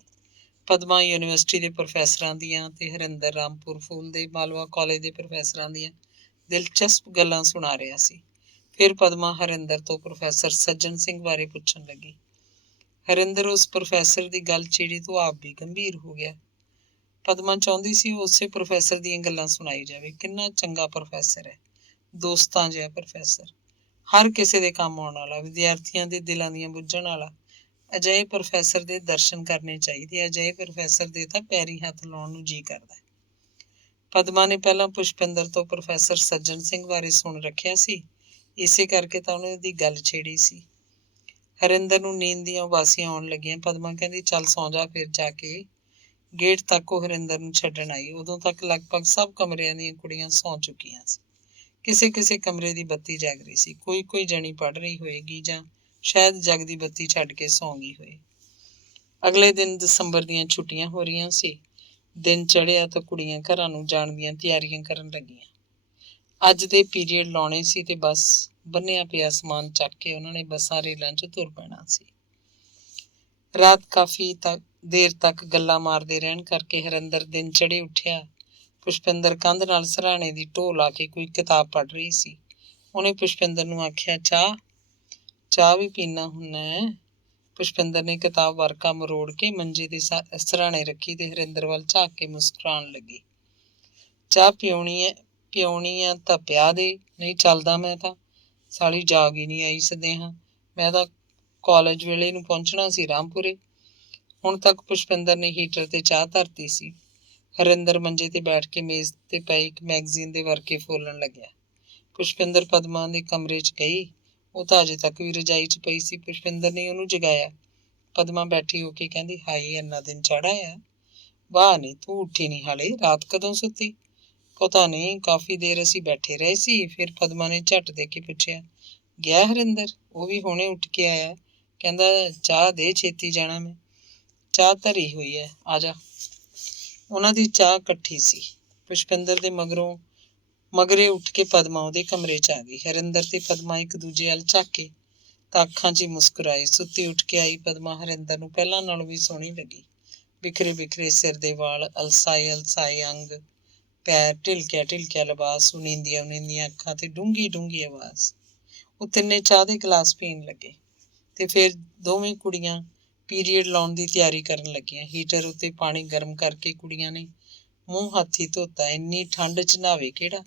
ਪਦਮਾ ਯੂਨੀਵਰਸਿਟੀ ਦੇ ਪ੍ਰੋਫੈਸਰਾਂ ਦੀਆਂ ਤੇ ਹਰਿੰਦਰ ਰਾਮਪੁਰ ਫੂਲ ਦੇ ਮਾਲਵਾ ਕਾਲਜ ਦੇ ਪ੍ਰੋਫੈਸਰਾਂ ਦੀਆਂ ਦਿਲਚਸਪ ਗੱਲਾਂ ਸੁਣਾ ਰਿਹਾ ਸੀ। ਫਿਰ ਪਦਮਾ ਹਰਿੰਦਰ ਤੋਂ ਪ੍ਰੋਫੈਸਰ ਸੱਜਣ ਸਿੰਘ ਬਾਰੇ ਪੁੱਛਣ ਲੱਗੀ। ਹਰਿੰਦਰ ਉਸ ਪ੍ਰੋਫੈਸਰ ਦੀ ਗੱਲ ਛੇੜੀ ਤੋਂ ਆਪ ਵੀ ਗੰਭੀਰ ਹੋ ਗਿਆ। ਪਦਮਾ ਚਾਹੁੰਦੀ ਸੀ ਉਸੇ ਪ੍ਰੋਫੈਸਰ ਦੀਆਂ ਗੱਲਾਂ ਸੁਣਾਈ ਜਾਵੇ। ਕਿੰਨਾ ਚੰਗਾ ਪ੍ਰੋਫੈਸਰ ਹੈ, ਦੋਸਤਾਂ ਜਿਹਾ ਪ੍ਰੋਫੈਸਰ, ਹਰ ਕਿਸੇ ਦੇ ਕੰਮ ਆਉਣ ਵਾਲਾ, ਵਿਦਿਆਰਥੀਆਂ ਦੇ ਦਿਲਾਂ ਦੀਆਂ ਬੁੱਝਣ ਵਾਲਾ। ਅਜਿਹੇ ਪ੍ਰੋਫੈਸਰ ਦੇ ਦਰਸ਼ਨ ਕਰਨੇ ਚਾਹੀਦੇ। ਅਜਿਹੇ ਪ੍ਰੋਫੈਸਰ ਦੇ ਤਾਂ ਪੈਰੀਂ ਹੱਥ ਲਾਉਣ ਨੂੰ ਜੀ ਕਰਦਾ। ਪਦਮਾ ਨੇ ਪਹਿਲਾਂ ਪੁਸ਼ਪਿੰਦਰ ਤੋਂ ਪ੍ਰੋਫੈਸਰ ਸੱਜਣ ਸਿੰਘ ਬਾਰੇ ਸੁਣ ਰੱਖਿਆ ਸੀ, ਇਸੇ ਕਰਕੇ ਤਾਂ ਉਹਨੇ ਉਹਦੀ ਗੱਲ ਛੇੜੀ ਸੀ। ਹਰਿੰਦਰ ਨੂੰ ਨੀਂਦ ਦੀਆਂ ਉਬਾਸੀਆਂ ਆਉਣ ਲੱਗੀਆਂ। ਪਦਮਾ ਕਹਿੰਦੀ, ਚੱਲ ਸੌਂ ਜਾ। ਫਿਰ ਜਾ ਕੇ ਗੇਟ ਤੱਕ ਉਹ ਹਰਿੰਦਰ ਨੂੰ ਛੱਡਣ ਆਈ। ਉਦੋਂ ਤੱਕ ਲਗਭਗ ਸਭ ਕਮਰਿਆਂ ਦੀਆਂ ਕੁੜੀਆਂ ਸੌਂ ਚੁੱਕੀਆਂ ਸੀ। ਕਿਸੇ ਕਿਸੇ ਕਮਰੇ ਦੀ ਬੱਤੀ ਜਗ ਰਹੀ ਸੀ। ਕੋਈ ਕੋਈ ਜਣੀ ਪੜ੍ਹ ਰਹੀ ਹੋਏਗੀ ਜਾਂ ਸ਼ਾਇਦ ਜਗਦੀ ਬੱਤੀ ਛੱਡ ਕੇ ਸੌਂ ਗਈ ਹੋਏ। ਅਗਲੇ ਦਿਨ ਦਸੰਬਰ ਦੀਆਂ ਛੁੱਟੀਆਂ ਹੋ ਰਹੀਆਂ ਸੀ। ਦਿਨ ਚੜ੍ਹਿਆ ਤਾਂ ਕੁੜੀਆਂ ਘਰਾਂ ਨੂੰ ਜਾਣ ਦੀਆਂ ਤਿਆਰੀਆਂ ਕਰਨ ਲੱਗੀਆਂ। ਅੱਜ ਦੇ ਪੀਰੀਅਡ ਲਾਉਣੇ ਸੀ ਤੇ ਬਸ ਬੰਨਿਆ ਪਿਆ ਸਮਾਨ ਚੱਕ ਕੇ ਉਹਨਾਂ ਨੇ ਬੱਸਾਂ ਰੇਲਾਂ 'ਚ ਤੁਰ ਪੈਣਾ ਸੀ। ਰਾਤ ਕਾਫੀ ਦੇਰ ਤੱਕ ਗੱਲਾਂ ਮਾਰਦੇ ਰਹਿਣ ਕਰਕੇ ਹਰਿੰਦਰ ਦਿਨ ਚੜ੍ਹੇ ਉੱਠਿਆ। ਪੁਸ਼ਪਿੰਦਰ ਕੰਧ ਨਾਲ ਸਿਰਹਾਣੇ ਦੀ ਢੋਹ ਲਾ ਕੇ ਕੋਈ ਕਿਤਾਬ ਪੜ੍ਹ ਰਹੀ ਸੀ। ਉਹਨੇ ਪੁਸ਼ਪਿੰਦਰ ਨੂੰ ਆਖਿਆ, ਚਾਹ ਵੀ ਪੀਣਾ ਹੁੰਦਾ ਹੈ। ਪੁਸ਼ਪਿੰਦਰ ਨੇ ਕਿਤਾਬ ਵਰਕਾ ਮਰੋੜ ਕੇ ਮੰਜੇ ਦੇ ਸਿਰਹਾਣੇ ਰੱਖੀ ਤੇ ਹਰਿੰਦਰ ਵੱਲ ਝਾਕ ਕੇ ਮੁਸਕਰਾਉਣ ਲੱਗੀ। ਚਾਹ ਪਿਉਣੀ ਆ ਤਾਂ ਪਿਆ ਦੇ, ਨਹੀਂ ਚੱਲਦਾ ਮੈਂ ਤਾਂ। ਸਾਲੀ ਜਾਗ ਹੀ ਨਹੀਂ ਆਈ ਸਦੇਹਾਂ, ਮੈਂ ਤਾਂ ਕਾਲਜ ਵੇਲੇ ਨੂੰ ਪਹੁੰਚਣਾ ਸੀ ਰਾਮਪੁਰੇ। ਹੁਣ ਤੱਕ ਪੁਸ਼ਪਿੰਦਰ ਨੇ ਹੀਟਰ ਤੇ ਚਾਹ ਧਰਤੀ ਸੀ। ਹਰਿੰਦਰ ਮੰਜੇ ਤੇ ਬੈਠ ਕੇ ਮੇਜ਼ ਤੇ ਪਏ ਇੱਕ ਮੈਗਜ਼ੀਨ ਦੇ ਵਰਕੇ ਫੋਲਣ ਲੱਗਿਆ। ਪੁਸ਼ਪਿੰਦਰ ਪਦਮਾ ਦੇ ਕਮਰੇ 'ਚ ਗਈ। ਉਹ ਤਾਂ ਅਜੇ ਤੱਕ ਵੀ ਰਜਾਈ 'ਚ ਪਈ ਸੀ। ਪੁਸ਼ਪਿੰਦਰ ਨੇ ਉਹਨੂੰ ਜਗਾਇਆ। ਪਦਮਾ ਬੈਠੀ ਹੋ ਕੇ ਕਹਿੰਦੀ, ਹਾਏ ਇੰਨਾ ਦਿਨ ਚੜ੍ਹਾ ਆ। ਵਾਹ ਨੀ, ਤੂੰ ਉੱਠੀ ਨਹੀਂ ਹਾਲੇ, ਰਾਤ ਕਦੋਂ ਸੁੱਤੀ? ਪਤਾ ਨਹੀਂ, ਕਾਫੀ ਦੇਰ ਅਸੀਂ ਬੈਠੇ ਰਹੇ ਸੀ। ਫਿਰ ਪਦਮਾ ਨੇ ਝੱਟ ਦੇ ਕੇ ਪੁੱਛਿਆ, ਗਿਆ ਹਰਿੰਦਰ? ਉਹ ਵੀ ਹੁਣੇ ਉੱਠ ਕੇ ਆਇਆ, ਕਹਿੰਦਾ ਚਾਹ ਦੇ, ਛੇਤੀ ਜਾਣਾ ਮੈਂ। ਚਾਹ ਧਰੀ ਹੋਈ ਹੈ, ਆ ਜਾ। ਉਹਨਾਂ ਦੀ ਚਾਹ ਇਕੱਠੀ ਸੀ। ਪੁਸ਼ਪਿੰਦਰ ਦੇ ਮਗਰੇ ਉੱਠ ਕੇ ਪਦਮਾ ਉਹਦੇ ਕਮਰੇ 'ਚ ਆ ਗਈ। ਹਰਿੰਦਰ ਤੇ ਪਦਮਾ ਇੱਕ ਦੂਜੇ ਵੱਲ ਝਾਕੇ ਤਾਂ ਅੱਖਾਂ 'ਚ ਹੀ ਮੁਸਕਰਾਏ। ਸੁੱਤੀ ਉੱਠ ਕੇ ਆਈ ਪਦਮਾ ਹਰਿੰਦਰ ਨੂੰ ਪਹਿਲਾਂ ਨਾਲੋਂ ਵੀ ਸੋਹਣੀ ਲੱਗੀ। ਬਿਖਰੇ ਬਿਖਰੇ ਸਿਰ ਦੇ ਵਾਲ, ਅਲਸਾਏ ਅੰਗ, ਪੈਰ, ਢਿਲਕਿਆ ਲਿਬਾਸ, ਉਨੀਂਦੀਆਂ ਅੱਖਾਂ ਤੇ ਡੂੰਘੀ ਆਵਾਜ਼। ਉਹ ਤਿੰਨੇ ਚਾਹ ਦੇ ਗਲਾਸ ਪੀਣ ਲੱਗੇ ਤੇ ਫਿਰ ਦੋਵੇਂ ਕੁੜੀਆਂ ਪੀਰੀਅਡ ਲਾਉਣ ਦੀ ਤਿਆਰੀ ਕਰਨ ਲੱਗੀਆਂ। ਹੀਟਰ ਉੱਤੇ ਪਾਣੀ ਗਰਮ ਕਰਕੇ ਕੁੜੀਆਂ ਨੇ ਮੂੰਹ ਹੱਥ ਹੀ ਧੋਤਾ। ਇੰਨੀ ਠੰਡ 'ਚ ਨਹਾਵੇ ਕਿਹੜਾ?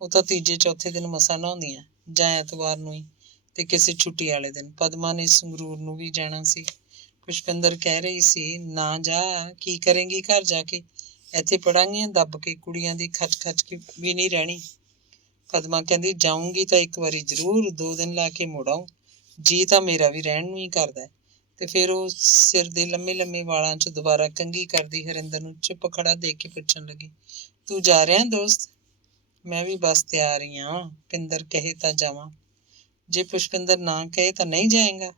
ਉਹ ਤਾਂ ਤੀਜੇ ਚੌਥੇ ਦਿਨ ਮਸਾਂ ਨਹਾਉਂਦੀਆਂ, ਜਾਂ ਐਤਵਾਰ ਨੂੰ ਹੀ, ਤੇ ਕਿਸੇ ਛੁੱਟੀ ਵਾਲੇ ਦਿਨ। ਪਦਮਾ ਨੇ ਸੰਗਰੂਰ ਨੂੰ ਵੀ ਜਾਣਾ ਸੀ। ਪੁਸ਼ਪਿੰਦਰ ਕਹਿ ਰਹੀ ਸੀ, ਨਾ ਜਾ, ਕੀ ਕਰੇਂਗੀ ਘਰ ਜਾ ਕੇ? ਇੱਥੇ ਪੜਾਂਗੀਆਂ ਦੱਬ ਕੇ, ਕੁੜੀਆਂ ਦੀ ਖਚ ਵੀ ਨਹੀਂ ਰਹਿਣੀ। ਪਦਮਾ ਕਹਿੰਦੀ, ਜਾਊਂਗੀ ਤਾਂ ਇੱਕ ਵਾਰੀ ਜ਼ਰੂਰ, 2 ਦਿਨ ਲਾ ਕੇ ਮੁੜ ਆਊਂ। ਜੀ ਤਾਂ ਮੇਰਾ ਵੀ ਰਹਿਣ ਨੂੰ ਹੀ ਕਰਦਾ। ਤੇ ਫਿਰ ਉਹ ਸਿਰ ਦੇ ਲੰਮੇ ਵਾਲਾਂ 'ਚ ਦੁਬਾਰਾ ਕੰਘੀ ਕਰਦੀ ਹਰਿੰਦਰ ਨੂੰ ਚੁੱਪ ਖੜਾ ਦੇਖ ਕੇ ਪੁੱਛਣ ਲੱਗੀ, ਤੂੰ ਜਾ ਰਿਹਾ ਦੋਸਤ? ਮੈਂ ਵੀ ਬਸ ਤਿਆਰ ਹੀ ਹਾਂ, ਪਿੰਦਰ ਕਹੇ ਤਾਂ ਜਾਵਾਂ। ਜੇ ਪੁਸ਼ਪਿੰਦਰ ਨਾ ਕਹੇ ਤਾਂ ਨਹੀਂ ਜਾਏਗਾ?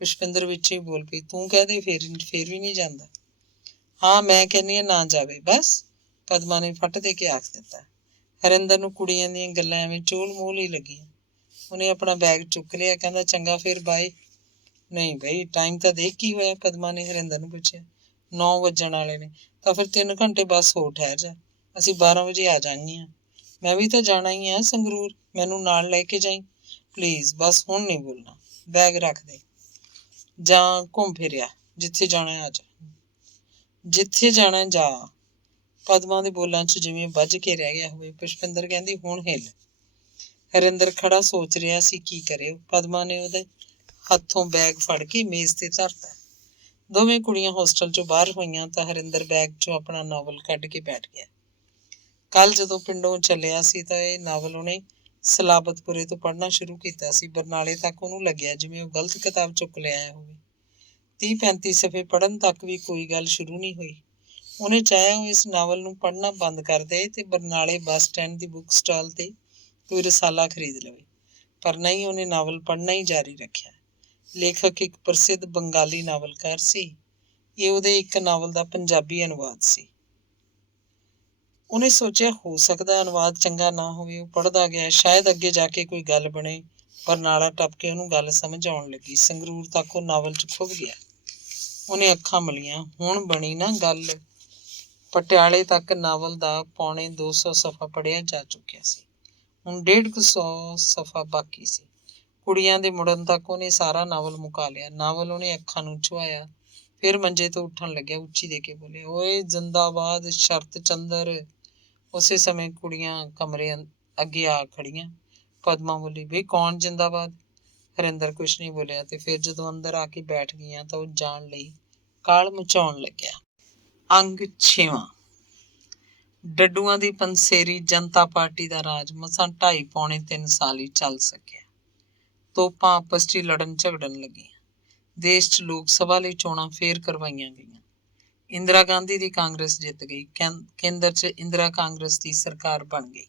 ਪੁਸ਼ਪਿੰਦਰ ਵਿੱਚ ਹੀ ਬੋਲ ਪਈ, ਤੂੰ ਕਹਿ ਦੇ, ਫਿਰ ਵੀ ਨਹੀਂ ਜਾਂਦਾ। ਹਾਂ, ਮੈਂ ਕਹਿੰਦੀ ਹਾਂ ਨਾ ਜਾਵੇ ਬਸ, ਪਦਮਾ ਨੇ ਫੱਟ ਦੇ ਕੇ ਆਖ ਦਿੱਤਾ। ਹਰਿੰਦਰ ਨੂੰ ਕੁੜੀਆਂ ਦੀਆਂ ਗੱਲਾਂ ਐਵੇਂ ਚੋਲ ਮੋਲ ਹੀ ਲੱਗੀਆਂ। ਉਹਨੇ ਆਪਣਾ ਬੈਗ ਚੁੱਕ ਲਿਆ, ਕਹਿੰਦਾ ਚੰਗਾ ਫਿਰ ਬਾਏ। ਨਹੀਂ ਬਈ, ਟਾਈਮ ਤਾਂ ਦੇਖ ਕੀ ਹੋਇਆ? ਪਦਮਾ ਨੇ ਹਰਿੰਦਰ ਨੂੰ ਪੁੱਛਿਆ। 9 ਵੱਜਣ ਵਾਲੇ ਨੇ। ਤਾਂ ਫਿਰ 3 ਘੰਟੇ ਬਸ ਹੋਰ ਠਹਿਰ ਜਾ, ਅਸੀਂ 12 ਵਜੇ ਆ ਜਾਣਗੀਆਂ। ਮੈਂ ਵੀ ਤਾਂ ਜਾਣਾ ਹੀ ਆ ਸੰਗਰੂਰ, ਮੈਨੂੰ ਨਾਲ ਲੈ ਕੇ ਜਾਈਂ ਪਲੀਜ਼। ਬਸ ਹੁਣ ਨਹੀਂ ਬੋਲਣਾ, ਬੈਗ ਰੱਖ ਦੇ ਜਾਂ ਘੁੰਮ ਫਿਰਿਆ, ਜਿੱਥੇ ਜਾਣਾ ਆ ਜਾ, ਜਿੱਥੇ ਜਾਣਾ ਜਾ। ਪਦਮਾ ਦੇ ਬੋਲਾਂ 'ਚ ਜਿਵੇਂ ਵੱਜ ਕੇ ਰਹਿ ਗਿਆ ਹੋਵੇ। ਪੁਸ਼ਪਿੰਦਰ ਕਹਿੰਦੀ, ਹੁਣ ਹਿੱਲ। ਹਰਿੰਦਰ ਖੜਾ ਸੋਚ ਰਿਹਾ ਸੀ ਕੀ ਕਰੇ। ਪਦਮਾ ਨੇ ਉਹਦੇ ਹੱਥੋਂ ਬੈਗ ਫੜ ਕੇ ਮੇਜ਼ ਤੇ ਧਰਤਾ। ਦੋਵੇਂ ਕੁੜੀਆਂ ਹੋਸਟਲ 'ਚੋਂ ਬਾਹਰ ਹੋਈਆਂ ਤਾਂ ਹਰਿੰਦਰ ਬੈਗ 'ਚੋਂ ਆਪਣਾ ਨਾਵਲ ਕੱਢ ਕੇ ਬੈਠ ਗਿਆ। ਕੱਲ ਜਦੋਂ ਪਿੰਡੋਂ ਚੱਲਿਆ ਸੀ ਤਾਂ ਇਹ ਨਾਵਲ ਉਹਨੇ ਸਲਾਬਤਪੁਰੇ ਤੋਂ ਪੜ੍ਹਨਾ ਸ਼ੁਰੂ ਕੀਤਾ ਸੀ। ਬਰਨਾਲੇ ਤੱਕ ਉਹਨੂੰ ਲੱਗਿਆ ਜਿਵੇਂ ਉਹ ਗਲਤ ਕਿਤਾਬ ਚੁੱਕ ਲਿਆਇਆ ਹੋਵੇ। 30-35 ਸਫ਼ੇ ਪੜ੍ਹਨ ਤੱਕ ਵੀ ਕੋਈ ਗੱਲ ਸ਼ੁਰੂ ਨਹੀਂ ਹੋਈ। ਉਹਨੇ ਚਾਹਿਆ ਉਹ ਇਸ ਨਾਵਲ ਨੂੰ ਪੜ੍ਹਨਾ ਬੰਦ ਕਰ ਦੇ ਤੇ ਬਰਨਾਲੇ ਬੱਸ ਸਟੈਂਡ ਦੀ ਬੁੱਕ ਸਟਾਲ ਤੇ ਕੋਈ ਰਸਾਲਾ ਖਰੀਦ ਲਵੇ, ਪਰ ਨਹੀਂ, ਉਹਨੇ ਨਾਵਲ ਪੜ੍ਹਨਾ ਹੀ ਜਾਰੀ ਰੱਖਿਆ। ਲੇਖਕ ਇੱਕ ਪ੍ਰਸਿੱਧ ਬੰਗਾਲੀ ਨਾਵਲਕਾਰ ਸੀ। ਇਹ ਉਹਦੇ ਇੱਕ ਨਾਵਲ ਦਾ ਪੰਜਾਬੀ ਅਨੁਵਾਦ ਸੀ। ਉਹਨੇ ਸੋਚਿਆ, ਹੋ ਸਕਦਾ ਅਨੁਵਾਦ ਚੰਗਾ ਨਾ ਹੋਵੇ। ਉਹ ਪੜ੍ਹਦਾ ਗਿਆ, ਸ਼ਾਇਦ ਅੱਗੇ ਜਾ ਕੇ ਕੋਈ ਗੱਲ ਬਣੇ। ਬਰਨਾਲਾ ਟੱਪ ਕੇ ਉਹਨੂੰ ਗੱਲ ਸਮਝ ਆਉਣ ਲੱਗੀ। ਸੰਗਰੂਰ ਤੱਕ ਉਹ ਨਾਵਲ 'ਚ ਖੁੱਭ ਗਿਆ। ਉਹਨੇ ਅੱਖਾਂ ਮਲੀਆਂ, ਹੁਣ ਬਣੀ ਨਾ ਗੱਲ। ਪਟਿਆਲੇ ਤੱਕ ਨਾਵਲ ਦਾ ਪੌਣੇ 200 ਸਫ਼ਾ ਪੜ੍ਹਿਆ ਜਾ ਚੁੱਕਿਆ ਸੀ। ਹੁਣ 150 ਸਫ਼ਾ ਬਾਕੀ ਸੀ। ਕੁੜੀਆਂ ਦੇ ਮੁੜਨ ਤੱਕ ਉਹਨੇ ਸਾਰਾ ਨਾਵਲ ਮੁਕਾ ਲਿਆ। ਨਾਵਲ ਉਹਨੇ ਅੱਖਾਂ ਨੂੰ ਛੁਹਾਇਆ, ਫਿਰ ਮੰਜੇ ਤੋਂ ਉੱਠਣ ਲੱਗਿਆ, ਉੱਚੀ ਦੇ ਕੇ ਬੋਲਿਆ, ਓਏ ਜ਼ਿੰਦਾਬਾਦ ਸ਼ਰਤ ਚੰਦਰ। ਉਸੇ ਸਮੇਂ ਕੁੜੀਆਂ ਕਮਰੇ ਅੱਗੇ ਆ ਖੜੀਆਂ। ਪਦਮਾ ਬੋਲੀ, ਬਈ ਕੌਣ ਜ਼ਿੰਦਾਬਾਦ? ਹਰਿੰਦਰ ਕੁਛ ਨਹੀਂ ਬੋਲਿਆ ਤੇ ਫਿਰ ਜਦੋਂ ਅੰਦਰ ਆ ਕੇ ਬੈਠ ਗਈਆਂ ਤਾਂ ਉਹ ਜਾਣ ਲਈ ਕਾਲ ਮਚਾਉਣ ਲੱਗਿਆ। ਅੰਗ 6ਵਾਂ। ਡੱਡੂਆਂ ਦੀ ਪੰਸੇਰੀ ਜਨਤਾ ਪਾਰਟੀ ਦਾ ਰਾਜ ਮਸਾਂ 2.5-3 ਸਾਲ ਹੀ ਚੱਲ ਸਕਿਆ। ਤੋਪਾਂ ਆਪਸ 'ਚ ਲੜਨ ਝਗੜਨ ਲੱਗੀਆਂ। ਦੇਸ਼ 'ਚ ਲੋਕ ਸਭਾ ਲਈ ਚੋਣਾਂ ਫੇਰ ਕਰਵਾਈਆਂ ਗਈਆਂ। ਇੰਦਰਾ ਗਾਂਧੀ ਦੀ ਕਾਂਗਰਸ ਜਿੱਤ ਗਈ। ਕੇਂਦਰ 'ਚ ਇੰਦਰਾ ਕਾਂਗਰਸ ਦੀ ਸਰਕਾਰ ਬਣ ਗਈ।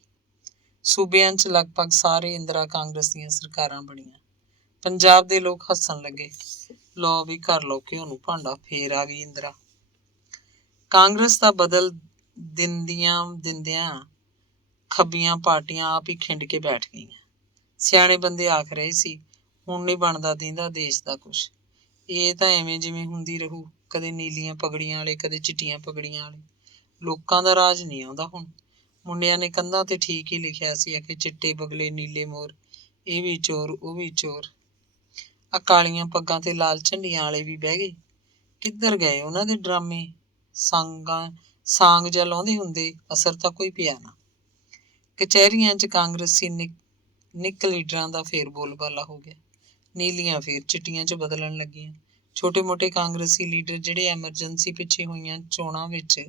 ਸੂਬਿਆਂ 'ਚ ਲਗਭਗ ਸਾਰੇ ਇੰਦਰਾ ਕਾਂਗਰਸ ਦੀਆਂ ਸਰਕਾਰਾਂ ਬਣੀਆਂ। ਪੰਜਾਬ ਦੇ ਲੋਕ ਹੱਸਣ ਲੱਗੇ, ਲਓ ਵੀ ਘਰ ਲਓ ਘਿਓ ਨੂੰ ਭਾਂਡਾ, ਫੇਰ ਆ ਗਈ ਇੰਦਰਾ। ਕਾਂਗਰਸ ਦਾ ਬਦਲ ਦਿੰਦਿਆਂ ਖੱਬੀਆਂ ਪਾਰਟੀਆਂ ਆਪ ਹੀ ਖਿੰਡ ਕੇ ਬੈਠ ਗਈਆਂ। ਸਿਆਣੇ ਬੰਦੇ ਆਖ ਰਹੇ ਸੀ, ਹੁਣ ਨਹੀਂ ਬਣਦਾ ਦੀਂਦਾ ਦੇਸ਼ ਦਾ ਕੁਛ। ਇਹ ਤਾਂ ਐਵੇਂ ਜਿਵੇਂ ਹੁੰਦੀ ਰਹੂ, ਕਦੇ ਨੀਲੀਆਂ ਪਗੜੀਆਂ ਵਾਲੇ, ਕਦੇ ਚਿੱਟੀਆਂ ਪਗੜੀਆਂ ਵਾਲੇ। ਲੋਕਾਂ ਦਾ ਰਾਜ ਨਹੀਂ ਆਉਂਦਾ ਹੁਣ। ਮੁੰਡਿਆਂ ਨੇ ਕੰਧਾਂ ਤੇ ਠੀਕ ਹੀ ਲਿਖਿਆ ਸੀ ਕਿ ਚਿੱਟੇ ਬਗਲੇ ਨੀਲੇ ਮੋਰ, ਇਹ ਵੀ ਚੋਰ ਉਹ ਵੀ ਚੋਰ। ਆ ਕਾਲੀਆਂ ਪੱਗਾਂ ਤੇ ਲਾਲ ਝੰਡੀਆਂ ਵਾਲੇ ਵੀ ਬਹਿ ਗਏ। ਕਿੱਧਰ ਗਏ ਉਹਨਾਂ ਦੇ ਡਰਾਮੇ? ਸਾਂਗ ਜਾਂ ਲਾਉਂਦੇ ਹੁੰਦੇ, ਅਸਰ ਤਾਂ ਕੋਈ ਪਿਆ ਨਾ। ਕਚਹਿਰੀਆਂ 'ਚ ਕਾਂਗਰਸੀ ਨਿੱਕ ਲੀਡਰਾਂ ਦਾ ਫੇਰ ਬੋਲਬਾਲਾ ਹੋ ਗਿਆ। ਨੀਲੀਆਂ ਫੇਰ ਚਿੱਟੀਆਂ 'ਚ ਬਦਲਣ ਲੱਗੀਆਂ। ਛੋਟੇ ਮੋਟੇ ਕਾਂਗਰਸੀ ਲੀਡਰ ਜਿਹੜੇ ਐਮਰਜੈਂਸੀ ਪਿੱਛੇ ਹੋਈਆਂ ਚੋਣਾਂ ਵਿੱਚ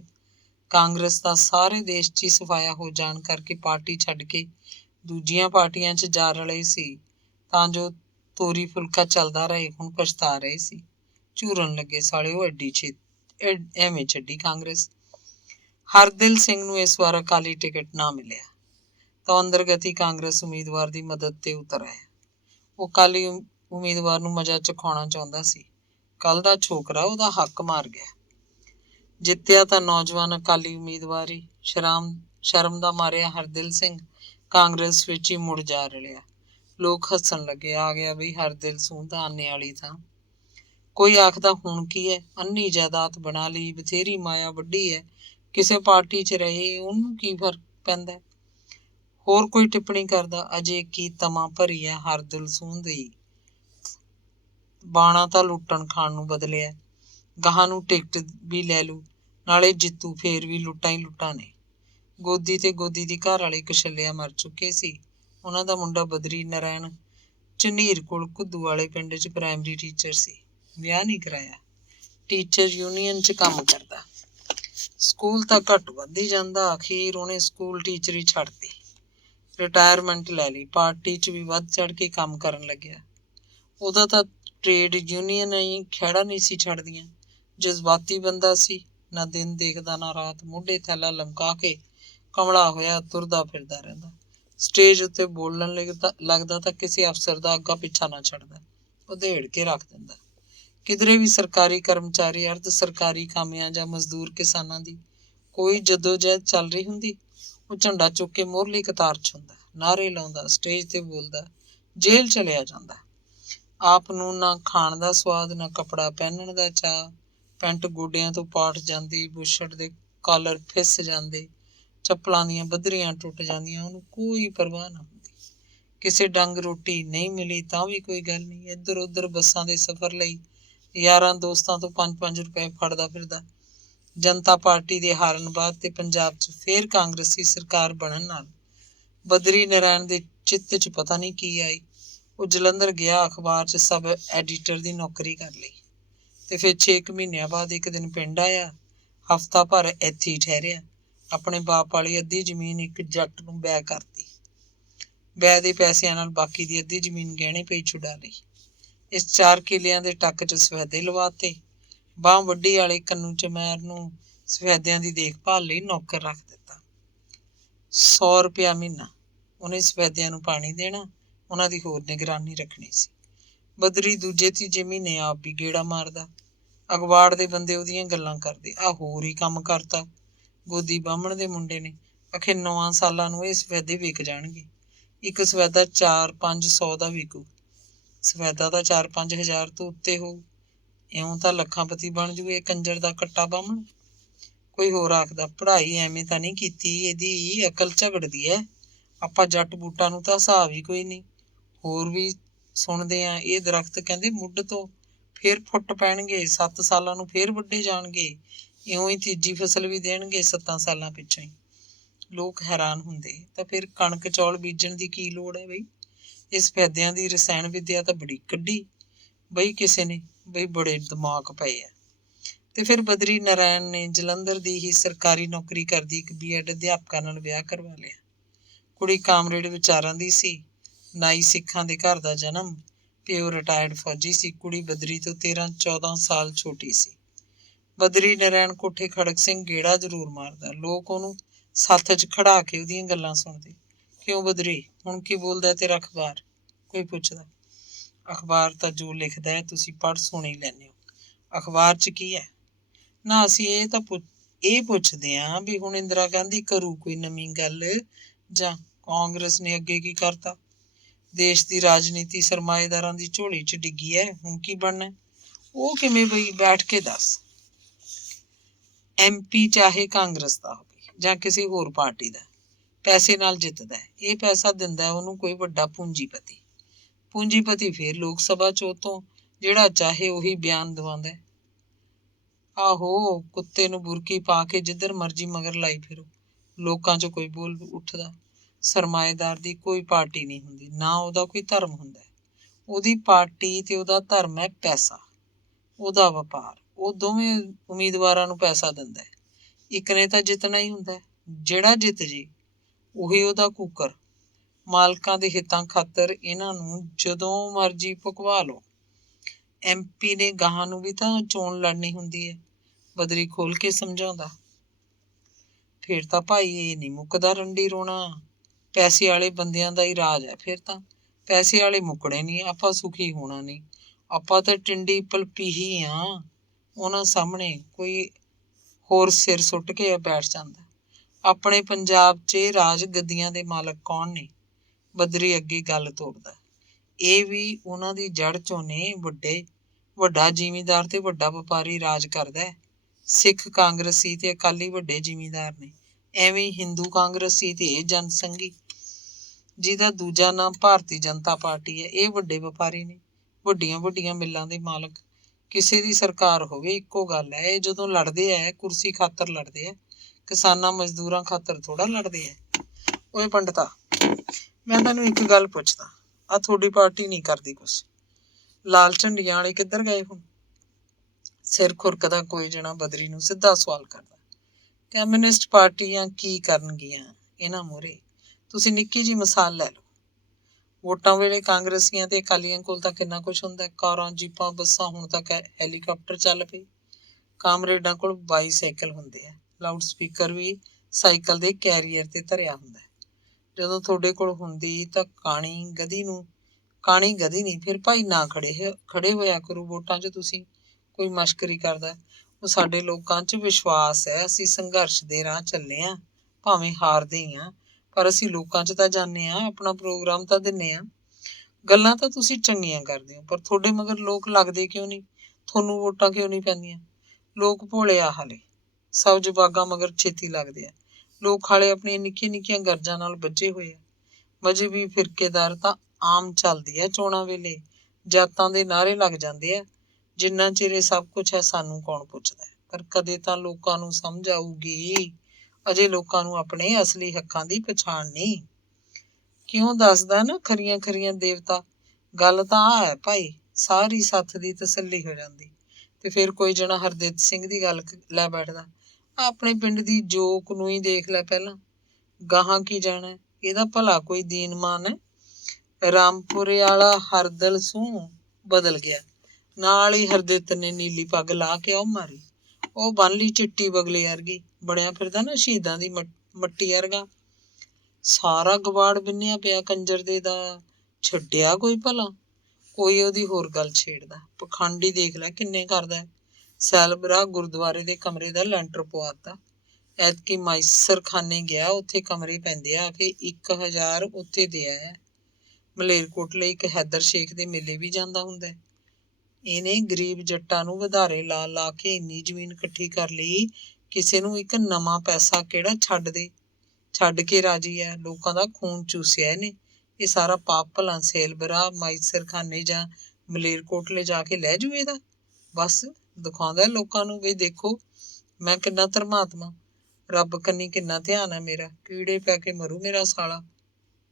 ਕਾਂਗਰਸ ਦਾ ਸਾਰੇ ਦੇਸ਼ 'ਚ ਹੀ ਸਫਾਇਆ ਹੋ ਜਾਣ ਕਰਕੇ ਪਾਰਟੀ ਛੱਡ ਕੇ ਦੂਜੀਆਂ ਪਾਰਟੀਆਂ 'ਚ ਜਾ ਰਲੇ ਸੀ, ਤਾਂ ਜੋ ਤੋਰੀ ਫੁਲਕਾ ਚੱਲਦਾ ਰਹੇ, ਹੁਣ ਪਛਤਾ ਰਹੇ ਸੀ। ਝੂਰਨ ਲੱਗੇ ਸਾਲੇ ਉਹ ਐਵੇਂ ਛੱਡੀ ਕਾਂਗਰਸ। ਹਰਦਿਲ ਸਿੰਘ ਨੂੰ ਇਸ ਵਾਰ ਅਕਾਲੀ ਟਿਕਟ ਨਾ ਮਿਲਿਆ ਤਾਂ ਅੰਦਰਗਤੀ ਕਾਂਗਰਸ ਉਮੀਦਵਾਰ ਦੀ ਮਦਦ ਤੇ ਉਤਰ ਆਇਆ। ਉਹ ਅਕਾਲੀ ਉਮੀਦਵਾਰ ਨੂੰ ਮਜ਼ਾ ਚਖਾਉਣਾ ਚਾਹੁੰਦਾ ਸੀ। ਕੱਲ ਦਾ ਛੋਕਰਾ ਉਹਦਾ ਹੱਕ ਮਾਰ ਗਿਆ। ਜਿੱਤਿਆ ਤਾਂ ਨੌਜਵਾਨ ਅਕਾਲੀ ਉਮੀਦਵਾਰ ਹੀ। ਸ਼ਰਮ ਦਾ ਮਾਰਿਆ ਹਰਦਿਲ ਸਿੰਘ ਕਾਂਗਰਸ ਵਿੱਚ ਹੀ ਮੁੜ ਜਾ ਰਲਿਆ। ਲੋਕ ਹੱਸਣ ਲੱਗੇ, ਆ ਗਿਆ ਬਈ ਹਰਦਿਲ ਸੂਹ ਤਾਂ ਆਨੇ ਵਾਲੀ ਥਾਂ। ਕੋਈ ਆਖਦਾ ਹੁਣ ਕੀ ਹੈ, ਅੰਨੀ ਜਾਇਦਾਦ ਬਣਾ ਲਈ, ਬਥੇਰੀ ਮਾਇਆ ਵੱਡੀ ਹੈ, ਕਿਸੇ ਪਾਰਟੀ 'ਚ ਰਹੇ ਉਹਨੂੰ ਕੀ ਫਰਕ ਪੈਂਦਾ। ਹੋਰ ਕੋਈ ਟਿੱਪਣੀ ਕਰਦਾ, ਅਜੇ ਕੀ ਤਮਾ ਭਰੀ ਹੈ ਹਰਦਿਲ ਸੂਹ ਦੀ। ਬਾਣਾ ਤਾਂ ਲੁੱਟਣ ਖਾਣ ਨੂੰ ਬਦਲਿਆ, ਗਾਹਾਂ ਨੂੰ ਟਿਕਟ ਵੀ ਲੈ ਲੂ, ਨਾਲੇ ਜਿੱਤੂ, ਫੇਰ ਵੀ ਲੁੱਟਾਂ ਹੀ ਲੁੱਟਾਂ ਨੇ। ਗੋਦੀ ਤੇ ਗੋਦੀ ਦੀ ਘਰ ਵਾਲੇ ਕਸ਼ਲਿਆ ਮਰ ਚੁੱਕੇ ਸੀ। ਉਹਨਾਂ ਦਾ ਮੁੰਡਾ ਬਦਰੀ ਨਾਰਾਇਣ ਝਨੀਰ ਕੋਲ ਘੁੱਦੂ ਵਾਲੇ ਪਿੰਡ 'ਚ ਪ੍ਰਾਇਮਰੀ ਟੀਚਰ ਸੀ। ਵਿਆਹ ਨਹੀਂ ਕਰਾਇਆ, ਟੀਚਰ ਯੂਨੀਅਨ 'ਚ ਕੰਮ ਕਰਦਾ। ਸਕੂਲ ਤਾਂ ਘੱਟ ਵੱਧ ਹੀ ਜਾਂਦਾ। ਅਖੀਰ ਉਹਨੇ ਸਕੂਲ ਟੀਚਰੀ ਛੱਡਤੀ, ਰਿਟਾਇਰਮੈਂਟ ਲੈ ਲਈ, ਪਾਰਟੀ 'ਚ ਵੀ ਵੱਧ ਚੜ ਕੇ ਕੰਮ ਕਰਨ ਲੱਗਿਆ। ਉਹਦਾ ਤਾਂ ਟ੍ਰੇਡ ਯੂਨੀਅਨ ਹੀ ਖਹਿੜਾ ਨਹੀਂ ਸੀ ਛੱਡਦੀਆਂ। ਜਜ਼ਬਾਤੀ ਬੰਦਾ ਸੀ, ਨਾ ਦਿਨ ਦੇਖਦਾ ਨਾ ਰਾਤ, ਮੋਢੇ ਥੈਲਾ ਲਮਕਾ ਕੇ ਕਮਲਾ ਹੋਇਆ ਤੁਰਦਾ ਫਿਰਦਾ ਰਹਿੰਦਾ। ਸਟੇਜ ਉੱਤੇ ਬੋਲਣ ਲੱਗਦਾ ਤਾਂ ਕਿਸੇ ਅਫਸਰ ਦਾ ਅੱਗਾ ਪਿੱਛਾ ਨਾ ਛੱਡਦਾ, ਉਧੇੜ ਕੇ ਰੱਖ ਦਿੰਦਾ। ਕਿਧਰੇ ਵੀ ਸਰਕਾਰੀ ਕਰਮਚਾਰੀ, ਅਰਧ ਸਰਕਾਰੀ ਕਾਮਿਆਂ ਜਾਂ ਮਜ਼ਦੂਰ ਕਿਸਾਨਾਂ ਦੀ ਕੋਈ ਜਦੋਜਹਿਦ ਚੱਲ ਰਹੀ ਹੁੰਦੀ, ਉਹ ਝੰਡਾ ਚੁੱਕ ਕੇ ਮੋਹਰਲੀ ਕਤਾਰ 'ਚ ਹੁੰਦਾ, ਨਾਅਰੇ ਲਾਉਂਦਾ, ਸਟੇਜ ਤੇ ਬੋਲਦਾ, ਜੇਲ੍ਹ ਚਲਿਆ ਜਾਂਦਾ। ਆਪ ਨੂੰ ਨਾ ਖਾਣ ਦਾ ਸਵਾਦ, ਨਾ ਕੱਪੜਾ ਪਹਿਨਣ ਦਾ ਚਾਅ। ਪੈਂਟ ਗੋਡਿਆਂ ਤੋਂ ਪਾਟ ਜਾਂਦੀ, ਬੁਸ਼ਰਟ ਦੇ ਕਾਲਰ ਫਿਸ ਜਾਂਦੇ, ਚੱਪਲਾਂ ਦੀਆਂ ਬੱਧਰੀਆਂ ਟੁੱਟ ਜਾਂਦੀਆਂ, ਉਹਨੂੰ ਕੋਈ ਪਰਵਾਹ ਨਾ ਹੁੰਦੀ। ਕਿਸੇ ਡੰਗ ਰੋਟੀ ਨਹੀਂ ਮਿਲੀ ਤਾਂ ਵੀ ਕੋਈ ਗੱਲ ਨਹੀਂ। ਇੱਧਰ ਉੱਧਰ ਬੱਸਾਂ ਦੇ ਸਫ਼ਰ ਲਈ ਯਾਰਾਂ ਦੋਸਤਾਂ ਤੋਂ 5-5 ਰੁਪਏ ਫੜਦਾ ਫਿਰਦਾ। ਜਨਤਾ ਪਾਰਟੀ ਦੇ ਹਾਰਨ ਬਾਅਦ ਤੇ ਪੰਜਾਬ 'ਚ ਫੇਰ ਕਾਂਗਰਸੀ ਸਰਕਾਰ ਬਣਨ ਨਾਲ ਬਦਰੀ ਨਾਰਾਇਣ ਦੇ ਚਿੱਤ 'ਚ ਪਤਾ ਨਹੀਂ ਕੀ ਆਈ। ਉਹ ਜਲੰਧਰ ਗਿਆ, ਅਖਬਾਰ 'ਚ ਸਬ ਐਡੀਟਰ ਦੀ ਨੌਕਰੀ ਕਰ ਲਈ ਤੇ ਫਿਰ 6 ਮਹੀਨਿਆਂ ਬਾਅਦ ਇੱਕ ਦਿਨ ਪਿੰਡ ਆਇਆ। ਹਫ਼ਤਾ ਭਰ ਇੱਥੇ ਹੀ ਠਹਿਰਿਆ। ਆਪਣੇ ਬਾਪ ਵਾਲੀ ਅੱਧੀ ਜ਼ਮੀਨ ਇੱਕ ਜੱਟ ਨੂੰ ਬੈਅ ਕਰਤੀ। ਬੈਅ ਦੇ ਪੈਸਿਆਂ ਨਾਲ ਬਾਕੀ ਦੀ ਅੱਧੀ ਜ਼ਮੀਨ ਗਹਿਣੇ ਪਈ ਛੁਡਾ ਲਈ। ਇਸ 4 ਕਿੱਲਿਆਂ ਦੇ ਟੱਕ 'ਚ ਸਫੈਦੇ ਲਵਾਤੇ। ਬਾਂਹ ਵੱਡੀ ਵਾਲੇ ਕੰਨੂ ਚਮੈਰ ਨੂੰ ਸਫੈਦਿਆਂ ਦੀ ਦੇਖਭਾਲ ਲਈ ਨੌਕਰ ਰੱਖ ਦਿੱਤਾ। 100 ਰੁਪਇਆ ਮਹੀਨਾ। ਉਹਨੇ ਸਫੈਦਿਆਂ ਨੂੰ ਪਾਣੀ ਦੇਣਾ, ਉਹਨਾਂ ਦੀ ਹੋਰ ਨਿਗਰਾਨੀ ਰੱਖਣੀ ਸੀ। ਬਦਰੀ ਦੂਜੇ ਤੀਜੇ ਮਹੀਨੇ ਆਪ ਵੀ ਗੇੜਾ ਮਾਰਦਾ। ਅਗਵਾੜ ਦੇ ਬੰਦੇ ਉਹਦੀਆਂ ਗੱਲਾਂ ਕਰਦੇ, ਆਹ ਹੋਰ ਹੀ ਕੰਮ ਕਰਤਾ ਗੋਦੀ ਬਾਹਮਣ ਦੇ ਮੁੰਡੇ ਨੇ। ਆਖੇ 9 ਸਾਲਾਂ ਨੂੰ ਇਹ ਸਫੈਦੇ ਵਿਕ ਜਾਣਗੇ। ਇੱਕ ਸਫੈਦਾ 4-500 ਦਾ ਵਿਕੂ। ਸਫੈਦਾ ਤਾਂ 4-5 ਹਜ਼ਾਰ ਤੋਂ ਉੱਤੇ ਹੋਊ। ਇਉਂ ਤਾਂ ਲੱਖਾਂਪਤੀ ਬਣ ਜੂ ਇਹ ਕੰਜਰ ਦਾ ਕੱਟਾ ਬਾਹਮਣ। ਕੋਈ ਹੋਰ ਆਖਦਾ, ਪੜ੍ਹਾਈ ਐਵੇਂ ਤਾਂ ਨਹੀਂ ਕੀਤੀ, ਇਹਦੀ ਅਕਲ ਝਗੜਦੀ ਹੈ। ਆਪਾਂ ਜੱਟ ਬੂਟਾਂ ਨੂੰ ਤਾਂ ਹਿਸਾਬ ਹੀ ਕੋਈ ਨਹੀਂ। ਹੋਰ ਵੀ ਸੁਣਦੇ ਆ, ਇਹ ਦਰਖਤ ਕਹਿੰਦੇ ਮੁੱਢ ਤੋਂ ਫੇਰ ਫੁੱਟ ਪੈਣਗੇ, 7 ਸਾਲਾਂ ਨੂੰ ਫੇਰ ਵੱਢੇ ਜਾਣਗੇ, ਇਉਂ ਹੀ ਤੀਜੀ ਫਸਲ ਵੀ ਦੇਣਗੇ 7 ਸਾਲਾਂ ਪਿੱਛੋਂ ਹੀ। ਲੋਕ ਹੈਰਾਨ ਹੁੰਦੇ, ਤਾਂ ਫਿਰ ਕਣਕ ਚੌਲ ਬੀਜਣ ਦੀ ਕੀ ਲੋੜ ਹੈ ਬਈ। ਇਸ ਫਾਇਦਿਆਂ ਦੀ ਰਸਾਇਣ ਵਿਦਿਆ ਤਾਂ ਬੜੀ ਕੱਢੀ ਬਈ ਕਿਸੇ ਨੇ, ਬਈ ਬੜੇ ਦਿਮਾਗ ਪਏ ਆ। ਤੇ ਫਿਰ ਬਦਰੀ ਨਾਰਾਇਣ ਨੇ ਜਲੰਧਰ ਦੀ ਹੀ ਸਰਕਾਰੀ ਨੌਕਰੀ ਕਰਦੀ ਇੱਕ B.Ed ਅਧਿਆਪਕਾ ਨਾਲ ਵਿਆਹ ਕਰਵਾ ਲਿਆ। ਕੁੜੀ ਕਾਮਰੇਡ ਵਿਚਾਰਾਂ ਦੀ ਸੀ, ਨਾਈ ਸਿੱਖਾਂ ਦੇ ਘਰ ਦਾ ਜਨਮ, ਪਿਓ ਰਿਟਾਇਰਡ ਫੌਜੀ ਸੀ। ਕੁੜੀ ਬਦਰੀ ਤੋਂ 13-14 ਸਾਲ ਛੋਟੀ ਸੀ। ਬਦਰੀ ਨਾਰਾਇਣ ਕੋਠੇ ਖੜਕ ਸਿੰਘ ਗੇੜਾ ਜ਼ਰੂਰ ਮਾਰਦਾ। ਲੋਕ ਉਹਨੂੰ ਸੱਥ 'ਚ ਖੜਾ ਕੇ ਉਹਦੀਆਂ ਗੱਲਾਂ ਸੁਣਦੇ। ਕਿਉਂ ਬਦਰੀ, ਹੁਣ ਕੀ ਬੋਲਦਾ ਤੇਰਾ ਅਖਬਾਰ? ਕੋਈ ਪੁੱਛਦਾ। ਅਖਬਾਰ ਤਾਂ ਜੋ ਲਿਖਦਾ ਹੈ ਤੁਸੀਂ ਪੜ੍ਹ ਸੁਣ ਹੀ ਲੈਂਦੇ ਹੋ। ਅਖਬਾਰ 'ਚ ਕੀ ਹੈ? ਨਾ ਅਸੀਂ ਇਹ ਪੁੱਛਦੇ ਹਾਂ ਵੀ ਹੁਣ ਇੰਦਰਾ ਗਾਂਧੀ ਕਰੂ ਕੋਈ ਨਵੀਂ ਗੱਲ, ਜਾਂ ਕਾਂਗਰਸ ਨੇ ਅੱਗੇ ਕੀ ਕਰਤਾ। ਦੇਸ਼ ਦੀ ਰਾਜਨੀਤੀ ਸਰਮਾਏਦਾਰਾਂ ਦੀ ਝੋਲੀ 'ਚ ਡਿੱਗੀ ਹੈ, ਹੁਣ ਕੀ ਬਣਨਾ? ਉਹ ਕਿਵੇਂ ਬਈ, ਬੈਠ ਕੇ ਦੱਸ। MP ਚਾਹੇ ਕਾਂਗਰਸ ਦਾ ਹੋਵੇ ਜਾਂ ਕਿਸੇ ਹੋਰ ਪਾਰਟੀ ਦਾ, ਪੈਸੇ ਨਾਲ ਜਿੱਤਦਾ। ਇਹ ਪੈਸਾ ਦਿੰਦਾ ਉਹਨੂੰ ਕੋਈ ਵੱਡਾ ਪੂੰਜੀਪਤੀ। ਪੂੰਜੀਪਤੀ ਫੇਰ ਲੋਕ ਸਭਾ 'ਚ ਉਤੋਂ ਜਿਹੜਾ ਚਾਹੇ ਉਹੀ ਬਿਆਨ ਦਵਾਉਂਦਾ। ਆਹੋ, ਕੁੱਤੇ ਨੂੰ ਬੁਰਕੀ ਪਾ ਕੇ ਜਿੱਧਰ ਮਰਜ਼ੀ ਮਗਰ ਲਾਈ ਫਿਰੋ, ਲੋਕਾਂ 'ਚ ਕੋਈ ਬੋਲ ਉੱਠਦਾ। ਸਰਮਾਏਦਾਰ ਦੀ ਕੋਈ ਪਾਰਟੀ ਨਹੀਂ ਹੁੰਦੀ, ਨਾ ਉਹਦਾ ਕੋਈ ਧਰਮ ਹੁੰਦਾ। ਉਹਦੀ ਪਾਰਟੀ ਤੇ ਉਹਦਾ ਧਰਮ ਹੈ ਪੈਸਾ, ਉਹਦਾ ਵਪਾਰ। ਉਹ ਦੋਵੇਂ ਉਮੀਦਵਾਰਾਂ ਨੂੰ ਪੈਸਾ ਦਿੰਦਾ। ਇੱਕ ਨੇ ਤਾਂ ਜਿੱਤਣਾ ਹੀ ਹੁੰਦਾ, ਜਿਹੜਾ ਜਿੱਤ ਜੇ ਉਹੀ ਉਹਦਾ ਕੁੱਕਰ। ਮਾਲਕਾਂ ਦੇ ਹਿੱਤਾਂ ਖਾਤਰ ਇਹਨਾਂ ਨੂੰ ਜਦੋਂ ਮਰਜ਼ੀ ਭੁਕਵਾ ਲਓ। MP ਨੇ ਗਾਹਾਂ ਨੂੰ ਵੀ ਤਾਂ ਚੋਣ ਲੜਨੀ ਹੁੰਦੀ ਹੈ, ਬਦਰੀ ਖੋਲ ਕੇ ਸਮਝਾਉਂਦਾ। ਫਿਰ ਤਾਂ ਭਾਈ ਇਹ ਨਹੀਂ ਮੁੱਕਦਾ ਰੰਡੀ ਰੋਣਾ। ਪੈਸੇ ਵਾਲੇ ਬੰਦਿਆਂ ਦਾ ਹੀ ਰਾਜ ਹੈ। ਫਿਰ ਤਾਂ ਪੈਸੇ ਵਾਲੇ ਮੁੱਕਣੇ ਨਹੀਂ, ਆਪਾਂ ਸੁਖੀ ਹੋਣਾ ਨਹੀਂ। ਆਪਾਂ ਤਾਂ ਟਿੰਡੀ ਪਲਪੀਹੀ ਆ, ਉਹਨਾਂ ਸਾਹਮਣੇ ਕੋਈ ਹੋਰ ਸਿਰ ਸੁੱਟ ਕੇ ਬੈਠ ਜਾਂਦਾ। ਆਪਣੇ ਪੰਜਾਬ 'ਚ ਰਾਜ ਗੱਦੀਆਂ ਦੇ ਮਾਲਕ ਕੌਣ ਨੇ? ਬਦਰੀ ਅੱਗੇ ਗੱਲ ਤੋੜਦਾ। ਇਹ ਵੀ ਉਹਨਾਂ ਦੀ ਜੜ 'ਚੋਂ ਨੇ। ਵੱਡਾ ਜ਼ਿਮੀਂਦਾਰ ਤੇ ਵੱਡਾ ਵਪਾਰੀ ਰਾਜ ਕਰਦਾ ਹੈ। ਸਿੱਖ ਕਾਂਗਰਸੀ ਤੇ ਅਕਾਲੀ ਵੱਡੇ ਜ਼ਿਮੀਂਦਾਰ ਨੇ। ਐਵੇਂ ਹਿੰਦੂ ਕਾਂਗਰਸੀ ਤੇ ਇਹ ਜਨਸੰਘੀ, ਜਿਹਦਾ ਦੂਜਾ ਨਾਮ ਭਾਰਤੀ ਜਨਤਾ ਪਾਰਟੀ ਹੈ, ਇਹ ਵੱਡੇ ਵਪਾਰੀ ਨੇ, ਵੱਡੀਆਂ ਵੱਡੀਆਂ ਮਿੱਲਾਂ ਦੇ ਮਾਲਕ। ਕਿਸੇ ਦੀ ਸਰਕਾਰ ਹੋਵੇ, ਇੱਕੋ ਗੱਲ ਹੈ। ਇਹ ਜਦੋਂ ਲੜਦੇ ਹੈ ਕੁਰਸੀ ਖਾਤਰ ਲੜਦੇ ਹੈ, ਕਿਸਾਨਾਂ ਮਜ਼ਦੂਰਾਂ ਖਾਤਰ ਥੋੜ੍ਹਾ ਲੜਦੇ ਹੈ। ਓਏ ਪੰਡਤਾ, ਮੈਂ ਤੈਨੂੰ ਇੱਕ ਗੱਲ ਪੁੱਛਦਾ, ਆਹ ਤੁਹਾਡੀ ਪਾਰਟੀ ਨਹੀਂ ਕਰਦੀ ਕੁਛ? ਲਾਲ ਝੰਡੀਆਂ ਵਾਲੇ ਕਿੱਧਰ ਗਏ ਹੁਣ? ਸਿਰ ਖੁਰਕਦਾ ਕੋਈ ਜਣਾ ਬਦਰੀ ਨੂੰ ਸਿੱਧਾ ਸਵਾਲ ਕਰਦਾ। ਕਮਿਊਨਿਸਟ ਪਾਰਟੀਆਂ ਕੀ ਕਰਨਗੀਆਂ ਇਹਨਾਂ ਮੂਹਰੇ? ਤੁਸੀਂ ਨਿੱਕੀ ਜਿਹੀ ਮਿਸਾਲ ਲੈ ਲਓ। ਵੋਟਾਂ ਵੇਲੇ ਕਾਂਗਰਸੀਆਂ ਤੇ ਅਕਾਲੀਆਂ ਕੋਲ ਤਾਂ ਕਿੰਨਾ ਕੁਛ ਹੁੰਦਾ, ਕਾਰਾਂ, ਜੀਪਾਂ, ਬੱਸਾਂ, ਹੁਣ ਤੱਕ ਹੈਲੀਕਾਪਟਰ ਚੱਲ ਪਏ। ਕਾਮਰੇਡਾਂ ਕੋਲ ਬਾਈਸਾਈਕਲ ਹੁੰਦੇ ਆ, ਲਾਊਡ ਸਪੀਕਰ ਵੀ ਸਾਈਕਲ ਦੇ ਕੈਰੀਅਰ ਤੇ ਧਰਿਆ ਹੁੰਦਾ। ਜਦੋਂ ਤੁਹਾਡੇ ਕੋਲ ਹੁੰਦੀ ਤਾਂ ਕਾਣੀ ਗਧੀ ਨਹੀਂ, ਫਿਰ ਭਾਈ ਨਾ ਖੜੇ ਹੋਇਆ ਕਰੂ ਵੋਟਾਂ 'ਚ। ਤੁਸੀਂ ਕੋਈ ਮਸ਼ਕਰੀ ਕਰਦਾ। ਉਹ ਸਾਡੇ ਲੋਕਾਂ 'ਚ ਵਿਸ਼ਵਾਸ ਹੈ। ਅਸੀਂ ਸੰਘਰਸ਼ ਦੇ ਰਾਹ ਚੱਲੇ ਹਾਂ, ਭਾਵੇਂ ਹਾਰਦੇ ਹੀ ਹਾਂ, ਪਰ ਅਸੀਂ ਲੋਕਾਂ 'ਚ ਤਾਂ ਜਾਂਦੇ ਹਾਂ, ਆਪਣਾ ਪ੍ਰੋਗਰਾਮ ਤਾਂ ਦਿੰਦੇ ਹਾਂ। ਗੱਲਾਂ ਤਾਂ ਤੁਸੀਂ ਚੰਗੀਆਂ ਕਰਦੇ ਹੋ, ਪਰ ਤੁਹਾਡੇ ਮਗਰ ਲੋਕ ਲੱਗਦੇ ਕਿਉਂ ਨਹੀਂ? ਤੁਹਾਨੂੰ ਵੋਟਾਂ ਕਿਉਂ ਨਹੀਂ ਪੈਂਦੀਆਂ? ਲੋਕ ਭੋਲੇ ਆ ਹਾਲੇ, ਸਭ ਜਵਾਗਾਂ ਮਗਰ ਛੇਤੀ ਲੱਗਦੇ ਆ। ਲੋਕ ਹਾਲੇ ਆਪਣੀਆਂ ਨਿੱਕੀਆਂ ਨਿੱਕੀਆਂ ਗਰਜਾਂ ਨਾਲ ਬੱਝੇ ਹੋਏ ਆ। ਮਜ਼ਹਬੀ ਫਿਰਕੇਦਾਰ ਤਾਂ ਆਮ ਚੱਲਦੀ ਹੈ ਚੋਣਾਂ ਵੇਲੇ। ਜਾਤਾਂ ਦੇ ਨਾਅਰੇ ਲੱਗ ਜਾਂਦੇ ਆ, ਜਿੰਨਾ ਚਿਰ ਇਹ ਸਭ ਕੁਛ ਹੈ ਸਾਨੂੰ ਕੌਣ ਪੁੱਛਦਾ। ਪਰ ਕਦੇ ਤਾਂ ਲੋਕਾਂ ਨੂੰ ਸਮਝ ਆਊਗੀ। ਅਜੇ ਲੋਕਾਂ ਨੂੰ ਆਪਣੇ ਅਸਲੀ ਹੱਕਾਂ ਦੀ ਪਛਾਣ ਨਹੀਂ। ਕਿਉਂ ਦੱਸਦਾ ਨਾ ਖਰੀਆਂ ਖਰੀਆਂ ਦੇਵਤਾ। ਗੱਲ ਤਾਂ ਆਹ ਹੈ ਭਾਈ, ਸਾਰੀ ਸੱਥ ਦੀ ਤਸੱਲੀ ਹੋ ਜਾਂਦੀ। ਤੇ ਫਿਰ ਕੋਈ ਜਣਾ ਹਰਦਿੱਤ ਸਿੰਘ ਦੀ ਗੱਲ ਲੈ ਬੈਠਦਾ। ਆਪਣੇ ਪਿੰਡ ਦੀ ਜੋਕ ਨੂੰ ਹੀ ਦੇਖ ਲੈ ਪਹਿਲਾਂ, ਗਾਹਾਂ ਕੀ ਜਾਣਾ। ਇਹਦਾ ਭਲਾ ਕੋਈ ਦੀਨਮਾਨ ਹੈ? ਰਾਮਪੁਰੇ ਵਾਲਾ ਹਰਦਲ ਸੂੰ ਬਦਲ ਗਿਆ। ਨਾਲ ਹੀ ਹਰਦਿੱਤ ਨੇ ਨੀਲੀ ਪੱਗ ਲਾ ਕੇ ਉਹ ਮਾਰੀ। ਉਹ ਬੰਨ ਲਈ ਚਿੱਟੀ ਬਗਲੇ ਵਰਗੀ, ਬਣਿਆ ਫਿਰਦਾ ਨਾ ਸ਼ਹੀਦਾਂ ਦੀ ਮੱਟੀ ਵਰਗਾ। ਸਾਰਾ ਗਵਾੜ ਬਿੰਨਿਆ ਪਿਆ ਕੰਜਰ ਦੇ ਦਾ, ਛੱਡਿਆ ਕੋਈ ਭਲਾ? ਕੋਈ ਉਹਦੀ ਹੋਰ ਗੱਲ ਛੇੜਦਾ। ਪਖੰਡੀ ਦੇਖ ਲੈ ਕਿੰਨੇ ਕਰਦਾ। ਸੈਲਬਰਾ ਗੁਰਦੁਆਰੇ ਦੇ ਕਮਰੇ ਦਾ ਲੈਂਟਰ ਪਵਾਤਾ। ਐਤਕੀ ਮਾਈਸਰ ਖਾਨੇ ਗਿਆ, ਉੱਥੇ ਕਮਰੇ ਪੈਂਦੇ ਆ ਕਿ 1000 ਉੱਥੇ ਦੇ ਆਇਆ। ਮਲੇਰਕੋਟਲੇ ਇੱਕ ਹੈਦਰ ਸ਼ੇਖ ਦੇ ਮੇਲੇ ਵੀ ਜਾਂਦਾ ਹੁੰਦਾ। ਇਹਨੇ ਗਰੀਬ ਜੱਟਾਂ ਨੂੰ ਵਧਾਰੇ ਲਾ ਲਾ ਕੇ ਇੰਨੀ ਜ਼ਮੀਨ ਇਕੱਠੀ ਕਰ ਲਈ, ਕਿਸੇ ਨੂੰ ਇੱਕ ਨਵਾਂ ਪੈਸਾ ਕਿਹੜਾ ਛੱਡ ਕੇ ਰਾਜੀ ਹੈ। ਲੋਕਾਂ ਦਾ ਖੂਨ ਚੂਸਿਆ ਇਹਨੇ। ਇਹ ਸਾਰਾ ਪਾਪ ਭਲਾ ਸੇਲਬਰਾ ਮਾਈਸਰ ਖਾਨੇ ਜਾਂ ਮਲੇਰਕੋਟਲੇ ਜਾ ਕੇ ਲੈ ਜੂ ਇਹਦਾ? ਬਸ ਦਿਖਾਉਂਦਾ ਲੋਕਾਂ ਨੂੰ ਵੀ ਦੇਖੋ ਮੈਂ ਕਿੰਨਾ ਧਰਮਾਤਮਾ, ਰੱਬ ਕੰਨੀ ਕਿੰਨਾ ਧਿਆਨ ਹੈ ਮੇਰਾ। ਕੀੜੇ ਪੈ ਕੇ ਮਰੂ ਮੇਰਾ ਸਾਲਾ।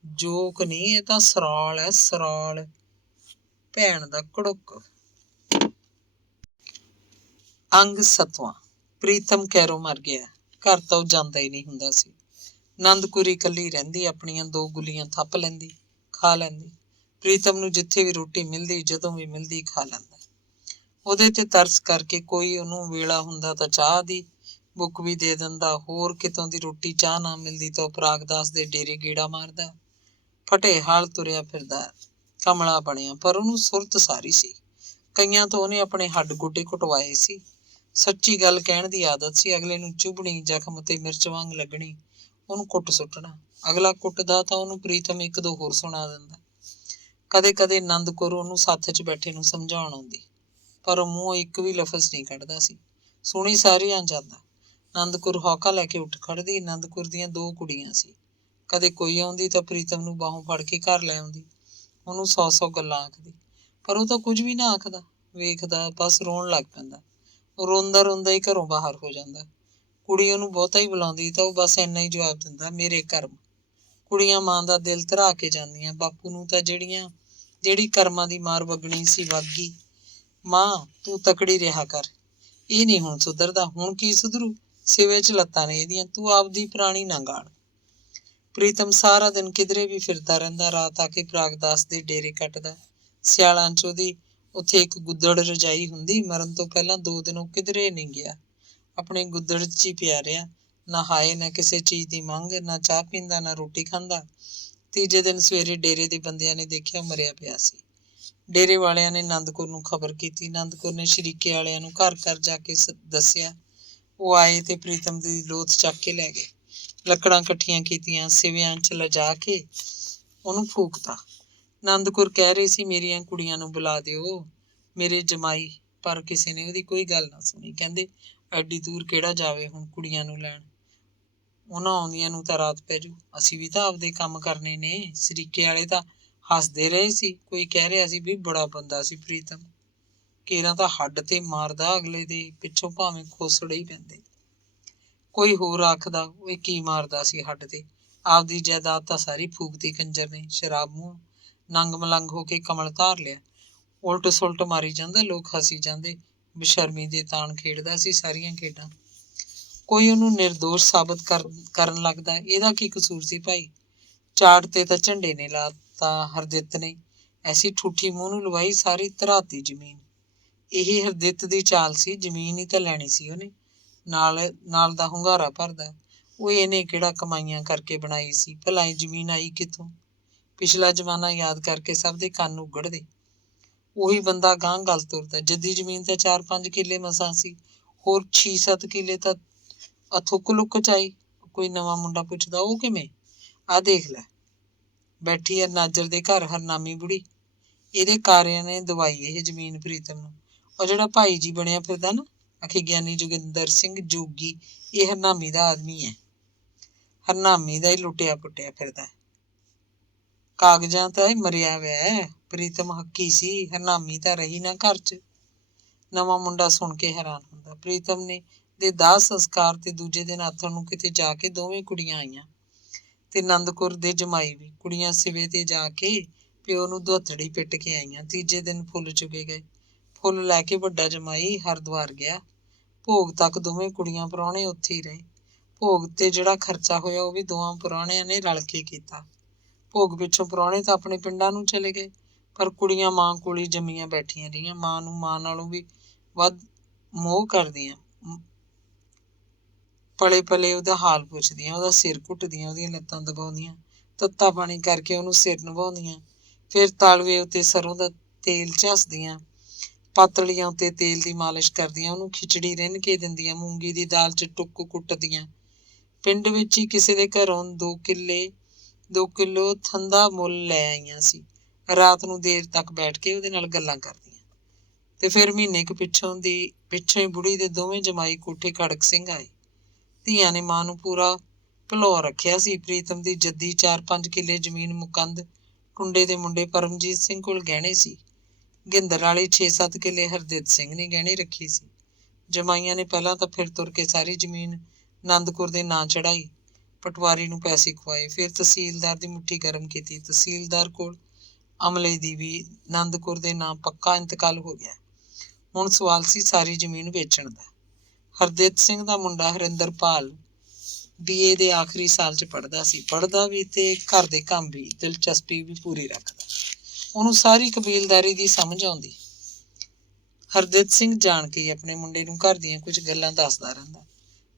ਜੋਕ ਨਹੀਂ, ਇਹ ਤਾਂ ਸਰਾਲ ਹੈ, ਸਰਾਲ, ਭੈਣ ਦਾ ਘੜੁੱਕ। ਅੰਗ 7ਵਾਂ। ਪ੍ਰੀਤਮ ਕੈਰੋਂ ਮਰ ਗਿਆ। ਘਰ ਤਾਂ ਉਹ ਜਾਂਦਾ ਹੀ ਨਹੀਂ ਹੁੰਦਾ ਸੀ। ਨੰਦਕੁਰੀ ਇਕੱਲੀ ਰਹਿੰਦੀ, ਆਪਣੀਆਂ 2 ਗੁੱਲੀਆਂ ਥੱਪ ਲੈਂਦੀ, ਖਾ ਲੈਂਦੀ। ਪ੍ਰੀਤਮ ਨੂੰ ਜਿੱਥੇ ਵੀ ਰੋਟੀ ਮਿਲਦੀ, ਜਦੋਂ ਵੀ ਮਿਲਦੀ, ਖਾ ਲੈਂਦਾ। ਉਹਦੇ ਤੇ ਤਰਸ ਕਰਕੇ ਕੋਈ ਉਹਨੂੰ ਵੇਲਾ ਹੁੰਦਾ ਤਾਂ ਚਾਹ ਦੀ ਬੁੱਕ ਵੀ ਦੇ ਦਿੰਦਾ। ਹੋਰ ਕਿਤੋਂ ਦੀ ਰੋਟੀ ਚਾਹ ਨਾ ਮਿਲਦੀ ਤਾਂ ਉਹ ਪ੍ਰਾਗਦਾਸ ਦੇ ਡੇਰੇ ਗੇੜਾ ਮਾਰਦਾ। ਫਟੇ ਹਾਲ ਤੁਰਿਆ ਫਿਰਦਾ, ਕਮਲਾ ਬਣਿਆ, ਪਰ ਉਹਨੂੰ ਸੁਰਤ ਸਾਰੀ ਸੀ। ਕਈਆਂ ਤੋਂ ਉਹਨੇ ਆਪਣੇ ਹੱਡ ਗੋਡੇ ਕੁਟਵਾਏ ਸੀ। ਸੱਚੀ ਗੱਲ ਕਹਿਣ ਦੀ ਆਦਤ ਸੀ। ਅਗਲੇ ਨੂੰ ਚੁਭਣੀ, ਜ਼ਖਮ ਤੇ ਮਿਰਚ ਵਾਂਗ ਲੱਗਣੀ, ਉਹਨੂੰ ਕੁੱਟ ਸੁੱਟਣਾ। ਅਗਲਾ ਕੁੱਟਦਾ ਤਾਂ ਉਹਨੂੰ ਪ੍ਰੀਤਮ 1-2 ਹੋਰ ਸੁਣਾ ਦਿੰਦਾ। ਕਦੇ ਕਦੇ ਆਨੰਦ ਕੌਰ ਉਹਨੂੰ ਸੱਥ 'ਚ ਬੈਠੇ ਨੂੰ ਸਮਝਾਉਣ ਆਉਂਦੀ, ਪਰ ਉਹ ਮੂੰਹੋਂ ਇੱਕ ਵੀ ਲਫ਼ਜ਼ ਨਹੀਂ ਕੱਢਦਾ ਸੀ। ਸੁਣੀ ਸਾਰਿਆਂ ਜਾਂਦਾ। ਆਨੰਦ ਕੌਰ ਹੌਕਾ ਲੈ ਕੇ ਉੱਠ ਖੜਦੀ। ਆਨੰਦ ਕੌਰ ਦੀਆਂ 2 ਕੁੜੀਆਂ ਸੀ। ਕਦੇ ਕੋਈ ਆਉਂਦੀ ਤਾਂ ਪ੍ਰੀਤਮ ਨੂੰ ਬਾਹੋਂ ਫੜ ਕੇ ਘਰ ਲੈ ਆਉਂਦੀ। ਉਹਨੂੰ 100 ਗੱਲਾਂ ਆਖਦੀ, ਪਰ ਉਹ ਤਾਂ ਕੁਝ ਵੀ ਨਾ ਆਖਦਾ। ਵੇਖਦਾ ਬਸ ਰੋਣ ਲੱਗ ਪੈਂਦਾ। ਉਹ ਰੋਂਦਾ ਰੋਂਦਾ ਹੀ ਘਰੋਂ ਬਾਹਰ ਹੋ ਜਾਂਦਾ। ਕੁੜੀ ਉਹਨੂੰ ਬਹੁਤਾ ਹੀ ਬੁਲਾਉਂਦੀ ਤਾਂ ਉਹ ਬਸ ਇੰਨਾ ਹੀ ਜਵਾਬ ਦਿੰਦਾ, ਮੇਰੇ ਕਰਮ। ਕੁੜੀਆਂ ਮਾਂ ਦਾ ਦਿਲ ਧਰਾ ਕੇ ਜਾਂਦੀਆਂ। ਬਾਪੂ ਨੂੰ ਤਾਂ ਜਿਹੜੀ ਕਰਮਾਂ ਦੀ ਮਾਰ ਵਗਣੀ ਸੀ ਵਗ ਗਈ। ਮਾਂ ਤੂੰ ਤਕੜੀ ਰਿਹਾ ਕਰ, ਇਹ ਨਹੀਂ ਹੁਣ ਸੁਧਰਦਾ। ਹੁਣ ਕੀ ਸੁਧਰੂ, ਸਿਵੇ ਚ ਲੱਤਾਂ ਨੇ ਇਹਦੀਆਂ, ਤੂੰ ਆਪਦੀ ਪੁਰਾਣੀ ਨਾ ਗਾਲ। ਪ੍ਰੀਤਮ ਸਾਰਾ ਦਿਨ ਕਿਧਰੇ ਵੀ ਫਿਰਦਾ ਰਹਿੰਦਾ। ਰਾਤ ਆ ਕੇ ਪ੍ਰਾਗਦਾਸ ਦੇ ਡੇਰੇ ਕੱਟਦਾ। ਸਿਆਲਾਂ ਚ ਉਹਦੀ ਉੱਥੇ ਇੱਕ ਗੁੱਦੜ ਰਜਾਈ ਹੁੰਦੀ। ਮਰਨ ਤੋਂ ਪਹਿਲਾਂ 2 ਦਿਨ ਉਹ ਕਿਧਰੇ ਨਹੀਂ ਗਿਆ। ਆਪਣੇ ਗੁੱਦੜ ਚ ਹੀ ਪਿਆ ਰਿਹਾ। ਨਾ ਹਾਏ, ਨਾ ਕਿਸੇ ਚੀਜ਼ ਦੀ ਮੰਗ, ਨਾ ਚਾਹ ਪੀਂਦਾ, ਨਾ ਰੋਟੀ ਖਾਂਦਾ। ਤੀਜੇ ਦਿਨ ਸਵੇਰੇ ਡੇਰੇ ਦੇ ਬੰਦਿਆਂ ਨੇ ਦੇਖਿਆ ਮਰਿਆ ਪਿਆ ਸੀ। ਡੇਰੇ ਵਾਲਿਆਂ ਨੇ ਆਨੰਦ ਕੌਰ ਨੂੰ ਖਬਰ ਕੀਤੀ। ਆਨੰਦ ਕੌਰ ਨੇ ਸ਼ਰੀਕੇ ਵਾਲਿਆਂ ਨੂੰ ਘਰ ਘਰ ਜਾ ਕੇ ਦੱਸਿਆ। ਉਹ ਆਏ ਤੇ ਪ੍ਰੀਤਮ ਦੀ ਲੋਥ ਚੱਕ ਕੇ ਲੈ ਗਏ। ਲੱਕੜਾਂ ਇਕੱਠੀਆਂ ਕੀਤੀਆਂ, ਸਿਵਿਆਂ ਚ ਲਿਜਾ ਕੇ ਉਹਨੂੰ ਫੂਕਤਾ। ਆਨੰਦ ਕੌਰ ਕਹਿ ਰਹੀ ਸੀ, ਮੇਰੀਆਂ ਕੁੜੀਆਂ ਨੂੰ ਬੁਲਾ ਦਿਓ, ਮੇਰੇ ਜਮਾਈ। ਪਰ ਕਿਸੇ ਨੇ ਉਹਦੀ ਕੋਈ ਗੱਲ ਨਾ ਸੁਣੀ। ਕਹਿੰਦੇ ਐਡੀ ਦੂਰ ਕਿਹੜਾ ਜਾਵੇ ਹੁਣ ਕੁੜੀਆਂ ਨੂੰ ਲੈਣ, ਉਹਨਾਂ ਆਉਂਦੀਆਂ ਨੂੰ ਤਾਂ ਰਾਤ ਪੈ ਜੂ। ਅਸੀਂ ਵੀ ਤਾਂ ਆਪਦੇ ਕੰਮ ਕਰਨੇ ਨੇ। ਸਰੀਕੇ ਵਾਲੇ ਤਾਂ ਹੱਸਦੇ ਰਹੇ ਸੀ। ਕੋਈ ਕਹਿ ਰਿਹਾ ਸੀ ਵੀ ਬੜਾ ਬੰਦਾ ਸੀ ਪ੍ਰੀਤਮ, ਕੇਰਾਂ ਤਾਂ ਹੱਡ ਤੇ ਮਾਰਦਾ, ਅਗਲੇ ਦੇ ਪਿੱਛੋਂ ਭਾਵੇਂ ਖੋਸੜੇ ਹੀ ਪੈਂਦੇ। ਕੋਈ ਹੋਰ ਆਖਦਾ, ਉਹ ਕੀ ਮਾਰਦਾ ਸੀ ਹੱਡ ਤੇ, ਆਪਦੀ ਜਾਇਦਾਦ ਤਾਂ ਸਾਰੀ ਫੂਕਤੀ ਕੰਜਰ ਨੇ। ਸ਼ਰਾਬ ਮੂੰਹ ਨੰਗ ਮਲੰਗ ਹੋ ਕੇ ਕਮਲ ਧਾਰ ਲਿਆ। ਉਲਟ ਸੁਲਟ ਮਾਰੀ ਜਾਂਦਾ, ਲੋਕ ਹੱਸੀ ਜਾਂਦੇ। ਬੇਸ਼ਰਮੀ ਦੇ ਤਾਣ ਖੇਡਦਾ ਸੀ ਸਾਰੀਆਂ ਖੇਡਾਂ। ਕੋਈ ਉਹਨੂੰ ਨਿਰਦੋਸ਼ ਸਾਬਤ ਕਰਨ ਲੱਗਦਾ। ਇਹਦਾ ਕੀ ਕਸੂਰ ਸੀ ਭਾਈ? ਚਾੜ ਤੇ ਤਾਂ ਝੰਡੇ ਨੇ ਲਾਤਾ ਹਰਦਿੱਤ ਨੇ। ਐਸੀ ਠੂਠੀ ਮੂੰਹ ਨੂੰ ਲਵਾਈ ਸਾਰੀ ਧਰਾਤੀ ਜ਼ਮੀਨ। ਇਹ ਹਰਦਿੱਤ ਦੀ ਚਾਲ ਸੀ, ਜ਼ਮੀਨ ਹੀ ਤਾਂ ਲੈਣੀ ਸੀ ਉਹਨੇ। ਨਾਲ ਦਾ ਹੁੰਗਾਰਾ ਭਰਦਾ। ਉਹ ਇਹਨੇ ਕਿਹੜਾ ਕਮਾਈਆਂ ਕਰਕੇ ਬਣਾਈ ਸੀ, ਭਲਾ ਇਹ ਜ਼ਮੀਨ ਆਈ ਕਿੱਥੋਂ? ਪਿਛਲਾ ਜ਼ਮਾਨਾ ਯਾਦ ਕਰਕੇ ਸਭ ਦੇ ਕੰਨ ਉਗੜਦੇ। ਉਹੀ ਬੰਦਾ ਗਾਂਹ ਗੱਲ ਤੁਰਦਾ। ਜੱਦੀ ਜ਼ਮੀਨ ਤਾਂ 4-5 ਕਿੱਲੇ ਮਸਾਂ ਸੀ, ਹੋਰ 6-7 ਕਿੱਲੇ ਤਾਂ ਅਥੁੱਕ ਲੁੱਕ ਚ ਆਈ। ਕੋਈ ਨਵਾਂ ਮੁੰਡਾ ਪੁੱਛਦਾ, ਉਹ ਕਿਵੇਂ? ਆਹ ਦੇਖ ਲੈ, ਬੈਠੀ ਆ ਨਾਜਰ ਦੇ ਘਰ ਹਰਨਾਮੀ ਬੁੜੀ। ਇਹਦੇ ਕਾਰਿਆਂ ਨੇ ਦਵਾਈ ਇਹ ਜ਼ਮੀਨ ਪ੍ਰੀਤਮ ਨੂੰ। ਉਹ ਜਿਹੜਾ ਭਾਈ ਜੀ ਬਣਿਆ ਫਿਰਦਾ ਨਾ, ਆਖੇ ਗਿਆਨੀ ਜੋਗਿੰਦਰ ਸਿੰਘ ਜੋਗੀ, ਇਹ ਹਰਨਾਮੀ ਦਾ ਆਦਮੀ ਹੈ। ਹਰਨਾਮੀ ਦਾ ਹੀ ਲੁੱਟਿਆ ਪੁੱਟਿਆ ਫਿਰਦਾ। ਕਾਗਜ਼ਾਂ ਤਾਂ ਮਰਿਆ ਵੈ। ਪ੍ਰੀਤਮ ਹੱਕੀ ਸੀ, ਹਰਨਾਮੀ ਤਾਂ ਰਹੀ ਨਾ ਘਰ ਚ। ਨਵਾਂ ਮੁੰਡਾ ਸੁਣ ਕੇ ਹੈਰਾਨ ਹੁੰਦਾ। ਪ੍ਰੀਤਮ ਨੇ ਦੇ ਦਾਹ ਸੰਸਕਾਰ ਤੇ ਦੂਜੇ ਦਿਨ ਆਥਣ ਨੂੰ ਕਿਤੇ ਜਾ ਕੇ ਦੋਵੇਂ ਕੁੜੀਆਂ ਆਈਆਂ ਤੇ ਆਨੰਦ ਕੌਰ ਦੇ ਜਮਾਈ ਵੀ। ਕੁੜੀਆਂ ਸਿਵੇ ਤੇ ਜਾ ਕੇ ਪਿਓ ਨੂੰ ਦੁਹੱਥੜੀ ਪਿੱਟ ਕੇ ਆਈਆਂ। ਤੀਜੇ ਦਿਨ ਫੁੱਲ ਚੁਗੇ ਗਏ। ਫੁੱਲ ਲੈ ਕੇ ਵੱਡਾ ਜਮਾਈ ਹਰਿਦੁਆਰ ਗਿਆ। ਭੋਗ ਤੱਕ ਦੋਵੇਂ ਕੁੜੀਆਂ ਪ੍ਰਾਹੁਣੇ ਉੱਥੇ ਹੀ ਰਹੇ। ਭੋਗ ਤੇ ਜਿਹੜਾ ਖਰਚਾ ਹੋਇਆ ਉਹ ਵੀ ਦੋਵਾਂ ਪ੍ਰਾਹੁਣਿਆਂ ਨੇ ਰਲ ਕੇ ਕੀਤਾ। ਭੋਗ ਪਿੱਛੋਂ ਪ੍ਰਾਹੁਣੇ ਤਾਂ ਆਪਣੇ ਪਿੰਡਾਂ ਨੂੰ ਚਲੇ ਗਏ, ਪਰ ਕੁੜੀਆਂ ਮਾਂ ਕੋਲ ਹੀ ਜੰਮੀਆਂ ਬੈਠੀਆਂ ਰਹੀਆਂ। ਮਾਂ ਨੂੰ ਮਾਂ ਨਾਲੋਂ ਵੀ ਵੱਧ ਮੋਹ ਕਰਦੀਆਂ। ਪਲੇ ਪਲੇ ਉਹਦਾ ਹਾਲ ਪੁੱਛਦੀਆਂ, ਉਹਦਾ ਸਿਰ ਘੁੱਟਦੀਆਂ, ਉਹਦੀਆਂ ਲੱਤਾਂ ਦਬਾਉਂਦੀਆਂ, ਤੱਤਾ ਪਾਣੀ ਕਰਕੇ ਉਹਨੂੰ ਸਿਰ ਨਵਾਉਂਦੀਆਂ। ਫਿਰ ਤਾਲਵੇ ਉੱਤੇ ਸਰੋਂ ਦਾ ਤੇਲ ਝੱਸਦੀਆਂ, ਪਾਤਲੀਆਂ ਉੱਤੇ ਤੇਲ ਦੀ ਮਾਲਿਸ਼ ਕਰਦੀਆਂ, ਉਹਨੂੰ ਖਿਚੜੀ ਰਿੰਨ ਕੇ ਦਿੰਦੀਆਂ, ਮੂੰਗੀ ਦੀ ਦਾਲ ਚ ਟੁੱਕ ਕੁੱਟਦੀਆਂ। ਪਿੰਡ ਵਿੱਚ ਹੀ ਕਿਸੇ ਦੇ ਘਰੋਂ 2 ਕਿੱਲੋ ਥੰਦਾ ਮੁੱਲ ਲੈ ਆਈਆਂ ਸੀ। ਰਾਤ ਨੂੰ ਦੇਰ ਤੱਕ ਬੈਠ ਕੇ ਉਹਦੇ ਨਾਲ ਗੱਲਾਂ ਕਰਦੀਆਂ। ਤੇ ਫਿਰ ਮਹੀਨੇ ਕੁ ਪਿੱਛੋਂ ਹੀ ਬੁੜੀ ਦੇ ਦੋਵੇਂ ਜਮਾਈ ਕੋਠੇ ਖੜਕ ਸਿੰਘ ਆਏ। ਧੀਆਂ ਨੇ ਮਾਂ ਨੂੰ ਪੂਰਾ ਭਲੋ ਰੱਖਿਆ ਸੀ। ਪ੍ਰੀਤਮ ਦੀ ਜੱਦੀ 4-5 ਕਿੱਲੇ ਜ਼ਮੀਨ ਮੁਕੰਦ ਟੁੰਡੇ ਦੇ ਮੁੰਡੇ ਪਰਮਜੀਤ ਸਿੰਘ ਕੋਲ ਗਹਿਣੇ ਸੀ। ਗਿੰਦਰ ਵਾਲੀ 6-7 ਕਿੱਲੇ ਹਰਦਿੱਤ ਸਿੰਘ ਨੇ ਗਹਿਣੇ ਰੱਖੀ ਸੀ। ਜਮਾਈਆਂ ਨੇ ਪਹਿਲਾਂ ਤਾਂ ਫਿਰ ਤੁਰ ਕੇ ਸਾਰੀ ਜ਼ਮੀਨ ਆਨੰਦ ਕੌਰ ਦੇ ਨਾਂ ਚੜਾਈ। ਪਟਵਾਰੀ ਨੂੰ ਪੈਸੇ ਖਵਾਏ। ਫਿਰ ਤਹਿਸੀਲਦਾਰ ਦੀ ਮੁੱਠੀ ਗਰਮ ਕੀਤੀ। ਤਹਿਸੀਲਦਾਰ ਕੋਲ ਅਮਲੇ ਦੀ ਵੀ ਆਨੰਦ ਕੌਰ ਦੇ ਨਾਂ ਪੱਕਾ ਇੰਤਕਾਲ ਹੋ ਗਿਆ। ਹੁਣ ਸਵਾਲ ਸੀ ਸਾਰੀ ਜ਼ਮੀਨ ਵੇਚਣ ਦਾ। ਹਰਦਿੱਤ ਸਿੰਘ ਦਾ ਮੁੰਡਾ ਹਰਿੰਦਰਪਾਲ BA ਦੇ ਆਖਰੀ ਸਾਲ ਚ ਪੜ੍ਹਦਾ ਵੀ ਤੇ ਘਰ ਦੇ ਕੰਮ ਵੀ ਦਿਲਚਸਪੀ ਵੀ ਪੂਰੀ ਰੱਖਦਾ। ਉਹਨੂੰ ਸਾਰੀ ਕਬੀਲਦਾਰੀ ਦੀ ਸਮਝ ਆਉਂਦੀ। ਹਰਦਿੱਤ ਸਿੰਘ ਜਾਣ ਕੇ ਆਪਣੇ ਮੁੰਡੇ ਨੂੰ ਘਰ ਦੀਆਂ ਕੁਝ ਗੱਲਾਂ ਦੱਸਦਾ ਰਹਿੰਦਾ।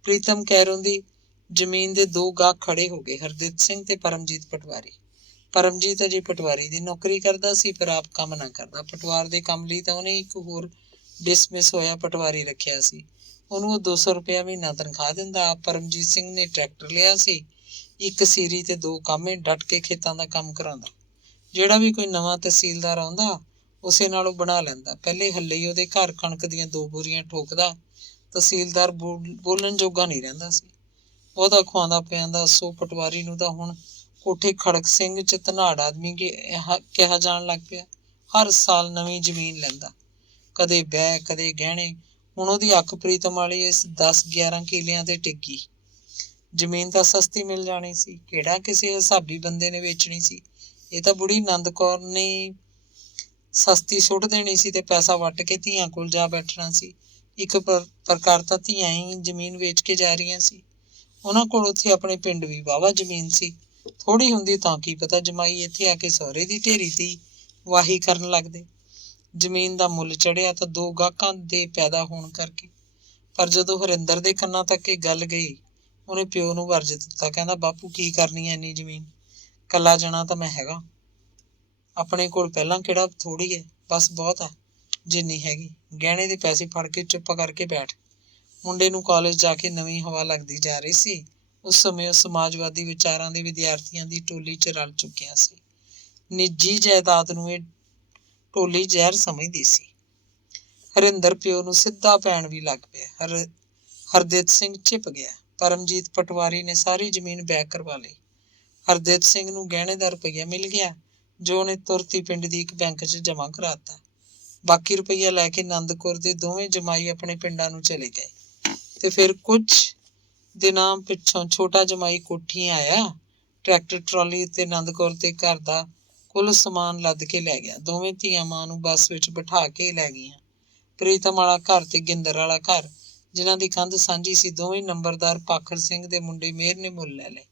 ਪ੍ਰੀਤਮ ਕੈਰੋਂ ਦੀ ਜ਼ਮੀਨ ਦੇ 2 ਗਾਹਕ ਖੜੇ ਹੋ ਗਏ, ਹਰਦਿੱਤ ਸਿੰਘ ਤੇ ਪਰਮਜੀਤ ਪਟਵਾਰੀ। ਪਰਮਜੀਤ ਅਜੇ ਪਟਵਾਰੀ ਦੀ ਨੌਕਰੀ ਕਰਦਾ ਸੀ, ਪਰ ਆਪ ਕੰਮ ਨਾ ਕਰਦਾ। ਪਟਵਾਰ ਦੇ ਕੰਮ ਲਈ ਤਾਂ ਉਹਨੇ ਇੱਕ ਹੋਰ ਡਿਸਮਿਸ ਹੋਇਆ ਪਟਵਾਰੀ ਰੱਖਿਆ ਸੀ। ਉਹਨੂੰ ਉਹ 200 ਰੁਪਇਆ ਮਹੀਨਾ ਤਨਖਾਹ ਦਿੰਦਾ। ਆਪ ਪਰਮਜੀਤ ਸਿੰਘ ਨੇ ਟਰੈਕਟਰ ਲਿਆ ਸੀ, 1 ਸੀਰੀ ਤੇ 2 ਕਾਮੇ, ਡਟ ਕੇ ਖੇਤਾਂ ਦਾ ਕੰਮ ਕਰਾਉਂਦਾ। ਜਿਹੜਾ ਵੀ ਕੋਈ ਨਵਾਂ ਤਹਿਸੀਲਦਾਰ ਆਉਂਦਾ ਉਸੇ ਨਾਲ ਉਹ ਬਣਾ ਲੈਂਦਾ। ਪਹਿਲੇ ਹੱਲੇ ਹੀ ਉਹਦੇ ਘਰ ਕਣਕ ਦੀਆਂ 2 ਬੋਰੀਆਂ ਠੋਕਦਾ। ਤਹਿਸੀਲਦਾਰ ਬੋਲਣ ਜੋਗਾ ਨਹੀਂ ਰਹਿੰਦਾ ਸੀ। ਉਹਦਾ ਖਵਾਉਂਦਾ ਪਿਆਂਦਾ। ਸੋ ਪਟਵਾਰੀ ਨੂੰ ਤਾਂ ਹੁਣ ਕੋਠੇ ਖੜਕ ਸਿੰਘ ਚ ਧਨਾੜ ਆਦਮੀ ਕਿਹਾ ਜਾਣ ਲੱਗ ਪਿਆ। ਹਰ ਸਾਲ ਨਵੀਂ ਜ਼ਮੀਨ ਲੈਂਦਾ, ਕਦੇ ਬਹਿ ਕਦੇ ਗਹਿਣੇ। ਹੁਣ ਉਹਦੀ ਅੱਖ ਪ੍ਰੀਤਮ ਵਾਲੀ ਇਸ 10-11 ਕਿੱਲਿਆਂ ਤੇ ਟਿੱਕੀ। ਜ਼ਮੀਨ ਤਾਂ ਸਸਤੀ ਮਿਲ ਜਾਣੀ ਸੀ, ਕਿਹੜਾ ਕਿਸੇ ਹਿਸਾਬੀ ਬੰਦੇ ਨੇ ਵੇਚਣੀ ਸੀ। ਇਹ ਤਾਂ ਬੁੜੀ ਨੰਦ ਕੌਰ ਨੇ ਸਸਤੀ ਸੁੱਟ ਦੇਣੀ ਸੀ ਤੇ ਪੈਸਾ ਵੱਟ ਕੇ ਧੀਆਂ ਕੋਲ ਜਾ ਬੈਠਣਾ ਸੀ। ਇੱਕ ਪ੍ਰਕਾਰ ਤਾਂ ਧੀਆਂ ਹੀ ਜ਼ਮੀਨ ਵੇਚ ਕੇ ਜਾ ਰਹੀਆਂ ਸੀ। ਉਹਨਾਂ ਕੋਲ ਉੱਥੇ ਆਪਣੇ ਪਿੰਡ ਵੀ ਵਾਹਵਾ ਜ਼ਮੀਨ ਸੀ। ਥੋੜ੍ਹੀ ਹੁੰਦੀ ਤਾਂ ਕੀ ਪਤਾ ਜਮਾਈ ਇੱਥੇ ਆ ਕੇ ਸਹੁਰੇ ਦੀ ਢੇਰੀ ਦੀ ਵਾਹੀ ਕਰਨ ਲੱਗਦੇ। ਜ਼ਮੀਨ ਦਾ ਮੁੱਲ ਚੜ੍ਹਿਆ ਤਾਂ 2 ਗਾਹਕਾਂ ਦੇ ਪੈਦਾ ਹੋਣ ਕਰਕੇ। ਪਰ ਜਦੋਂ ਹਰਿੰਦਰ ਦੇ ਕੰਨਾਂ ਤੱਕ ਇਹ ਗੱਲ ਗਈ, ਉਹਨੇ ਪਿਓ ਨੂੰ ਵਰਜ ਦਿੱਤਾ। ਕਹਿੰਦਾ, ਬਾਪੂ ਕੀ ਕਰਨੀ ਐ ਇੰਨੀ ਜ਼ਮੀਨ? ਕੱਲਾ ਜਣਾ ਤਾਂ ਮੈਂ ਹੈਗਾ, ਆਪਣੇ ਕੋਲ ਪਹਿਲਾਂ ਕਿਹੜਾ ਥੋੜ੍ਹੀ ਹੈ, ਬਸ ਬਹੁਤ ਆ ਜਿੰਨੀ ਹੈਗੀ। ਗਹਿਣੇ ਦੇ ਪੈਸੇ ਫੜ ਕੇ ਚੁੱਪ ਕਰਕੇ ਬੈਠ। ਮੁੰਡੇ ਨੂੰ ਕਾਲਜ ਜਾ ਕੇ ਨਵੀਂ ਹਵਾ ਲੱਗਦੀ ਜਾ ਰਹੀ ਸੀ। ਉਸ ਸਮੇਂ ਉਹ ਸਮਾਜਵਾਦੀ ਵਿਚਾਰਾਂ ਦੇ ਵਿਦਿਆਰਥੀਆਂ ਦੀ ਟੋਲੀ ਚ ਰਲ ਚੁੱਕਿਆ ਸੀ। ਨਿੱਜੀ ਜਾਇਦਾਦ ਨੂੰ ਇਹ ਟੋਲੀ ਜ਼ਹਿਰ ਸਮਝਦੀ ਸੀ। ਹਰਿੰਦਰ ਪਿਓ ਨੂੰ ਸਿੱਧਾ ਪੈਣ ਵੀ ਲੱਗ ਪਿਆ। ਹਰਦੇਵ ਸਿੰਘ ਝਿਪ ਗਿਆ। ਪਰਮਜੀਤ ਪਟਵਾਰੀ ਨੇ ਸਾਰੀ ਜ਼ਮੀਨ ਬੈਕ ਕਰਵਾ ਲਈ। ਹਰਦੇਵ ਸਿੰਘ ਨੂੰ ਗਹਿਣੇ ਦਾ ਰੁਪਈਆ ਮਿਲ ਗਿਆ, ਜੋ ਉਹਨੇ ਤੁਰਤ ਹੀ ਪਿੰਡ ਦੀ ਇੱਕ ਬੈਂਕ 'ਚ ਜਮ੍ਹਾਂ ਕਰਾਤਾ। ਬਾਕੀ ਰੁਪਈਆ ਲੈ ਕੇ ਨੰਦ ਕੌਰ ਦੇ ਦੋਵੇਂ ਜਮਾਈ ਆਪਣੇ ਪਿੰਡਾਂ ਨੂੰ ਚਲੇ ਗਏ। ਤੇ ਫਿਰ ਕੁਝ ਦਿਨਾਂ ਪਿੱਛੋਂ ਛੋਟਾ ਜਮਾਈ ਕੋਠੀ ਆਇਆ। ਟਰੈਕਟਰ ਟਰਾਲੀ ਤੇ ਨੰਦ ਕੌਰ ਤੇ ਘਰ ਦਾ ਕੁੱਲ ਸਮਾਨ ਲੱਦ ਕੇ ਲੈ ਗਿਆ। ਦੋਵੇਂ ਧੀਆਂ ਮਾਂ ਨੂੰ ਬੱਸ ਵਿੱਚ ਬਿਠਾ ਕੇ ਲੈ ਗਈਆਂ। ਪ੍ਰੀਤਮ ਵਾਲਾ ਘਰ ਤੇ ਗਿੰਦਰ ਵਾਲਾ ਘਰ, ਜਿਨ੍ਹਾਂ ਦੀ ਕੰਧ ਸਾਂਝੀ ਸੀ, ਦੋਵੇਂ ਨੰਬਰਦਾਰ ਪਾਖਰ ਸਿੰਘ ਦੇ ਮੁੰਡੇ ਮੇਹਰ ਨੇ ਮੁੱਲ ਲੈ ਲਏ।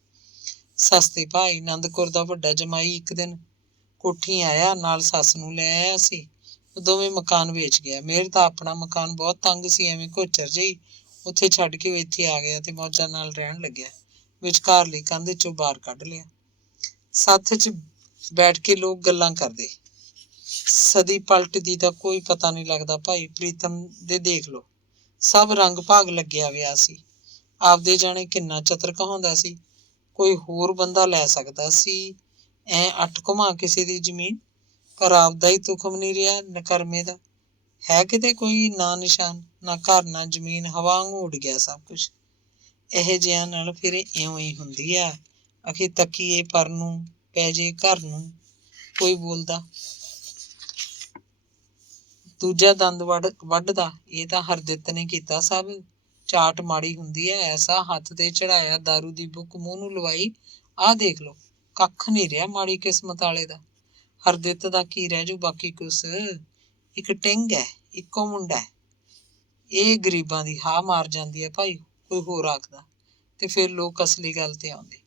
ਸਸਤੇ ਭਾਈ। ਨੰਦ ਕੌਰ ਦਾ ਵੱਡਾ ਜਮਾਈ ਇੱਕ ਦਿਨ ਕੋਠੀ ਆਇਆ, ਨਾਲ ਸੱਸ ਨੂੰ ਲੈ ਆਇਆ ਸੀ। ਉਹ ਦੋਵੇਂ ਮਕਾਨ ਵੇਚ ਗਿਆ। ਮੇਹਰ ਦਾ ਆਪਣਾ ਮਕਾਨ ਬਹੁਤ ਤੰਗ ਸੀ, ਐਵੇਂ ਘੋਚਰ ਜਿਹੀ ਉੱਥੇ ਛੱਡ ਕੇ ਉਹ ਇੱਥੇ ਆ ਗਿਆ ਤੇ ਮੌਜਾਂ ਨਾਲ ਰਹਿਣ ਲੱਗਿਆ। ਵਿਚਕਾਰਲੀ ਕੰਧ ਚੋਂ ਬਾਹਰ ਕੱਢ ਲਿਆ। ਸੱਥ 'ਚ ਬੈਠ ਕੇ ਲੋਕ ਗੱਲਾਂ ਕਰਦੇ। ਸਦੀ ਪਲਟਦੀ ਦਾ ਕੋਈ ਪਤਾ ਨਹੀਂ ਲੱਗਦਾ। ਭਾਈ ਪ੍ਰੀਤਮ ਦੇ ਦੇਖ ਲਓ, ਸਭ ਰੰਗ ਭਾਗ ਲੱਗਿਆ ਵਿਆ ਸੀ। ਆਪਦੇ ਜਾਣੇ ਕਿੰਨਾ ਚਤਰ ਕਹਾਉਂਦਾ ਸੀ। ਕੋਈ ਹੋਰ ਬੰਦਾ ਲੈ ਸਕਦਾ ਸੀ ਅੱਠ ਘੁਮਾ ਕਿਸੇ ਦੀ ਜ਼ਮੀਨ, ਪਰ ਆਪਦਾ ਹੀ ਤੁਖਮ ਨਹੀਂ ਰਿਹਾ ਨਕਰਮੇ ਦਾ। ਹੈ ਕਿਤੇ ਕੋਈ ਨਾ ਨਿਸ਼ਾਨ, ਨਾ ਘਰ ਨਾ ਜ਼ਮੀਨ, ਹਵਾ ਵਾਂਗੂ ਉੱਡ ਗਿਆ ਸਭ ਕੁਛ। ਇਹੋ ਜਿਹਿਆਂ ਨਾਲ ਫਿਰ ਇਉਂ ਹੀ ਹੁੰਦੀ ਆ। ਅਖੇ ਤੱਕੀਏ ਪਰ ਨੂੰ ਪੈ ਜੇ ਘਰ ਨੂੰ। ਕੋਈ ਬੋਲਦਾ, ਦੂਜਾ ਦੰਦ ਵੱਢਦਾ। ਇਹ ਤਾਂ ਹਰਦਿੱਤ ਨੇ ਕੀਤਾ ਸਭ। ਚਾਟ ਮਾੜੀ ਹੁੰਦੀ ਹੈ, ਐਸਾ ਹੱਥ ਤੇ ਚੜਾਇਆ, ਦਾਰੂ ਦੀ ਬੁੱਕ ਮੂੰਹ ਨੂੰ ਲਵਾਈ। ਆਹ ਦੇਖ ਲਓ, ਕੱਖ ਨਹੀਂ ਰਿਹਾ ਮਾੜੀ ਕਿਸਮਤ ਵਾਲੇ ਦਾ। ਹਰਦਿੱਤ ਦਾ ਕੀ ਰਹਿ ਜੂ ਬਾਕੀ ਕੁਛ? ਇੱਕ ਟਿੰਗ ਹੈ, ਇੱਕੋ ਮੁੰਡਾ ਹੈ। ਇਹ ਗਰੀਬਾਂ ਦੀ ਹਾਹ ਮਾਰ ਜਾਂਦੀ ਹੈ ਭਾਈ, ਕੋਈ ਹੋਰ ਆਖਦਾ। ਤੇ ਫਿਰ ਲੋਕ ਅਸਲੀ ਗੱਲ ਤੇ ਆਉਂਦੇ।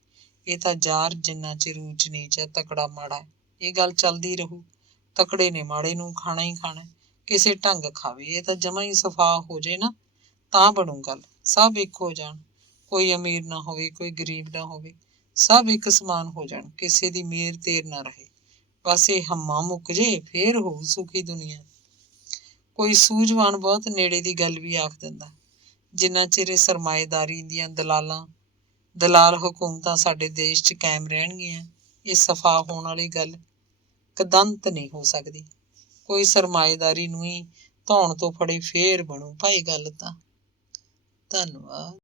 ਇਹ ਤਾਂ ਜ਼ਾਰ ਜਿੰਨਾ ਚਿਰ ਊਚ ਨੀਚ ਹੈ, ਤਕੜਾ ਮਾੜਾ ਹੈ, ਇਹ ਗੱਲ ਚੱਲਦੀ ਰਹੂ। ਤਕੜੇ ਨੇ ਮਾੜੇ ਨੂੰ ਖਾਣਾ ਹੀ ਖਾਣਾ, ਕਿਸੇ ਢੰਗ ਖਾਵੇ। ਇਹ ਤਾਂ ਜਮਾ ਹੀ ਸਫਾ ਹੋ ਜੇ ਨਾ ਤਾਂ ਬਣੂ ਗੱਲ। ਸਭ ਇੱਕ ਹੋ ਜਾਣ, ਕੋਈ ਅਮੀਰ ਨਾ ਹੋਵੇ, ਕੋਈ ਗਰੀਬ ਨਾ ਹੋਵੇ, ਸਭ ਇੱਕ ਸਮਾਨ ਹੋ ਜਾਣ, ਕਿਸੇ ਦੀ ਮੇਰ ਤੇਰ ਨਾ ਰਹੇ। ਬਸ ਇਹ ਹੰਮਾ ਮੁੱਕ ਜੇ, ਫੇਰ ਹੋਊ ਸੁਖੀ ਦੁਨੀਆ। ਕੋਈ ਸੂਝਵਾਨ ਬਹੁਤ ਨੇੜੇ ਦੀ ਗੱਲ ਵੀ ਆਖ ਦਿੰਦਾ। ਜਿੰਨਾ ਚਿਰ ਇਹ ਸਰਮਾਏਦਾਰੀ ਦੀਆਂ ਦਲਾਲ ਹਕੂਮਤਾਂ ਸਾਡੇ ਦੇਸ਼ 'ਚ ਕਾਇਮ ਰਹਿਣਗੀਆਂ, ਇਹ ਸਫਾ ਹੋਣ ਵਾਲੀ ਗੱਲ ਕਦੰਤ ਨਹੀਂ ਹੋ ਸਕਦੀ। ਕੋਈ ਸਰਮਾਏਦਾਰੀ ਨੂੰ ਹੀ ਧੌਣ ਤੋਂ ਫੜੇ ਫੇਰ ਬਣੂ ਭਾਈ ਗੱਲ ਤਾਂ। ਧੰਨਵਾਦ।